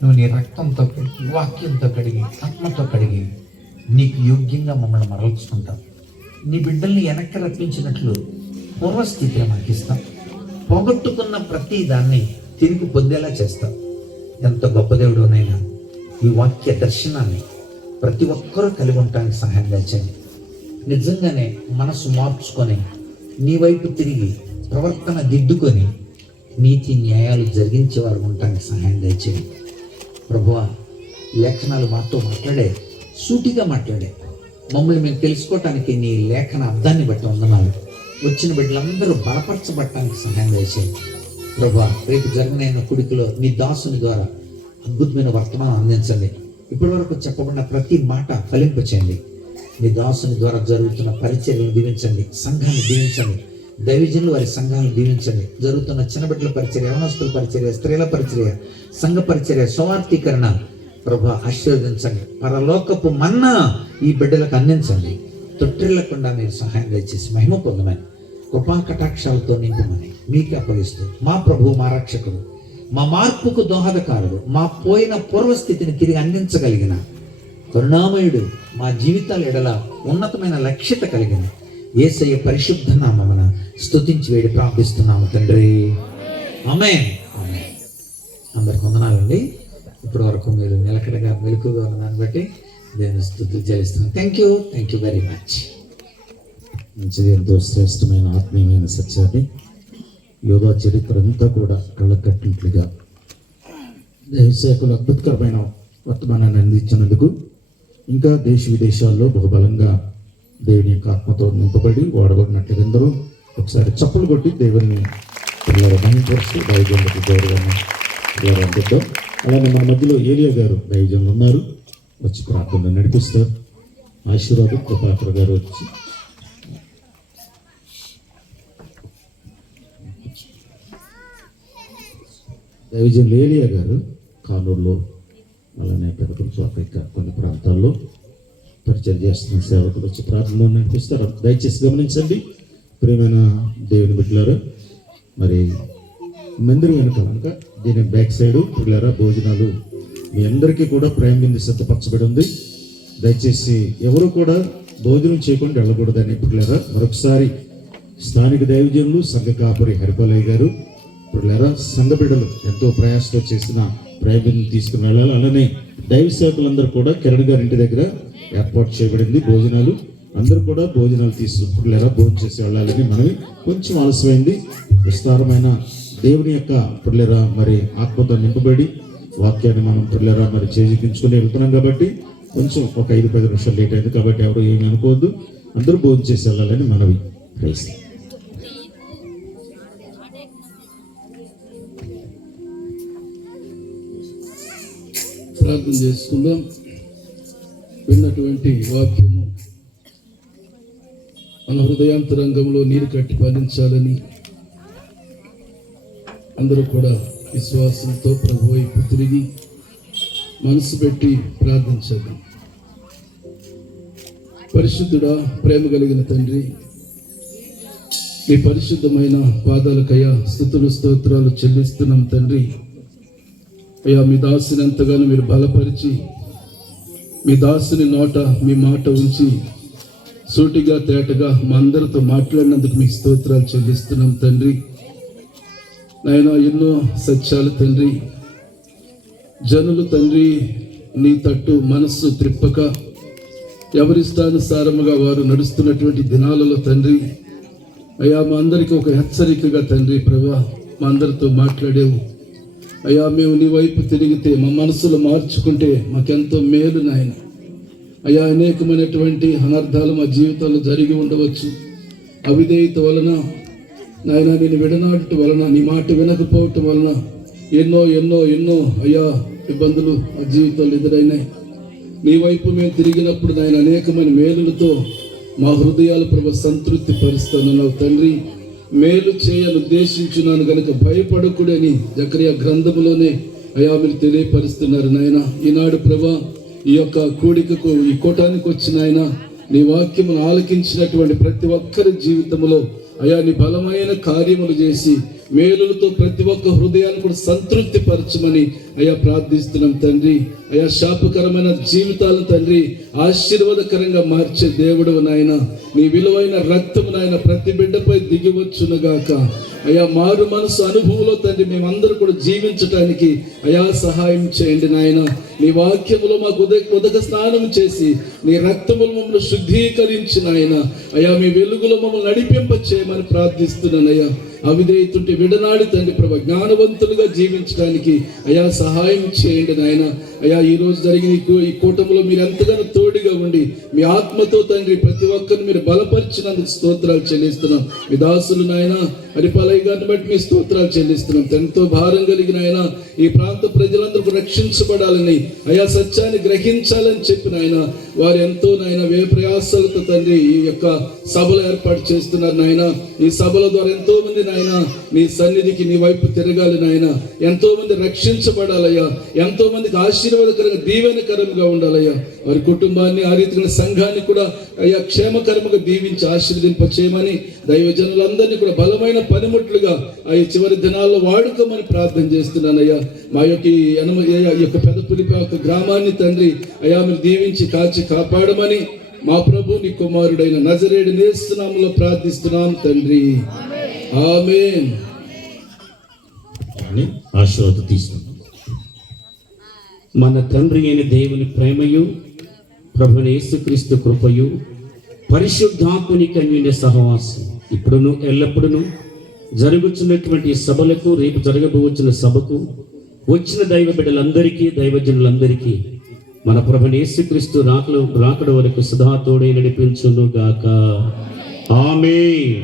నువ్వు నీ రక్తంతో కడిగి, వాక్యంతో కడిగి, ఆత్మతో కడిగి నీకు యోగ్యంగా మమ్మల్ని మరల్చుకుంటాం. నీ బిడ్డల్ని వెనక్కి రప్పించినట్లు పూర్వస్థితిని మాకు ఇస్తాం. పోగొట్టుకున్న ప్రతి దాన్ని తిరిగి పొందేలా చేస్తాం. ఎంత గొప్ప దేవుడునైనా ఈ వాక్య దర్శనాన్ని ప్రతి ఒక్కరూ కలిగి ఉండటానికి సహాయం చేయండి. నిజంగానే మనసు మార్చుకొని నీ వైపు తిరిగి ప్రవర్తన దిద్దుకొని నీతి న్యాయాలు జరిగించే వారు ఉండటానికి సహాయం చేయండి. ప్రభువా, లేఖనాలు మాతో మాట్లాడే, సూటిగా మాట్లాడే మమ్మల్ని మేము తెలుసుకోవటానికి నీ లేఖన అర్థాన్ని బట్టి వందనాలు. వచ్చిన బిడ్డలందరూ బలపరచబడటానికి సహాయం చేయండి. ప్రభువా, రేపు జరగనైన కుడికిలో నీ దాసుని ద్వారా అద్భుతమైన వర్తమానం అందించండి. ఇప్పటి వరకు చెప్పబడిన ప్రతి మాట ఫలింపచేయండి. నీ దాసుని ద్వారా జరుగుతున్న పరిచర్యలను దీవించండి, సంఘాన్ని దీవించండి, దైవజనులు వారి సంఘాలను దీవించండి. జరుగుతున్న చిన్నబిడ్డల పరిచర్య, యవనస్తుల పరిచర్య, స్త్రీల పరిచర్య, సంఘ పరిచర్య, స్వార్థీకరణ ప్రభు ఆశీర్వదించండి. పరలోకపు మన్నా ఈ బిడ్డలకు అందించండి. తొట్టిల్లకుండా మీరు సహాయం దయచేసి మహిమ పొందమని, కృపా కటాక్షాలతో నింపమని మీకు అప్పగిస్తూ, మా ప్రభు, మా రక్షకుడు, మా మార్పుకు దోహదకారుడు, మా పోయిన పూర్వస్థితిని తిరిగి అందించగలిగిన కరుణామయుడు, మా జీవితాల ఎడల ఉన్నతమైన లక్ష్యత కలిగిన యేసయ్య పరిశుద్ధ నామమున స్తుతించి వేడి ప్రార్థిస్తున్నాము తండ్రి. ఆమేన్. అందరికి వందనాలండి. ఇప్పటి వరకు మీరు నిలకడగా మెలకుగా ఉన్న దాన్ని బట్టి నేను స్తుతులు చెల్లిస్తున్నాను. Thank you very much. మంచిది, ఎంతో శ్రేష్టమైన ఆత్మీయమైన సత్యాన్ని యోధా చరిత్ర అంతా కూడా కళ్ళకు కట్టినట్లుగా దైవసేవకులు అద్భుతకరమైన వర్తమానాన్ని అందించినందుకు ఇంకా దేశ విదేశాల్లో బహుబలంగా దేవుని యొక్క ఆత్మతో నింపబడి వాడబడినట్లుగా అందరూ ఒకసారి చప్పలు కొట్టి దేవుని మహిమపరుస్తూ దైవజనులకు గౌరవాన్ని అందిద్దాం. అలానే మన మధ్యలో ఏలియా గారు దైవజనులు ఉన్నారు, వచ్చి ప్రార్థనలు నడిపిస్తారు. ఆశీర్వాదం కృపాకర్ గారు వచ్చి దైవజనులు ఏలియా గారు కానూరులో అలానే పెద్దపల్లి చోట కొన్ని ప్రాంతాల్లో పరిచయం చేస్తున్న సేవకులు వచ్చి ప్రార్థనలో నడిపిస్తారు. దయచేసి గమనించండి ప్రియమైన దేవుని బిడ్డలారా. మరి మందిరం వెనుక కనుక దీని బ్యాక్ సైడ్ పిల్లరా భోజనాలు మీ అందరికీ కూడా ప్రేమ బిందు సిద్ధపరచబడి ఉంది. దయచేసి ఎవరు కూడా భోజనం చేయకుండా వెళ్ళకూడదని పిల్లరా మరొకసారి స్థానిక దైవజనులు సంఘ కాపురి హరిపాలయ్య గారు పిల్లరా సంఘ బిడ్డలు ఎంతో ప్రయాసంతో చేసిన ప్రేమ బిందులు తీసుకుని వెళ్ళాలి. అలానే దైవ సేవకులందరూ కూడా కిరణ్ గారి ఇంటి దగ్గర ఏర్పాటు చేయబడింది భోజనాలు. అందరూ కూడా భోజనాలు తీసుకుని భోజనం చేసి వెళ్ళాలని మనవి. కొంచెం ఆలస్యమైంది. విస్తారమైన దేవుని యొక్క పిల్లరా మరి ఆత్మతో నింపబడి వాక్యాన్ని మనం పిల్లరా మరి చేజిక్కించుకుని వెళ్తున్నాం కాబట్టి కొంచెం ఒక 5-10 నిమిషాలు లేట్ అయింది కాబట్టి ఎవరు ఏమి అనుకోవద్దు. అందరూ భోజనం చేసి వెళ్ళాలని మనవి. ప్రైజ్. ప్రార్థన చేసుకుందాం. విన్నటువంటి వాక్యము మన హృదయాంతరంగంలో నీరు కట్టి పాలించాలని అందరూ కూడా విశ్వాసంతో ప్రభు వైపు తిరిగి మనసు పెట్టి ప్రార్థించాలి. పరిశుద్ధుడా, ప్రేమ కలిగిన తండ్రి, మీ పరిశుద్ధమైన పాదాలకయ్యా స్తుతులు స్తోత్రాలు చెల్లిస్తున్నాం తండ్రి. అయ్యా మీ దాసుని ఎంతగానో మీరు బలపరిచి మీ దాసుని నోట మీ మాట ఉంచి సూటిగా తేటగా మా అందరితో మాట్లాడినందుకు మీకు స్తోత్రాలు చెల్లిస్తున్నాం తండ్రి. నాయన ఎన్నో సత్యాలు తండ్రి, జనులు తండ్రి నీ తట్టు మనస్సు త్రిప్పక ఎవరిష్టానుసారముగా వారు నడుస్తున్నటువంటి దినాలలో తండ్రి అయ్యా మా అందరికీ ఒక హెచ్చరికగా తండ్రి ప్రభా మా అందరితో మాట్లాడేవు. అయ్యా మేము నీ వైపు తిరిగితే మా మనసులు మార్చుకుంటే మాకెంతో మేలు నాయన. అయ్యా అనేకమైనటువంటి అనర్థాలు మా జీవితాల్లో జరిగి ఉండవచ్చు. అవిధేయత వలన నాయన నేను విడనాడటం వలన, నీ మాట వినకపోవటం వలన ఎన్నో ఎన్నో ఎన్నో అయ్యా ఇబ్బందులు మా జీవితాలు ఎదురైనాయి. నీ వైపు మేము తిరిగినప్పుడు నాయన అనేకమైన మేలులతో మా హృదయాలు ప్రభు సంతృప్తి పరుస్తానన్నావు తండ్రి. మేలు చేయను ఉద్దేశించున్నాను గనుక భయపడకూడని జకరియా గ్రంథములోనే అయ్యా మీరు తెలియపరుస్తున్నారు నాయన. ఈనాడు ప్రభా ఈ యొక్క కూడికకు ఈ కూటానికి వచ్చిన ఆయన నీ వాక్యమును ఆలకించినటువంటి ప్రతి ఒక్కరి జీవితంలో అయ్యా నీ బలమైన కార్యములు చేసి మేలులతో ప్రతి ఒక్క హృదయాన్ని కూడా సంతృప్తి పరచమని అయ్యా ప్రార్థిస్తున్నాం తండ్రి. అయ్యా శాపకరమైన జీవితాలను తండ్రి ఆశీర్వాదకరంగా మార్చే దేవుడు నాయన. నీ విలువైన రక్తము నాయన ప్రతి బిడ్డపై దిగివచ్చునుగాక. అయ్యా మారు మనసు అనుభవంలో తండ్రి మేమందరూ కూడా జీవించటానికి అయ్యా సహాయం చేయండి నాయన. నీ వాక్యములో మాకు ఉదక స్నానం చేసి నీ రక్తములు మమ్మల్ని శుద్ధీకరించి నాయన అయ్యా మీ వెలుగులో మమ్మల్ని నడిపింప చేయమని ప్రార్థిస్తున్నానయ్యా. అవిధేయతుంటే విడనాడి తండ్రి ప్రభా జ్ఞానవంతులుగా జీవించడానికి అయ్యా సహాయం చేయండి నాయన. అయ్యా ఈ రోజు జరిగిన ఈ కూటమిలో మీరు ఎంతగానో తోడుగా ఉండి మీ ఆత్మతో తండ్రి ప్రతి ఒక్కరిని మీరు బలపరిచినందుకు స్తోత్రాలు చెల్లిస్తున్నాం. మీ దాసులు నాయన హరిపాలయ్య గారిని బట్టి మీ స్తోత్రాలు చెల్లిస్తున్నాం. ఎంతో భారం కలిగిన ఆయన ఈ ప్రాంత ప్రజలందరూ రక్షించబడాలని అయ్యా సత్యాన్ని గ్రహించాలని చెప్పిన ఆయన వారు ఎంతో నాయన వే ప్రయాసాలతో తండ్రి ఈ యొక్క సభలు ఏర్పాటు చేస్తున్నారు నాయన. ఈ సభల ద్వారా ఎంతో మంది నాయన నీ సన్నిధికి నీ వైపు తిరగాలి నాయన. ఎంతో మంది రక్షించబడాలయ్యా. ఎంతో మందికి ఆశీర్వాదకరంగా దీవెనకరంగా ఉండాలయ్యా. వారి కుటుంబాన్ని ఆ రీతిగా సంఘాన్ని కూడా అయ్యా క్షేమకరముగా దీవించి ఆశీర్వదింప చేయమని దైవజనులందరినీ కూడా బలమైన పనిముట్లుగా ఈ చివరి దినాల్లో వాడుకోమని ప్రార్థన చేస్తున్నానయ్యా. మా యొక్క పెద్ద పులిప యొక్క గ్రామాన్ని తండ్రి అయ్యా మీరు దీవించి కాచి కాపాడమని మా ప్రభు నీ కుమారుడైన నజరేయుడు యేసు నామములో ప్రార్థిస్తున్నాం తండ్రి. ఆమేన్. ఆశీర్వాదం తీసుకుంటాం. మన తండ్రి అయిన దేవుని ప్రేమయు ప్రభువైన యేసుక్రీస్తు కృపయు పరిశుద్ధాత్మని కన్యుని సహవాసం ఇప్పుడును ఎల్లప్పుడును జరుగుతున్నటువంటి సభలకు, రేపు జరగబోతున్న సభకు వచ్చిన దైవ బిడ్డలందరికీ, దైవజనులందరికీ మన ప్రభువైన యేసుక్రీస్తు రాకడ వరకు సదా తోడై నడిపించును గాక. ఆమేన్.